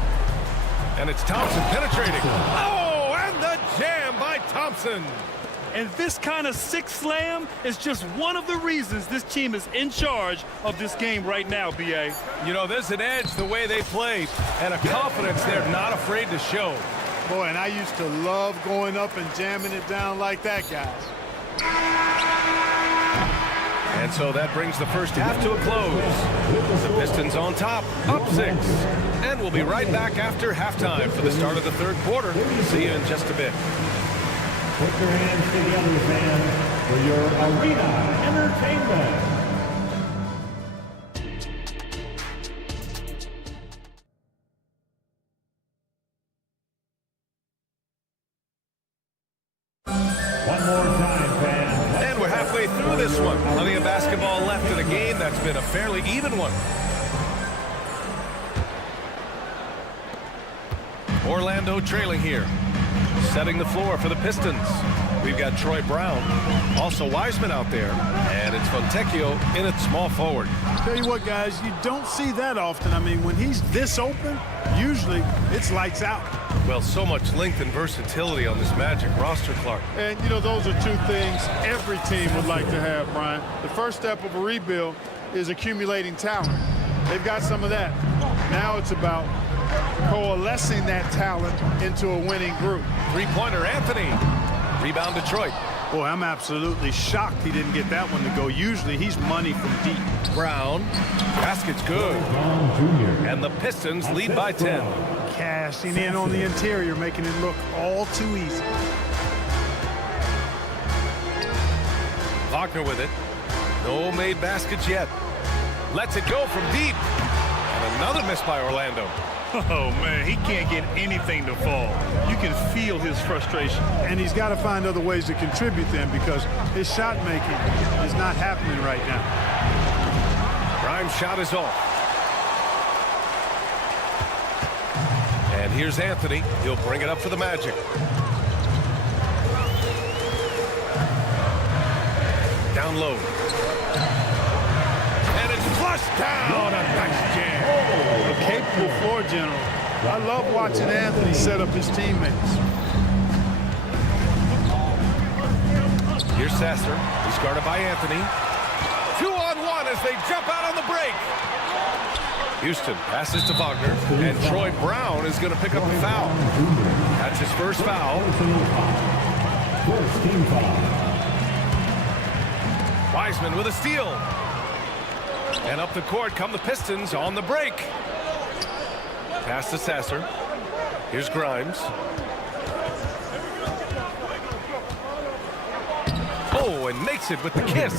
And it's Thompson penetrating. Oh, and the jam by Thompson. And this kind of six slam is just one of the reasons this team is in charge of this game right now, B.A. You know, there's an edge the way they play and a confidence they're not afraid to show. Boy, and I used to love going up and jamming it down like that, guys. And so that brings the first half to a close. The Pistons on top, up 6. And we'll be right back after halftime for the start of the third quarter. See you in just a bit. Put your hands together, fans, for your arena entertainment. One more time, fans. And we're halfway through this one. Plenty of basketball left in a game that's been a fairly even one. Orlando trailing here. Setting the floor for the Pistons. We've got Troy Brown, also Wiseman out there, and it's Fontecchio in at small forward. Tell you what, guys, you don't see that often. I mean, when he's this open, usually it's lights out. Well, so much length and versatility on this Magic roster, Clark. And, you know, those are two things every team would like to have, Brian. The first step of a rebuild is accumulating talent. They've got some of that. Now it's about coalescing that talent into a winning group. Three-pointer, Anthony. Rebound, Detroit. Boy, I'm absolutely shocked he didn't get that one to go. Usually he's money from deep. Brown. Basket's good. And the Pistons lead by 10. Cashing in on the interior, making it look all too easy. Wagner with it. No made baskets yet. Lets it go from deep. And another miss by Orlando. Oh, man, he can't get anything to fall. You can feel his frustration. And he's got to find other ways to contribute then, because his shot making is not happening right now. Grimes' shot is off. And here's Anthony. He'll bring it up for the Magic. Down low. And it's flushed down. A nice jam. A capable floor general. I love watching Anthony set up his teammates. Here's Sasser. He's guarded by Anthony. 2-on-1 as they jump out on the break. Houston passes to Wagner, and Troy Brown is going to pick up a foul. That's his first foul. First team foul. Wiseman with a steal. And up the court come the Pistons on the break. Pass to Sasser. Here's Grimes. Oh, and makes it with the kiss.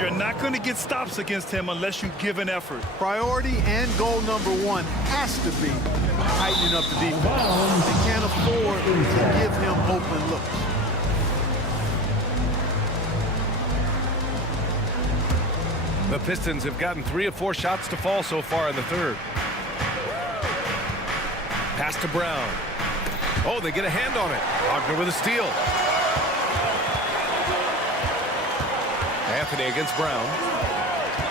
You're not going to get stops against him unless you give an effort. Priority and goal number one has to be tightening up the defense. They can't afford to give him open looks. The Pistons have gotten 3 of 4 shots to fall so far in the third. Pass to Brown. Oh, they get a hand on it. Wagner with a steal. Anthony against Brown.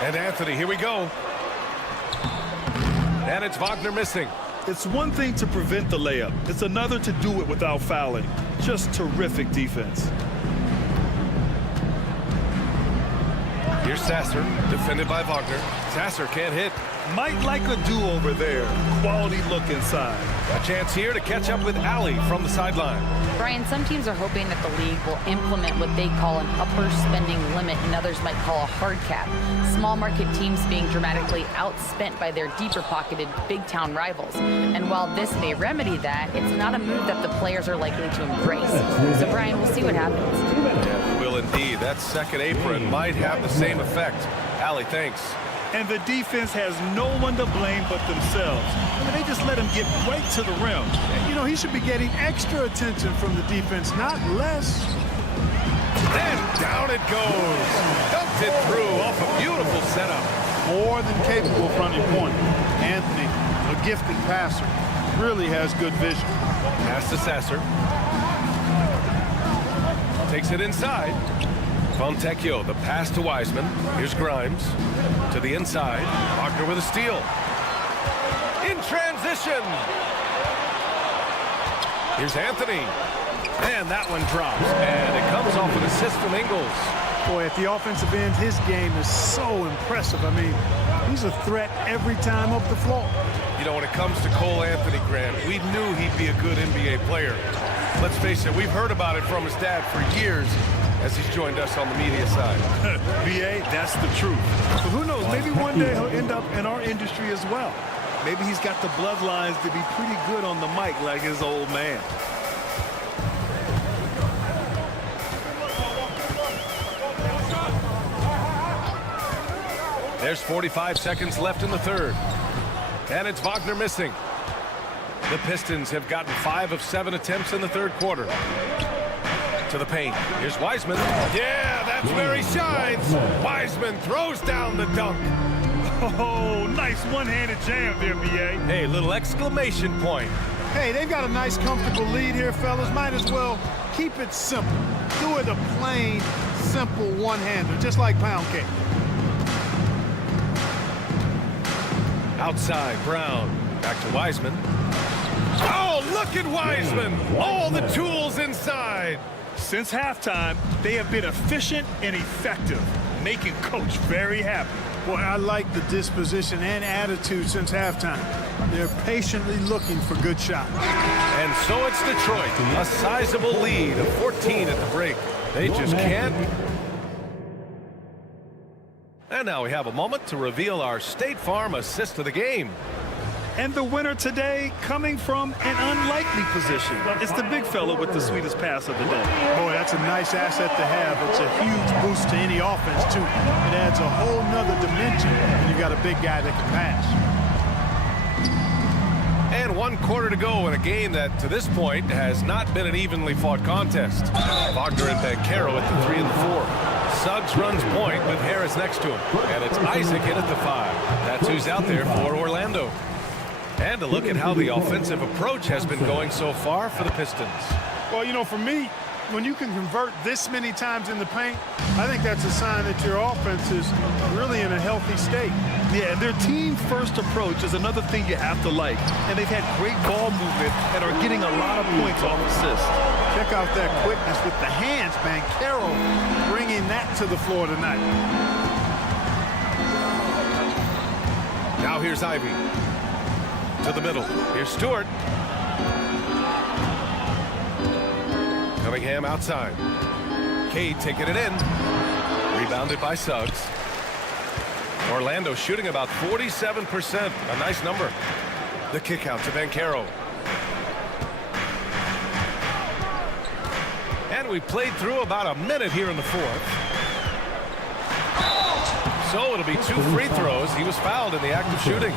And Anthony, here we go. And it's Wagner missing. It's one thing to prevent the layup. It's another to do it without fouling. Just terrific defense. Here's Sasser, defended by Wagner. Sasser can't hit. Might like a do-over there. Quality look inside. A chance here to catch up with Allie from the sideline. Brian, some teams are hoping that the league will implement what they call an upper spending limit and others might call a hard cap. Small market teams being dramatically outspent by their deeper pocketed big town rivals. And while this may remedy that, it's not a move that the players are likely to embrace. So Brian, we'll see what happens. Yeah, we will indeed. That second apron might have the same effect. Allie, thanks. And the defense has no one to blame but themselves. I mean, they just let him get right to the rim. You know, he should be getting extra attention from the defense, not less. And down it goes. Dumped it through off a beautiful setup. More than capable from your point. Anthony, a gifted passer, really has good vision. Pass to Sasser. Takes it inside. Fontecchio, the pass to Wiseman. Here's Grimes. To the inside. Wagner with a steal. In transition. Here's Anthony. And that one drops. And it comes off an assist from Ingles. Boy, at the offensive end, his game is so impressive. I mean, he's a threat every time up the floor. You know, when it comes to Cole Anthony, Grant, we knew he'd be a good NBA player. Let's face it, we've heard about it from his dad for years as he's joined us on the media side. B.A., that's the truth. But who knows, maybe one day he'll end up in our industry as well. Maybe he's got the bloodlines to be pretty good on the mic like his old man. There's 45 seconds left in the third. And it's Wagner missing. The Pistons have gotten 5 of 7 attempts in the third quarter. To the paint. Here's Wiseman. Yeah, that's where he shines. Wiseman throws down the dunk. Oh, nice one-handed jam there, B.A. Hey, little exclamation point. Hey, they've got a nice, comfortable lead here, fellas. Might as well keep it simple. Do it a plain, simple one-hander, just like pound cake. Outside, Brown. Back to Wiseman. Oh, look at Wiseman. All the tools inside. Since halftime, they have been efficient and effective, making Coach very happy. Boy, I like the disposition and attitude since halftime. They're patiently looking for good shots. And so it's Detroit, a sizable lead of 14 at the break. They just can't. And now we have a moment to reveal our State Farm assist of the game. And the winner today coming from an unlikely position. It's the big fella with the sweetest pass of the day. Boy, that's a nice asset to have. It's a huge boost to any offense, too. It adds a whole nother dimension when you got a big guy that can pass. And 1 quarter to go in a game that, to this point, has not been an evenly fought contest. Wagner and Banchero at the 3 and the 4. Suggs runs point with Harris next to him. And it's Isaac in at the 5. That's who's out there for Orlando. And a look at how the offensive approach has been going so far for the Pistons. Well, you know, for me, when you can convert this many times in the paint, I think that's a sign that your offense is really in a healthy state. Yeah, their team-first approach is another thing you have to like. And they've had great ball movement and are getting a lot of points off assists. Check out that quickness with the hands, Banchero bringing that to the floor tonight. Now here's Ivy. To the middle. Here's Stewart. Cunningham outside. Cade taking it in. Rebounded by Suggs. Orlando shooting about 47%. A nice number. The kick out to Banchero. And we played through about a minute here in the fourth. So it'll be 2 free throws. He was fouled in the act of shooting.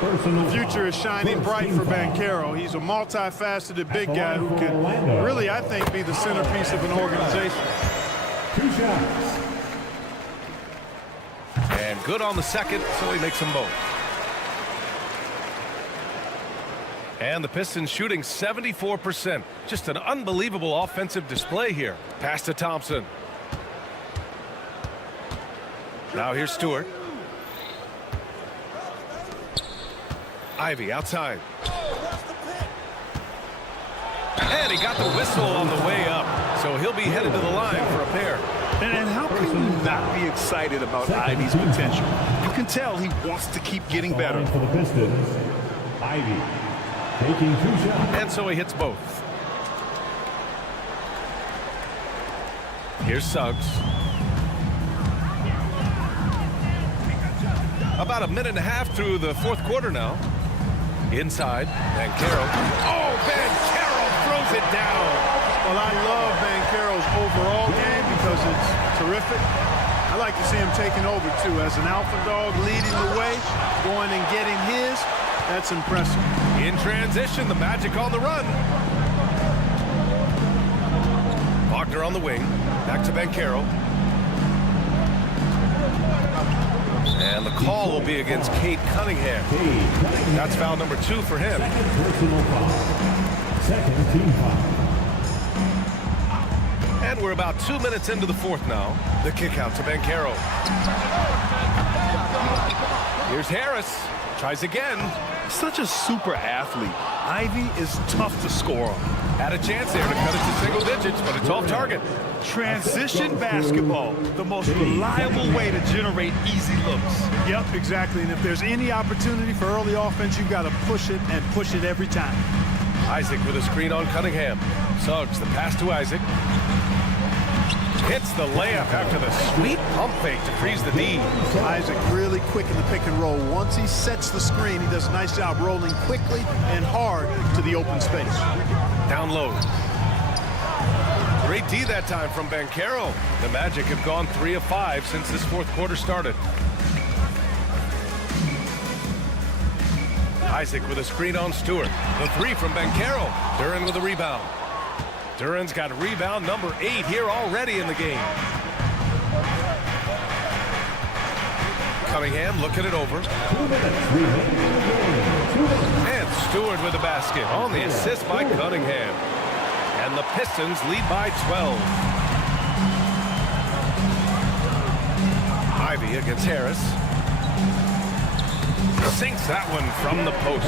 The future is shining bright for Banchero. He's a multifaceted big guy who can really, I think, be the centerpiece of an organization. 2 shots. good on the second, so he makes them both. And the Pistons shooting 74%. Just an unbelievable offensive display here. Pass to Thompson. Now here's Stewart. Ivy outside. And he got the whistle on the way up. So he'll be headed to the line for a pair. And how can you not be excited about Ivy's potential? You can tell he wants to keep getting better. For the Pistons, Ivy taking 2 shots. And so he hits both. Here's Suggs. About a minute and a half through the fourth quarter now. Inside, Banchero. Oh, Banchero throws it down. Well, I love Banchero's overall game because it's terrific. I like to see him taking over, too. As an alpha dog, leading the way, going and getting his. That's impressive. In transition, the Magic on the run. Wagner on the wing. Back to Banchero. And the call will be against Cade Cunningham. That's foul number 2 for him. Second team foul. And we're about 2 minutes into the fourth now. The kick out to Banchero. Here's Harris. Tries again. Such a super athlete. Ivy is tough to score on. Had a chance there to cut it to single digits, but it's off target. Transition basketball, the most reliable way to generate easy looks. Yep, exactly. And if there's any opportunity for early offense, you've got to push it and push it every time. Isaac with a screen on Cunningham. Suggs, the pass to Isaac. Hits the layup after the sweet pump fake to freeze the D. Isaac really quick in the pick and roll. Once he sets the screen, he does a nice job rolling quickly and hard to the open space. Down low. Great D that time from Banchero. The Magic have gone 3 of 5 since this fourth quarter started. Isaac with a screen on Stewart. The 3 from Banchero. Duren with a rebound. Duren's got rebound number 8 here already in the game. Cunningham looking it over. And Stewart with the basket on the assist by Cunningham. And the Pistons lead by 12. Ivy against Harris. Sinks that one from the post.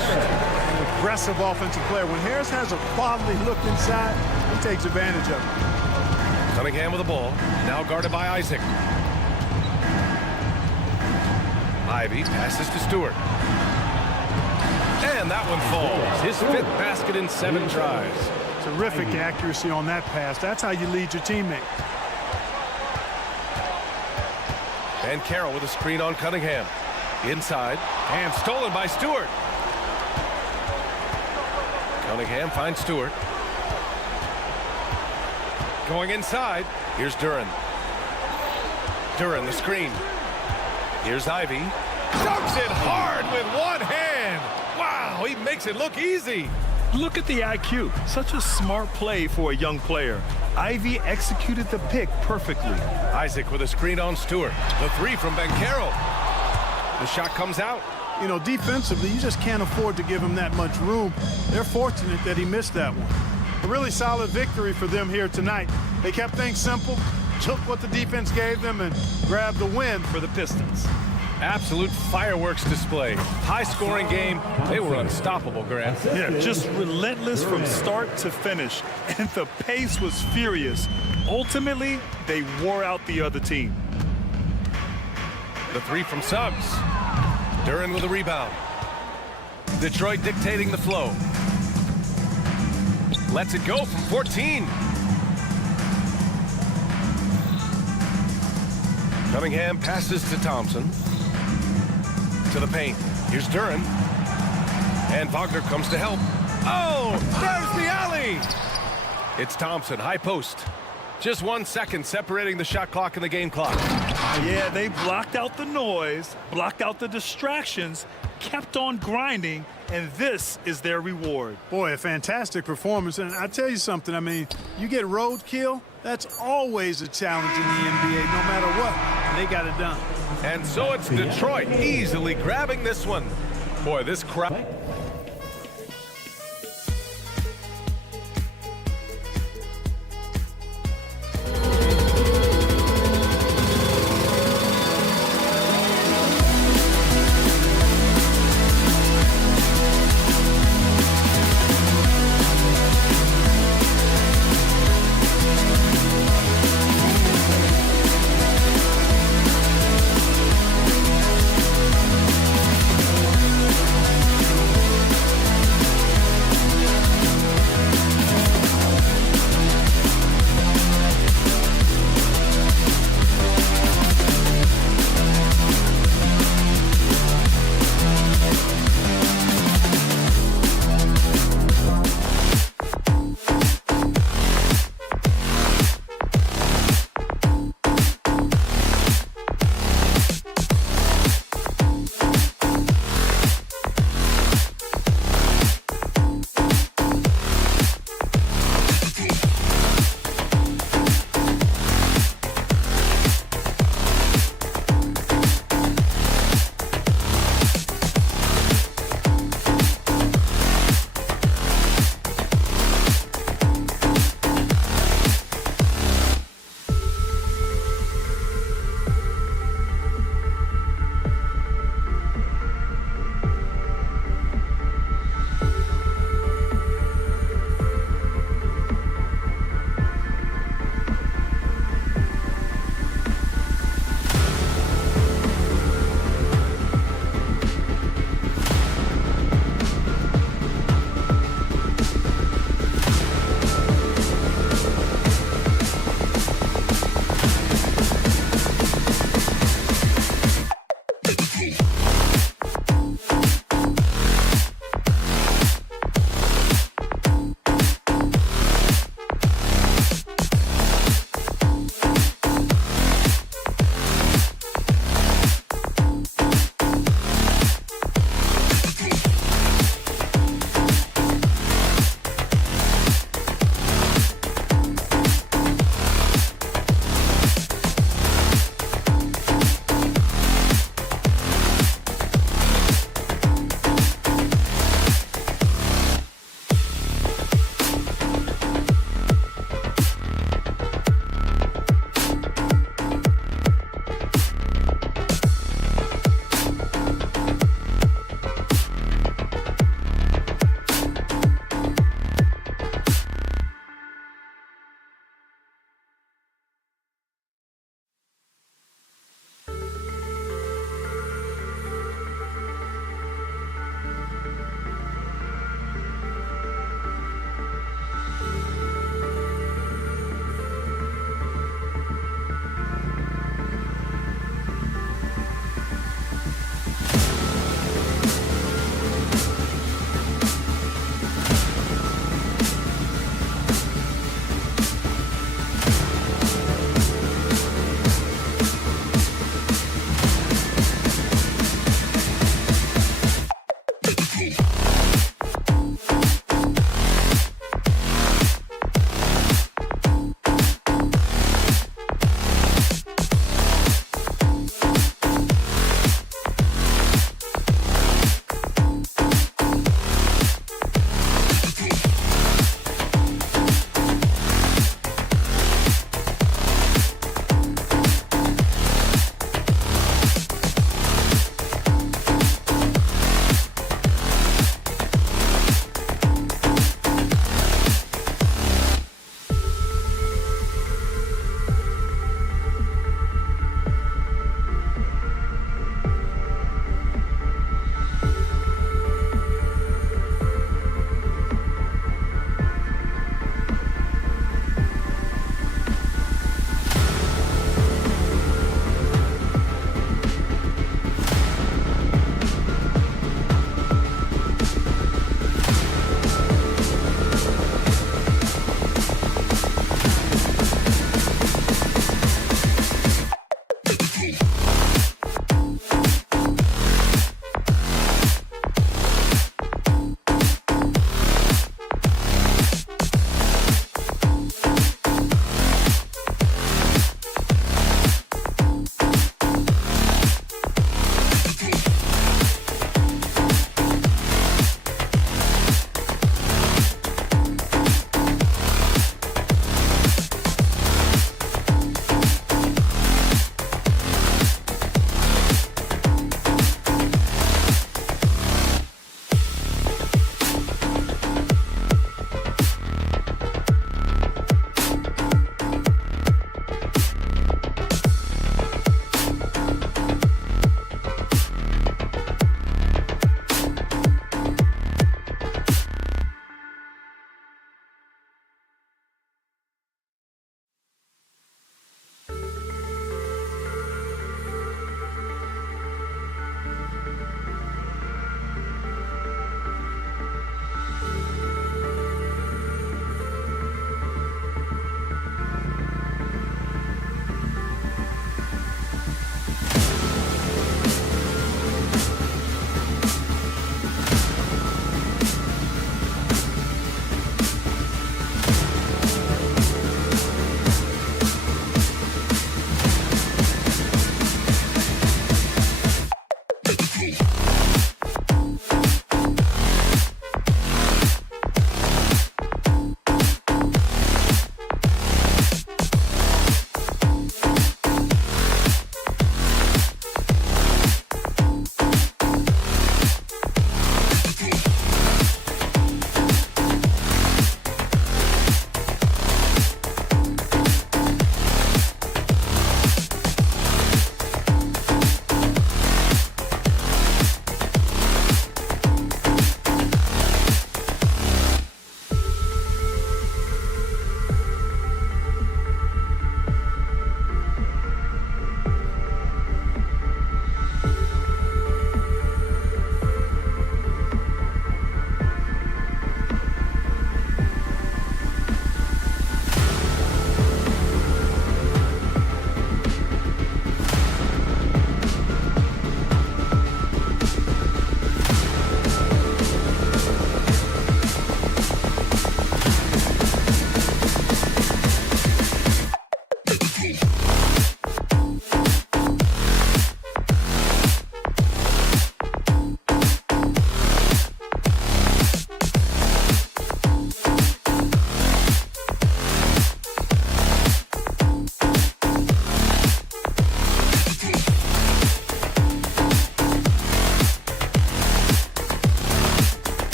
Aggressive offensive player. When Harris has a quality look inside, he takes advantage of it. Cunningham with the ball. Now guarded by Isaac. Ivy passes to Stewart. And that one falls. His 5th basket in 7 tries. Terrific accuracy on that pass. That's how you lead your teammate. And Carroll with a screen on Cunningham. Inside. And stolen by Stewart. Cunningham finds Stewart. Going inside. Here's Duren. Duren, the screen. Here's Ivy. Dunks it hard with one hand. Wow, he makes it look easy. Look at the IQ. Such a smart play for a young player. Ivy executed the pick perfectly. Isaac with a screen on Stewart. The 3 from Banchero. The shot comes out. You know, defensively, you just can't afford to give him that much room. They're fortunate that he missed that one. A really solid victory for them here tonight. They kept things simple, took what the defense gave them, and grabbed the win for the Pistons. Absolute fireworks display. High-scoring game. They were unstoppable, Grant. Yeah, just relentless from start to finish. And the pace was furious. Ultimately, they wore out the other team. The 3 from Suggs. Duren with a rebound. Detroit dictating the flow. Lets it go from 14. Cunningham passes to Thompson. To the paint. Here's Duren. And Wagner comes to help. Oh, there's the alley. It's Thompson, high post. Just 1 second separating the shot clock and the game clock. Yeah, they blocked out the noise, blocked out the distractions, kept on grinding, and this is their reward. Boy, a fantastic performance. And I tell you something, I mean, you get roadkill, that's always a challenge in the NBA, no matter what. They got it done. And so it's Detroit easily grabbing this one. Boy, this crowd.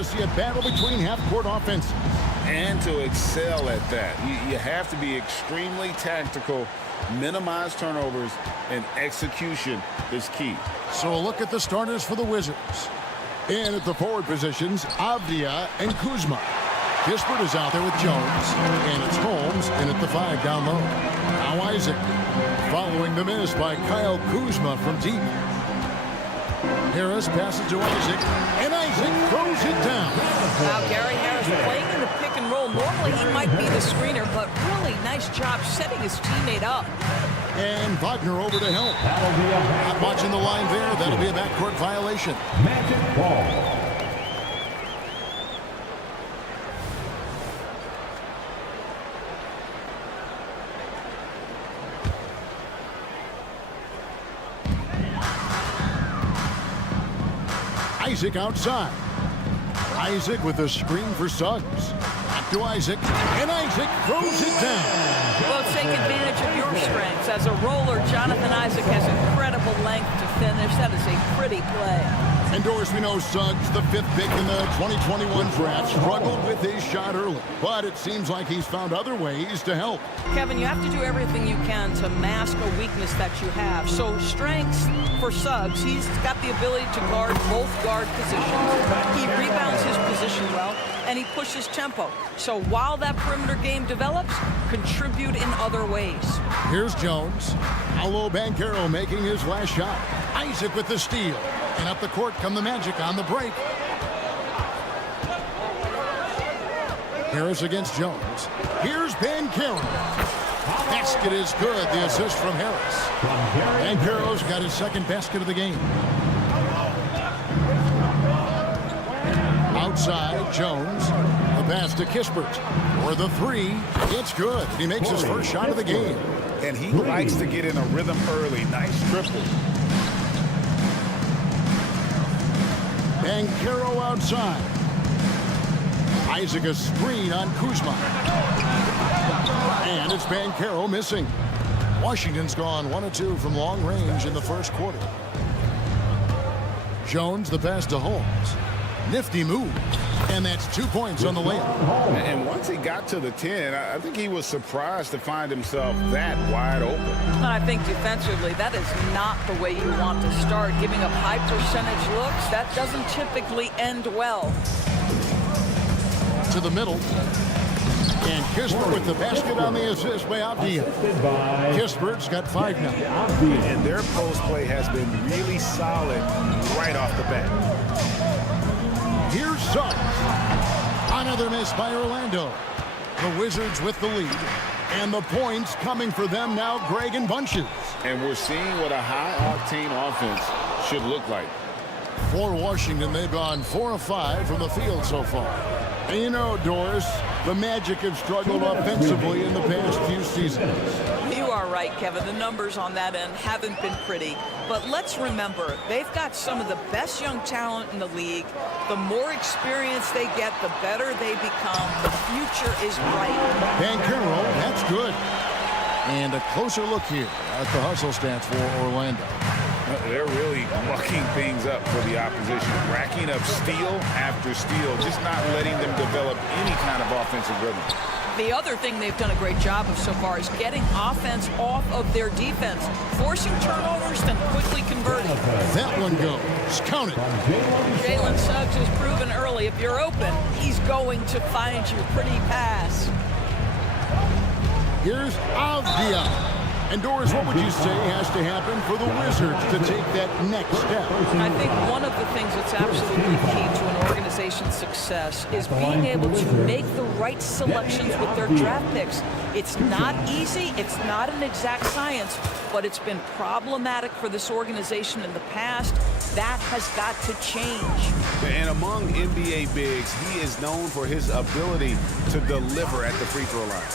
to see a battle between half-court offenses. And to excel at that, you have to be extremely tactical, minimize turnovers, and execution is key. So a look at the starters for the Wizards. And at the forward positions, Avdia and Kuzma. Kispert is out there with Jones, and it's Holmes in at the 5 down low. Now Isaac, following the miss by Kyle Kuzma from deep. Harris passes to Isaac, and Isaac throws it down. Now Gary Harris playing in the pick and roll. Normally he might be the screener, but really nice job setting his teammate up. And Wagner over to help. Not watching the line there. That'll be a backcourt violation. Magic ball. Isaac outside. Isaac with a screen for Suggs. Back to Isaac, and Isaac throws it down. Well, take advantage of your strengths. As a roller, Jonathan Isaac has incredible length to finish. That is a pretty play. And Doris, we know Suggs, the 5th pick in the 2021 draft, struggled with his shot early. But it seems like he's found other ways to help. Kevin, you have to do everything you can to mask a weakness that you have. So strengths for Suggs, he's got the ability to guard both guard positions. He rebounds his position well, and he pushes tempo. So while that perimeter game develops, contribute in other ways. Here's Jones. Paolo Banchero making his last shot. Isaac with the steal. And up the court come the Magic on the break. Harris against Jones. Here's Banchero. Basket is good. The assist from Harris. Banchero's got his 2nd basket of the game. Outside, Jones. The pass to Kispert. For the 3. It's good. He makes his first shot of the game. And he likes to get in a rhythm early. Nice triple. Banchero outside. Isaac a screen on Kuzma. And it's Banchero missing. Washington's gone 1 of 2 from long range in the first quarter. Jones the pass to Holmes. Nifty move. And that's 2 points on the layup. And once he got to the 10, I think he was surprised to find himself that wide open. And I think defensively, that is not the way you want to start. Giving up high percentage looks, that doesn't typically end well. To the middle. And Kispert with the basket on the assist by Avdia. Kispert's got 5 now. And their post play has been really solid right off the bat. Here's Suggs. Another miss by Orlando. The Wizards with the lead. And the points coming for them now, Greg and Bunches. And we're seeing what a high-octane offense should look like. For Washington, they've gone 4 of 5 from the field so far. And you know, Doris, the Magic have struggled offensively in the past few seasons. You are right, Kevin. The numbers on that end haven't been pretty. But let's remember, they've got some of the best young talent in the league. The more experience they get, the better they become. The future is bright. Banchero, that's good. And a closer look here at the hustle stats for Orlando. They're really mucking things up for the opposition, racking up steal after steal, just not letting them develop any kind of offensive rhythm. The other thing they've done a great job of so far is getting offense off of their defense, forcing turnovers, then quickly converting. That one goes. Count it. Jalen Suggs has proven early, if you're open, he's going to find you. Pretty pass. Here's Avdia. And Doris, what would you say has to happen for the Wizards to take that next step? I think one of the things that's absolutely key to an organization's success is being able to make the right selections with their draft picks. It's not easy, it's not an exact science, but it's been problematic for this organization in the past. That has got to change. And among NBA bigs, he is known for his ability to deliver at the free throw line.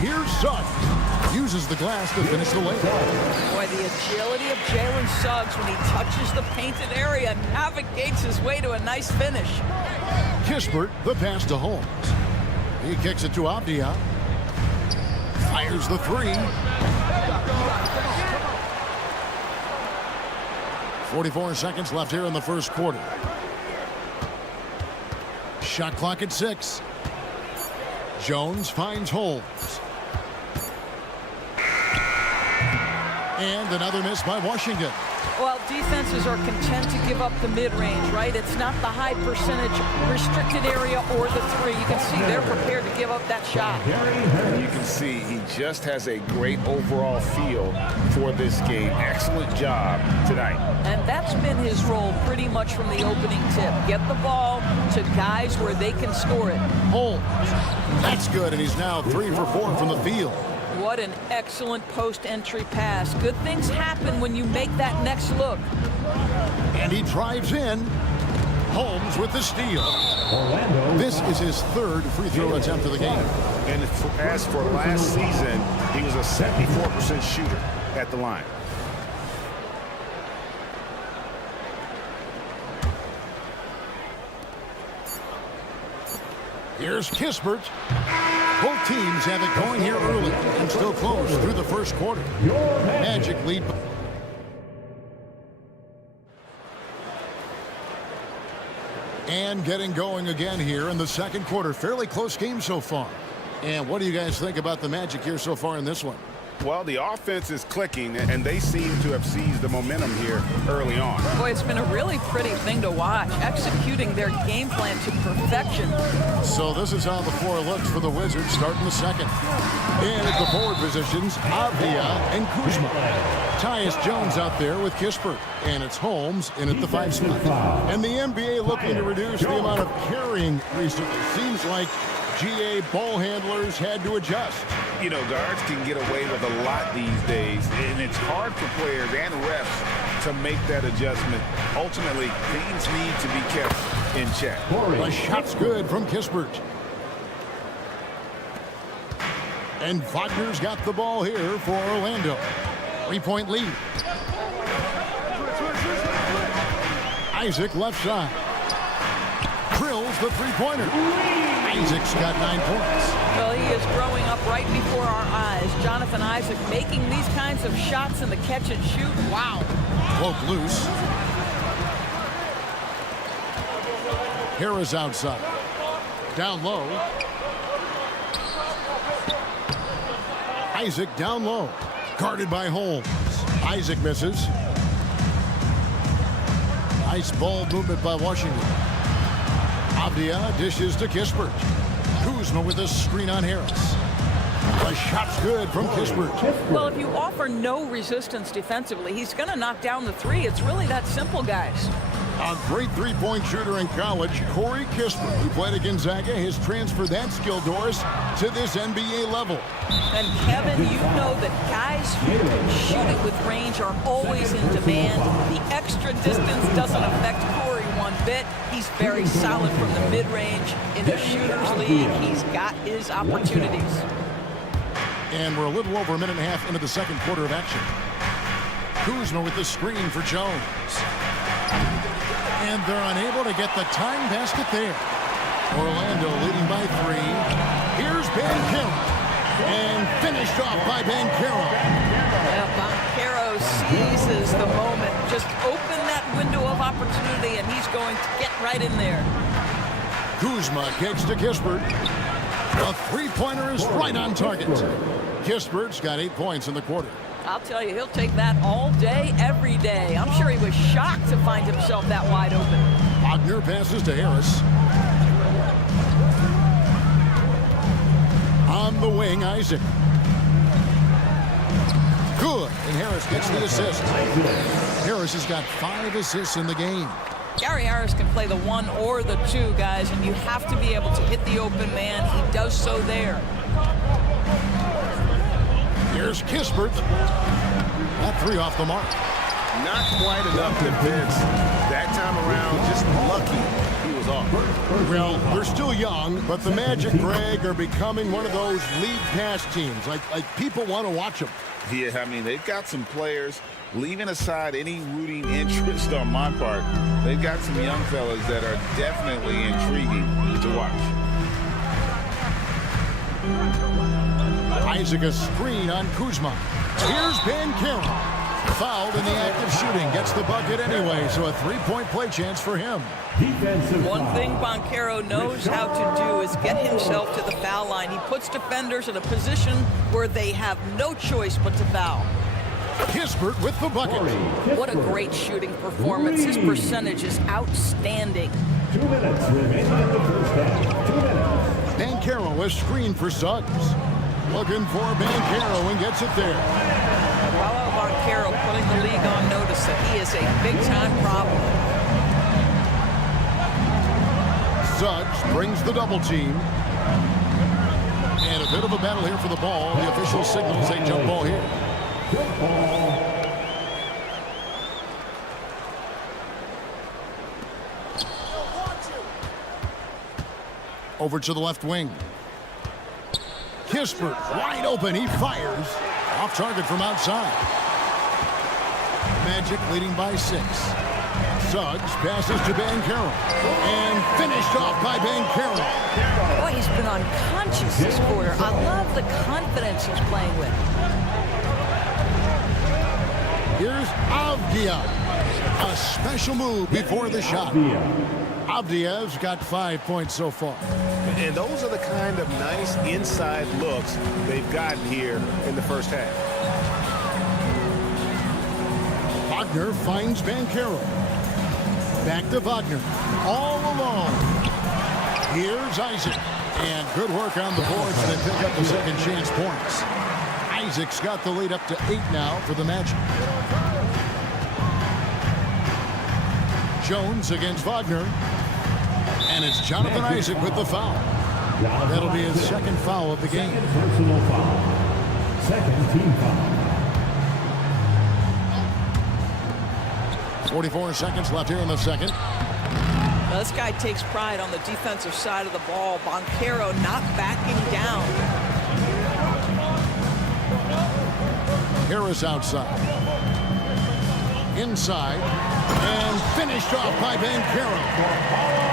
Here's Suggs. Uses the glass to finish the layup. Boy, the agility of Jalen Suggs when he touches the painted area, navigates his way to a nice finish. Kispert, the pass to Holmes. He kicks it to Avdia. Fires the 3. 44 seconds left here in the first quarter. Shot clock at 6. Jones finds Holmes. And another miss by Washington. Well, defenses are content to give up the mid-range, right? It's not the high percentage restricted area or the three. You can see they're prepared to give up that shot. You can see he just has a great overall feel for this game. Excellent job tonight. And that's been his role pretty much from the opening tip. Get the ball to guys where they can score it. Holmes. That's good, and he's now 3 for 4 from the field. What an excellent post-entry pass. Good things happen when you make that next look. And he drives in. Holmes with the steal. This is his 3rd free throw attempt of the game. And as for last season, he was a 74% shooter at the line. Here's Kispert. Both teams have it going here early and still close through the first quarter. Magic lead. And getting going again here in the second quarter. Fairly close game so far. And what do you guys think about the Magic here so far in this one? Well, the offense is clicking, and they seem to have seized the momentum here early on. Boy, it's been a really pretty thing to watch, executing their game plan to perfection. So this is how the floor looks for the Wizards starting the second. And at the forward positions, Avdia and Kuzma. Tyus Jones out there with Kispert. And it's Holmes in at the 5 spot. And the NBA looking to reduce the amount of carrying recently. Seems like GA ball handlers had to adjust. You know, guards can get away with a lot these days, and it's hard for players and refs to make that adjustment. Ultimately, things need to be kept in check. The shot's good from Kispert. And Wagner's got the ball here for Orlando. 3-point lead. Isaac left side. Drills the three-pointer. Isaac's got 9 points. Well, he is growing up right before our eyes. Jonathan Isaac making these kinds of shots in the catch and shoot. Wow. Poke loose. Harris outside. Down low. Isaac down low. Guarded by Holmes. Isaac misses. Nice ball movement by Washington. Avdia dishes to Kispert. Kuzma with a screen on Harris. The shot's good from Kispert. Well, if you offer no resistance defensively, he's going to knock down the three. It's really that simple, guys. A great three-point shooter in college, Corey Kispert, who played at Gonzaga, has transferred that skill, Doris, to this NBA level. And Kevin, you know that guys who can shoot it with range are always in demand. The extra distance doesn't affect Corey one bit. He's very solid from the mid-range. In the shooter's league, he's got his opportunities. And we're a little over a minute and a half into the second quarter of action. Kuzma with the screen for Jones. And they're unable to get the time basket there. Orlando leading by 3. Here's Banchero. And finished off by Banchero. Yeah, Banchero seizes the moment. Just open that window of opportunity, and he's going to get right in there. Kuzma kicks to Kispert. The three-pointer is right on target. Kispert's got 8 points in the quarter. I'll tell you, he'll take that all day, every day. I'm sure he was shocked to find himself that wide open. Wagner passes to Harris. On the wing, Isaac. Good, and Harris gets the assist. Harris has got 5 assists in the game. Gary Harris can play the 1 or the 2, guys, and you have to be able to hit the open man. He does so there. Here's Kispert. That 3 off the mark. Not quite enough defense that time around. Just lucky he was off. Well, they're still young, but the Magic, Greg, are becoming one of those league pass teams. Like people want to watch them. Yeah, I mean, they've got some players, leaving aside any rooting interest on my part, they've got some young fellas that are definitely intriguing to watch. Isaac a screen on Kuzma. Here's Banchero. Fouled in the act of shooting. Gets the bucket anyway, so a three-point play chance for him. One thing Banchero knows how to do is get himself to the foul line. He puts defenders in a position where they have no choice but to foul. Kispert with the bucket. What a great shooting performance. His percentage is outstanding. 2 minutes remaining in the first half. 2 minutes. Banchero is screened for Suggs. Looking for Banchero and gets it there. Paolo Banchero putting the league on notice that he is a big-time problem. Suggs brings the double team. And a bit of a battle here for the ball. The official signals a jump ball here. Over to the left wing. Kispert wide open. He fires. Off target from outside. Magic leading by 6. Suggs passes to Banchero. And finished off by Banchero. Boy, he's been unconscious this quarter. I love the confidence he's playing with. Here's Avdia. A special move before the shot. Avdia's got 5 points so far. And those are the kind of nice inside looks they've gotten here in the first half. Wagner finds Banchero. Back to Wagner. All alone. Here's Isaac. And good work on the boards that pick up the second chance points. Isaac's got the lead up to 8 now for the Magic. Jones against Wagner. And it's Jonathan Isaac with the foul. That'll be his second foul of the game. Personal foul. Second team foul. 44 seconds left here in the second. Now, this guy takes pride on the defensive side of the ball. Banchero not backing down. Harris outside. Inside. And finished off by Banchero.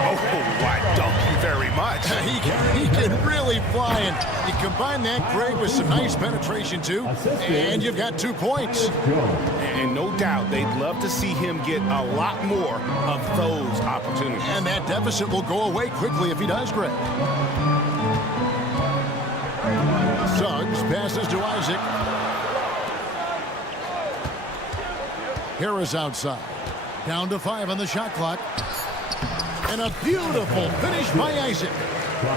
Oh, why, thank you very much. He can really fly, and you combine that, Greg, with some nice penetration, too, and you've got 2 points. And no doubt they'd love to see him get a lot more of those opportunities. And that deficit will go away quickly if he does, Greg. Suggs passes to Isaac. Harris outside. Down to 5 on the shot clock. And a beautiful finish by Isaac.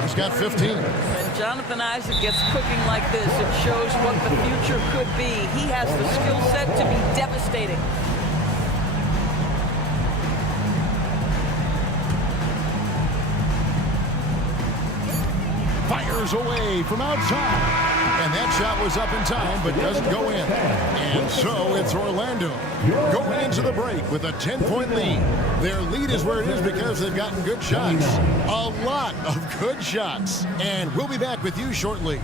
He's got 15. When Jonathan Isaac gets cooking like this, it shows what the future could be. He has the skill set to be devastating. Fires away from outside. And that shot was up in time, but doesn't go in. And so it's Orlando going into the break with a 10-point lead. Their lead is where it is because they've gotten good shots. A lot of good shots. And we'll be back with you shortly.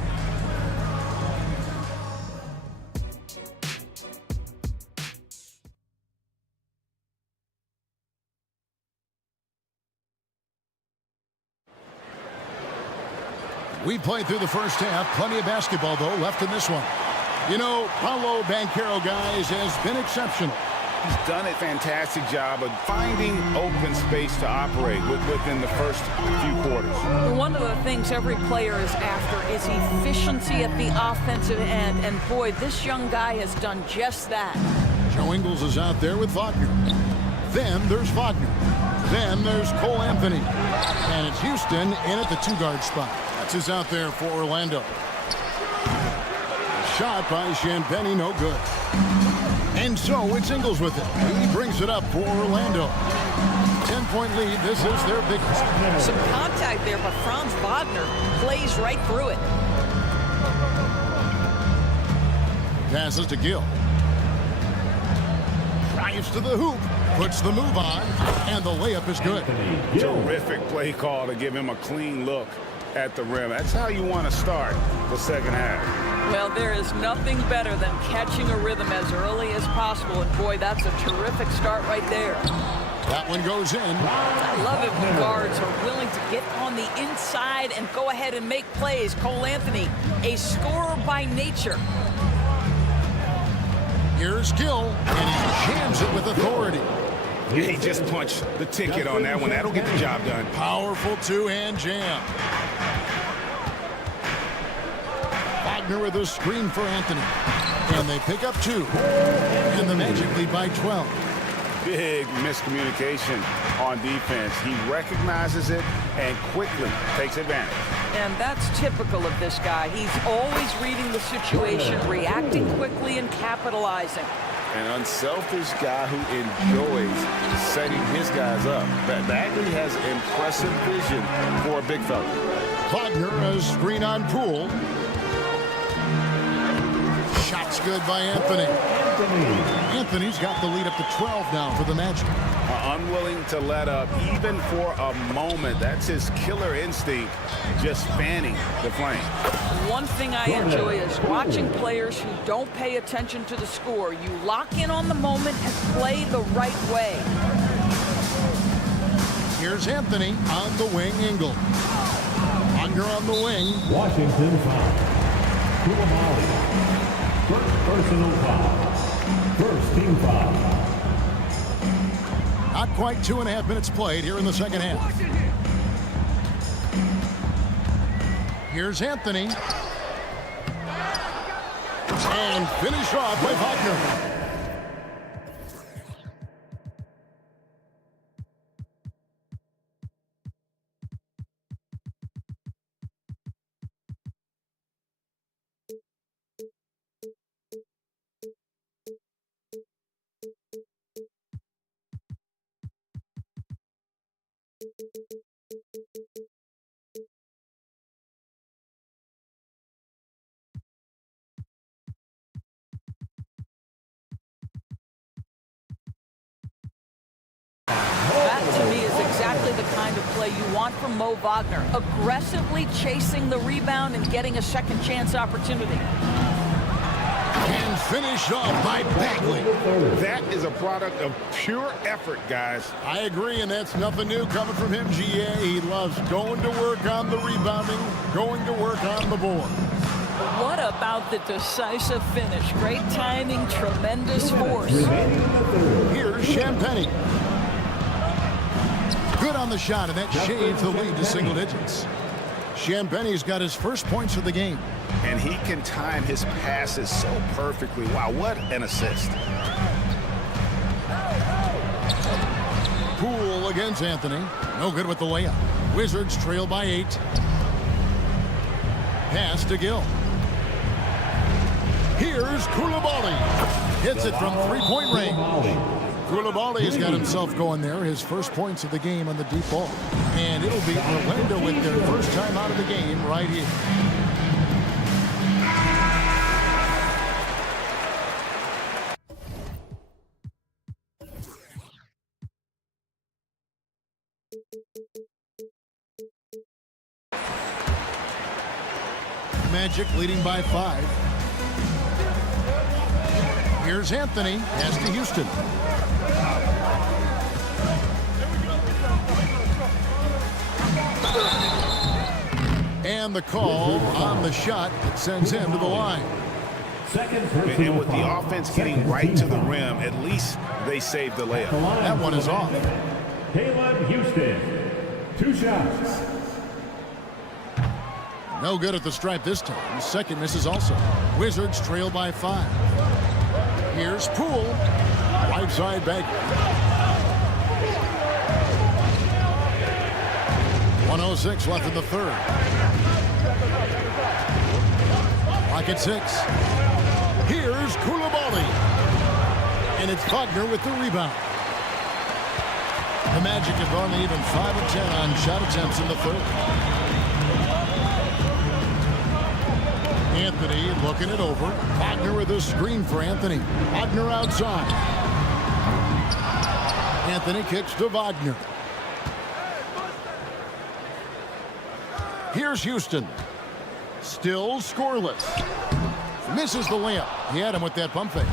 We played through the first half. Plenty of basketball, though, left in this one. You know, Paolo Banchero, guys, has been exceptional. He's done a fantastic job of finding open space to operate within the first few quarters. One of the things every player is after is efficiency at the offensive end. And, boy, this young guy has done just that. Joe Ingles is out there with Wagner. Then there's Wagner. Then there's Cole Anthony. And it's Houston in at the 2-guard spot. Is out there for Orlando. Shot by Champagny, no good. And so it's Ingles with it. He brings it up for Orlando. 10-point lead. This is their biggest. Some contact there, but Franz Wagner plays right through it. Passes to Gill. Drives to the hoop. Puts the move on. And the layup is good. Terrific play call to give him a clean look at the rim. That's how you want to start the second half. Well, there is nothing better than catching a rhythm as early as possible. And, boy, that's a terrific start right there. That one goes in. I love it when guards are willing to get on the inside and go ahead and make plays. Cole Anthony, a scorer by nature. Here's Gill, and he jams it with authority. He just punched the ticket on that one. That'll get the job done. Powerful two-hand jam. Wagner with a screen for Anthony. And they pick up 2. And the Magic lead by 12. Big miscommunication on defense. He recognizes it and quickly takes advantage. And that's typical of this guy. He's always reading the situation, reacting quickly and capitalizing. An unselfish guy who enjoys setting his guys up. Bagley has impressive vision for a big fella. Wagner a screen on Poole. Shots good by Anthony. Anthony's got the lead up to 12 now for the Magic. Unwilling to let up even for a moment. That's his killer instinct, just fanning the flame. One thing I enjoy is watching players who don't pay attention to the score. You lock in on the moment and play the right way. Here's Anthony on the wing, Ingle. Wagner on the wing. Washington foul. Romario. First personal foul. First team foul. Not quite 2.5 minutes played here in the second half. Here's Anthony. And finished off by Wagner. That, to me, is exactly the kind of play you want from Mo Wagner. Aggressively chasing the rebound and getting a second chance opportunity. And finished off by Bagley. That is a product of pure effort, guys. I agree, and that's nothing new coming from him, GA. He loves going to work on the rebounding, going to work on the board. What about the decisive finish? Great timing, tremendous force. Here's Champagny. Good on the shot, and that shaves the lead to single digits. Champagny's got his first points of the game. And he can time his passes so perfectly. Wow, what an assist. Poole against Anthony. No good with the layup. Wizards trail by 8. Pass to Gill. Here's Koulibaly. Hits it from three-point range. Koulibaly's got himself going there. His first points of the game on the deep ball. And it'll be Orlando with their first time out of the game right here. Magic leading by 5. Here's Anthony. Pass to Houston. And the call on the shot that sends him to the line. And with the offense getting right to the rim, at least they saved the layup. That one is off. Caleb Houston. 2 shots. No good at the stripe this time. Second misses also. Wizards trail by 5. Here's Poole. Right side Bagley. 1:06 left in the third. Clock at 6. Here's Koulibaly. And it's Wagner with the rebound. The Magic have gone to even 5 of 10 on shot attempts in the third. Anthony looking it over. Wagner with a screen for Anthony. Wagner outside. Anthony kicks to Wagner. Here's Houston. Still scoreless. Misses the layup. He had him with that pump fake.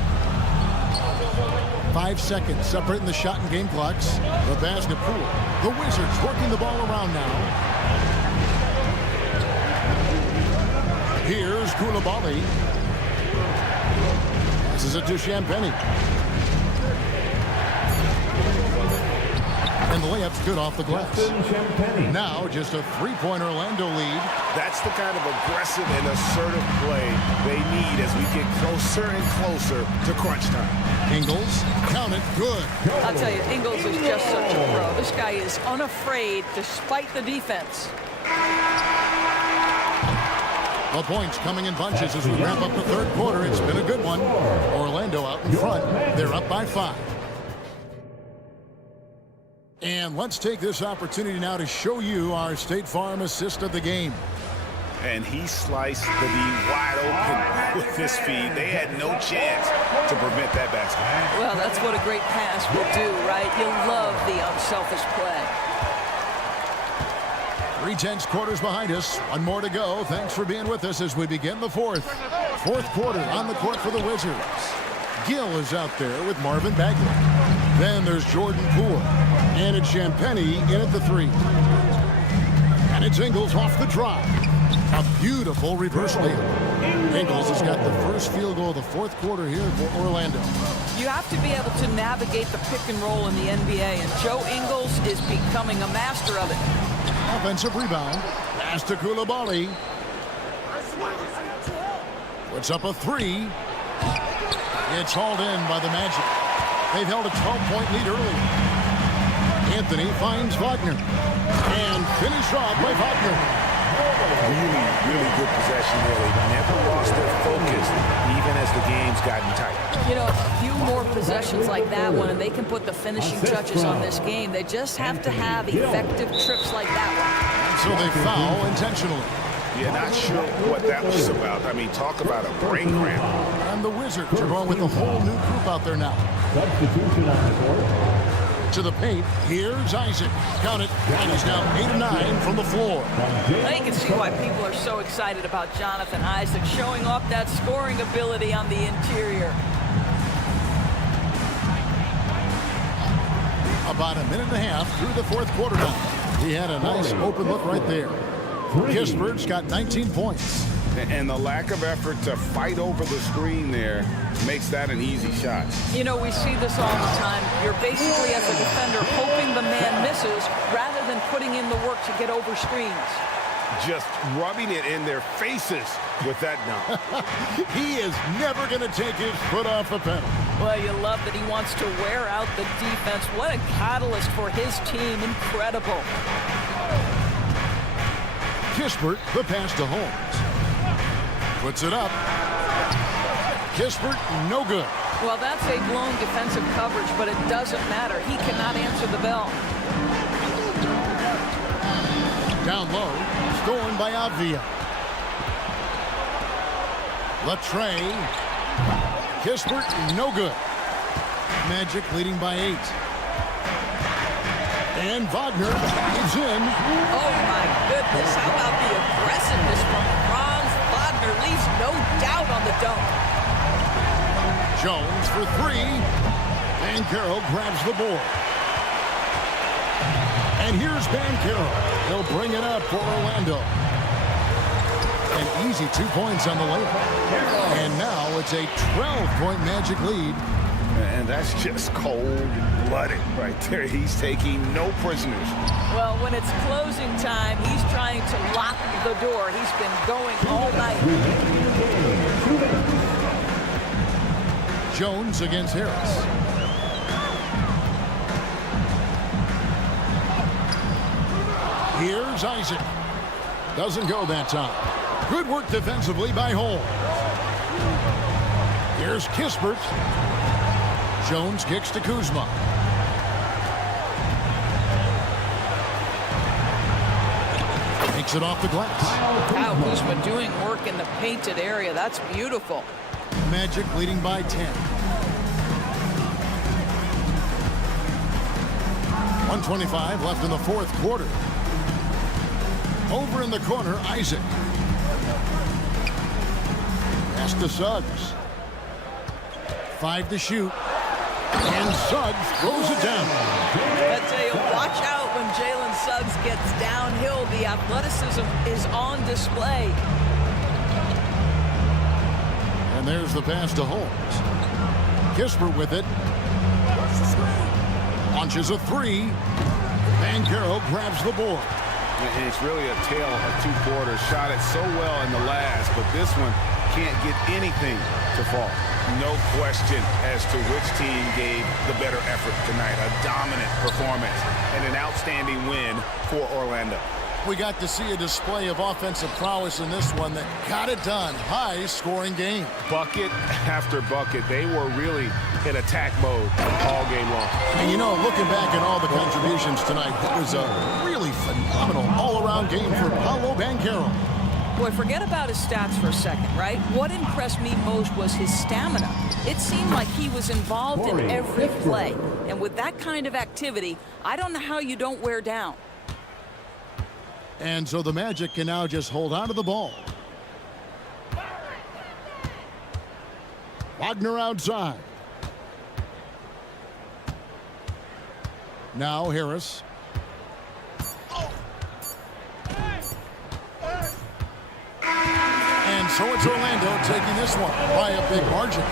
5 seconds separating the shot and game clocks. The basket Poole. The Wizards working the ball around now. Here's Koulibaly. Passes it to Champagnie. And the layup's good off the glass. Now just a 3-point Orlando lead. That's the kind of aggressive and assertive play they need as we get closer and closer to crunch time. Ingles, count it, good. I'll tell you, Ingles is just such a pro. This guy is unafraid despite the defense. The points coming in bunches as we wrap up the third quarter. It's been a good one. Orlando out in front. They're up by 5. And let's take this opportunity now to show you our State Farm assist of the game. And he sliced the D wide open with his feed. They had no chance to prevent that basket. Well, that's what a great pass will do, right? You love the unselfish play. 3/10 quarters behind us. One more to go. Thanks for being with us as we begin the fourth. Fourth quarter on the court for the Wizards. Gill is out there with Marvin Bagley. Then there's Jordan Poole. And it's Champagnie in at the 3. And it's Ingles off the drive. A beautiful reverse layup. Ingles has got the first field goal of the fourth quarter here for Orlando. You have to be able to navigate the pick and roll in the NBA, and Joe Ingles is becoming a master of it. Offensive rebound. Pass to Coulibaly. Puts up a 3. It's hauled in by the Magic. They've held a 12-point lead early. Anthony finds Wagner. And finished off by Wagner. Really good possession there. They never lost their focus, even as the game's gotten tight. You know, a few more possessions like that one, and they can put the finishing touches on this game. They just have to have effective trips like that one. So they foul intentionally. Yeah, not sure what that was about. I mean, talk about a brain cramp. And the Wizards are going with a whole new group out there now. Substitution on the court. To the paint, here's Isaac. Count it, and he's now 8 of 9 from the floor. I can see why people are so excited about Jonathan Isaac showing off that scoring ability on the interior. About a minute and a half through the fourth quarter now. He had a nice open look right there. Kispert's got 19 points. And the lack of effort to fight over the screen there makes that an easy shot. You know, we see this all the time. You're basically, as a defender, hoping the man misses rather than putting in the work to get over screens. Just rubbing it in their faces with that dunk. He is never going to take his foot off the pedal. Well, you love that he wants to wear out the defense. What a catalyst for his team. Incredible. Kispert, the pass to Holmes. Puts it up. Kispert, no good. Well, that's a blown defensive coverage, but it doesn't matter. He cannot answer the bell. Down low, stolen by Avdia. Latre. Kispert, no good. Magic leading by 8. And Wagner is in. Oh, my goodness. How about the aggressiveness from Franz Wagner? Leaves no doubt on the dunk. Jones for 3. Banchero grabs the board. And here's Banchero. He'll bring it up for Orlando. An easy 2 points on the layup. And now it's a 12-point Magic lead. And that's just cold-blooded right there. He's taking no prisoners. Well, when it's closing time, he's trying to lock the door. He's been going all night. Jones against Harris. Here's Isaac. Doesn't go that time. Good work defensively by Holmes. Here's Kispert. Jones kicks to Kuzma. Takes it off the glass. Wow, Kuzma doing work in the painted area. That's beautiful. Magic leading by 10. 1:25 left in the fourth quarter. Over in the corner, Isaac. Pass to Suggs. 5 to shoot. And Suggs throws it down. I tell you, watch out when Jalen Suggs gets downhill. The athleticism is on display. And there's the pass to Holmes. Kispert with it. Launches a three. Banchero grabs the board. And it's really a tale of two quarters. Shot it so well in the last, but this one can't get anything to fall. No question as to which team gave the better effort tonight. A dominant performance and an outstanding win for Orlando. We got to see a display of offensive prowess in this one that got it done. High-scoring game. Bucket after bucket. They were really in attack mode all game long. And, you know, looking back at all the contributions tonight, it was a really phenomenal all-around game for Paolo Banchero. Boy, forget about his stats for a second, right? What impressed me most was his stamina. It seemed like he was involved in every play. And with that kind of activity, I don't know how you don't wear down. And so the Magic can now just hold on to the ball. Wagner outside. Now Harris. And so it's Orlando taking this one by a big margin.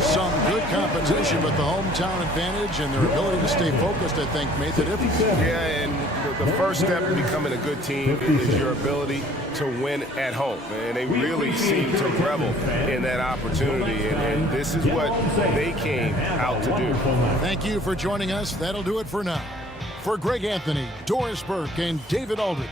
Some good competition, but the hometown advantage and their ability to stay focused, I think, made the difference. Yeah, and the first step in becoming a good team is your ability to win at home. And they really seem to revel in that opportunity. And this is what they came out to do. Thank you for joining us. That'll do it for now. For Greg Anthony, Doris Burke, and David Aldridge,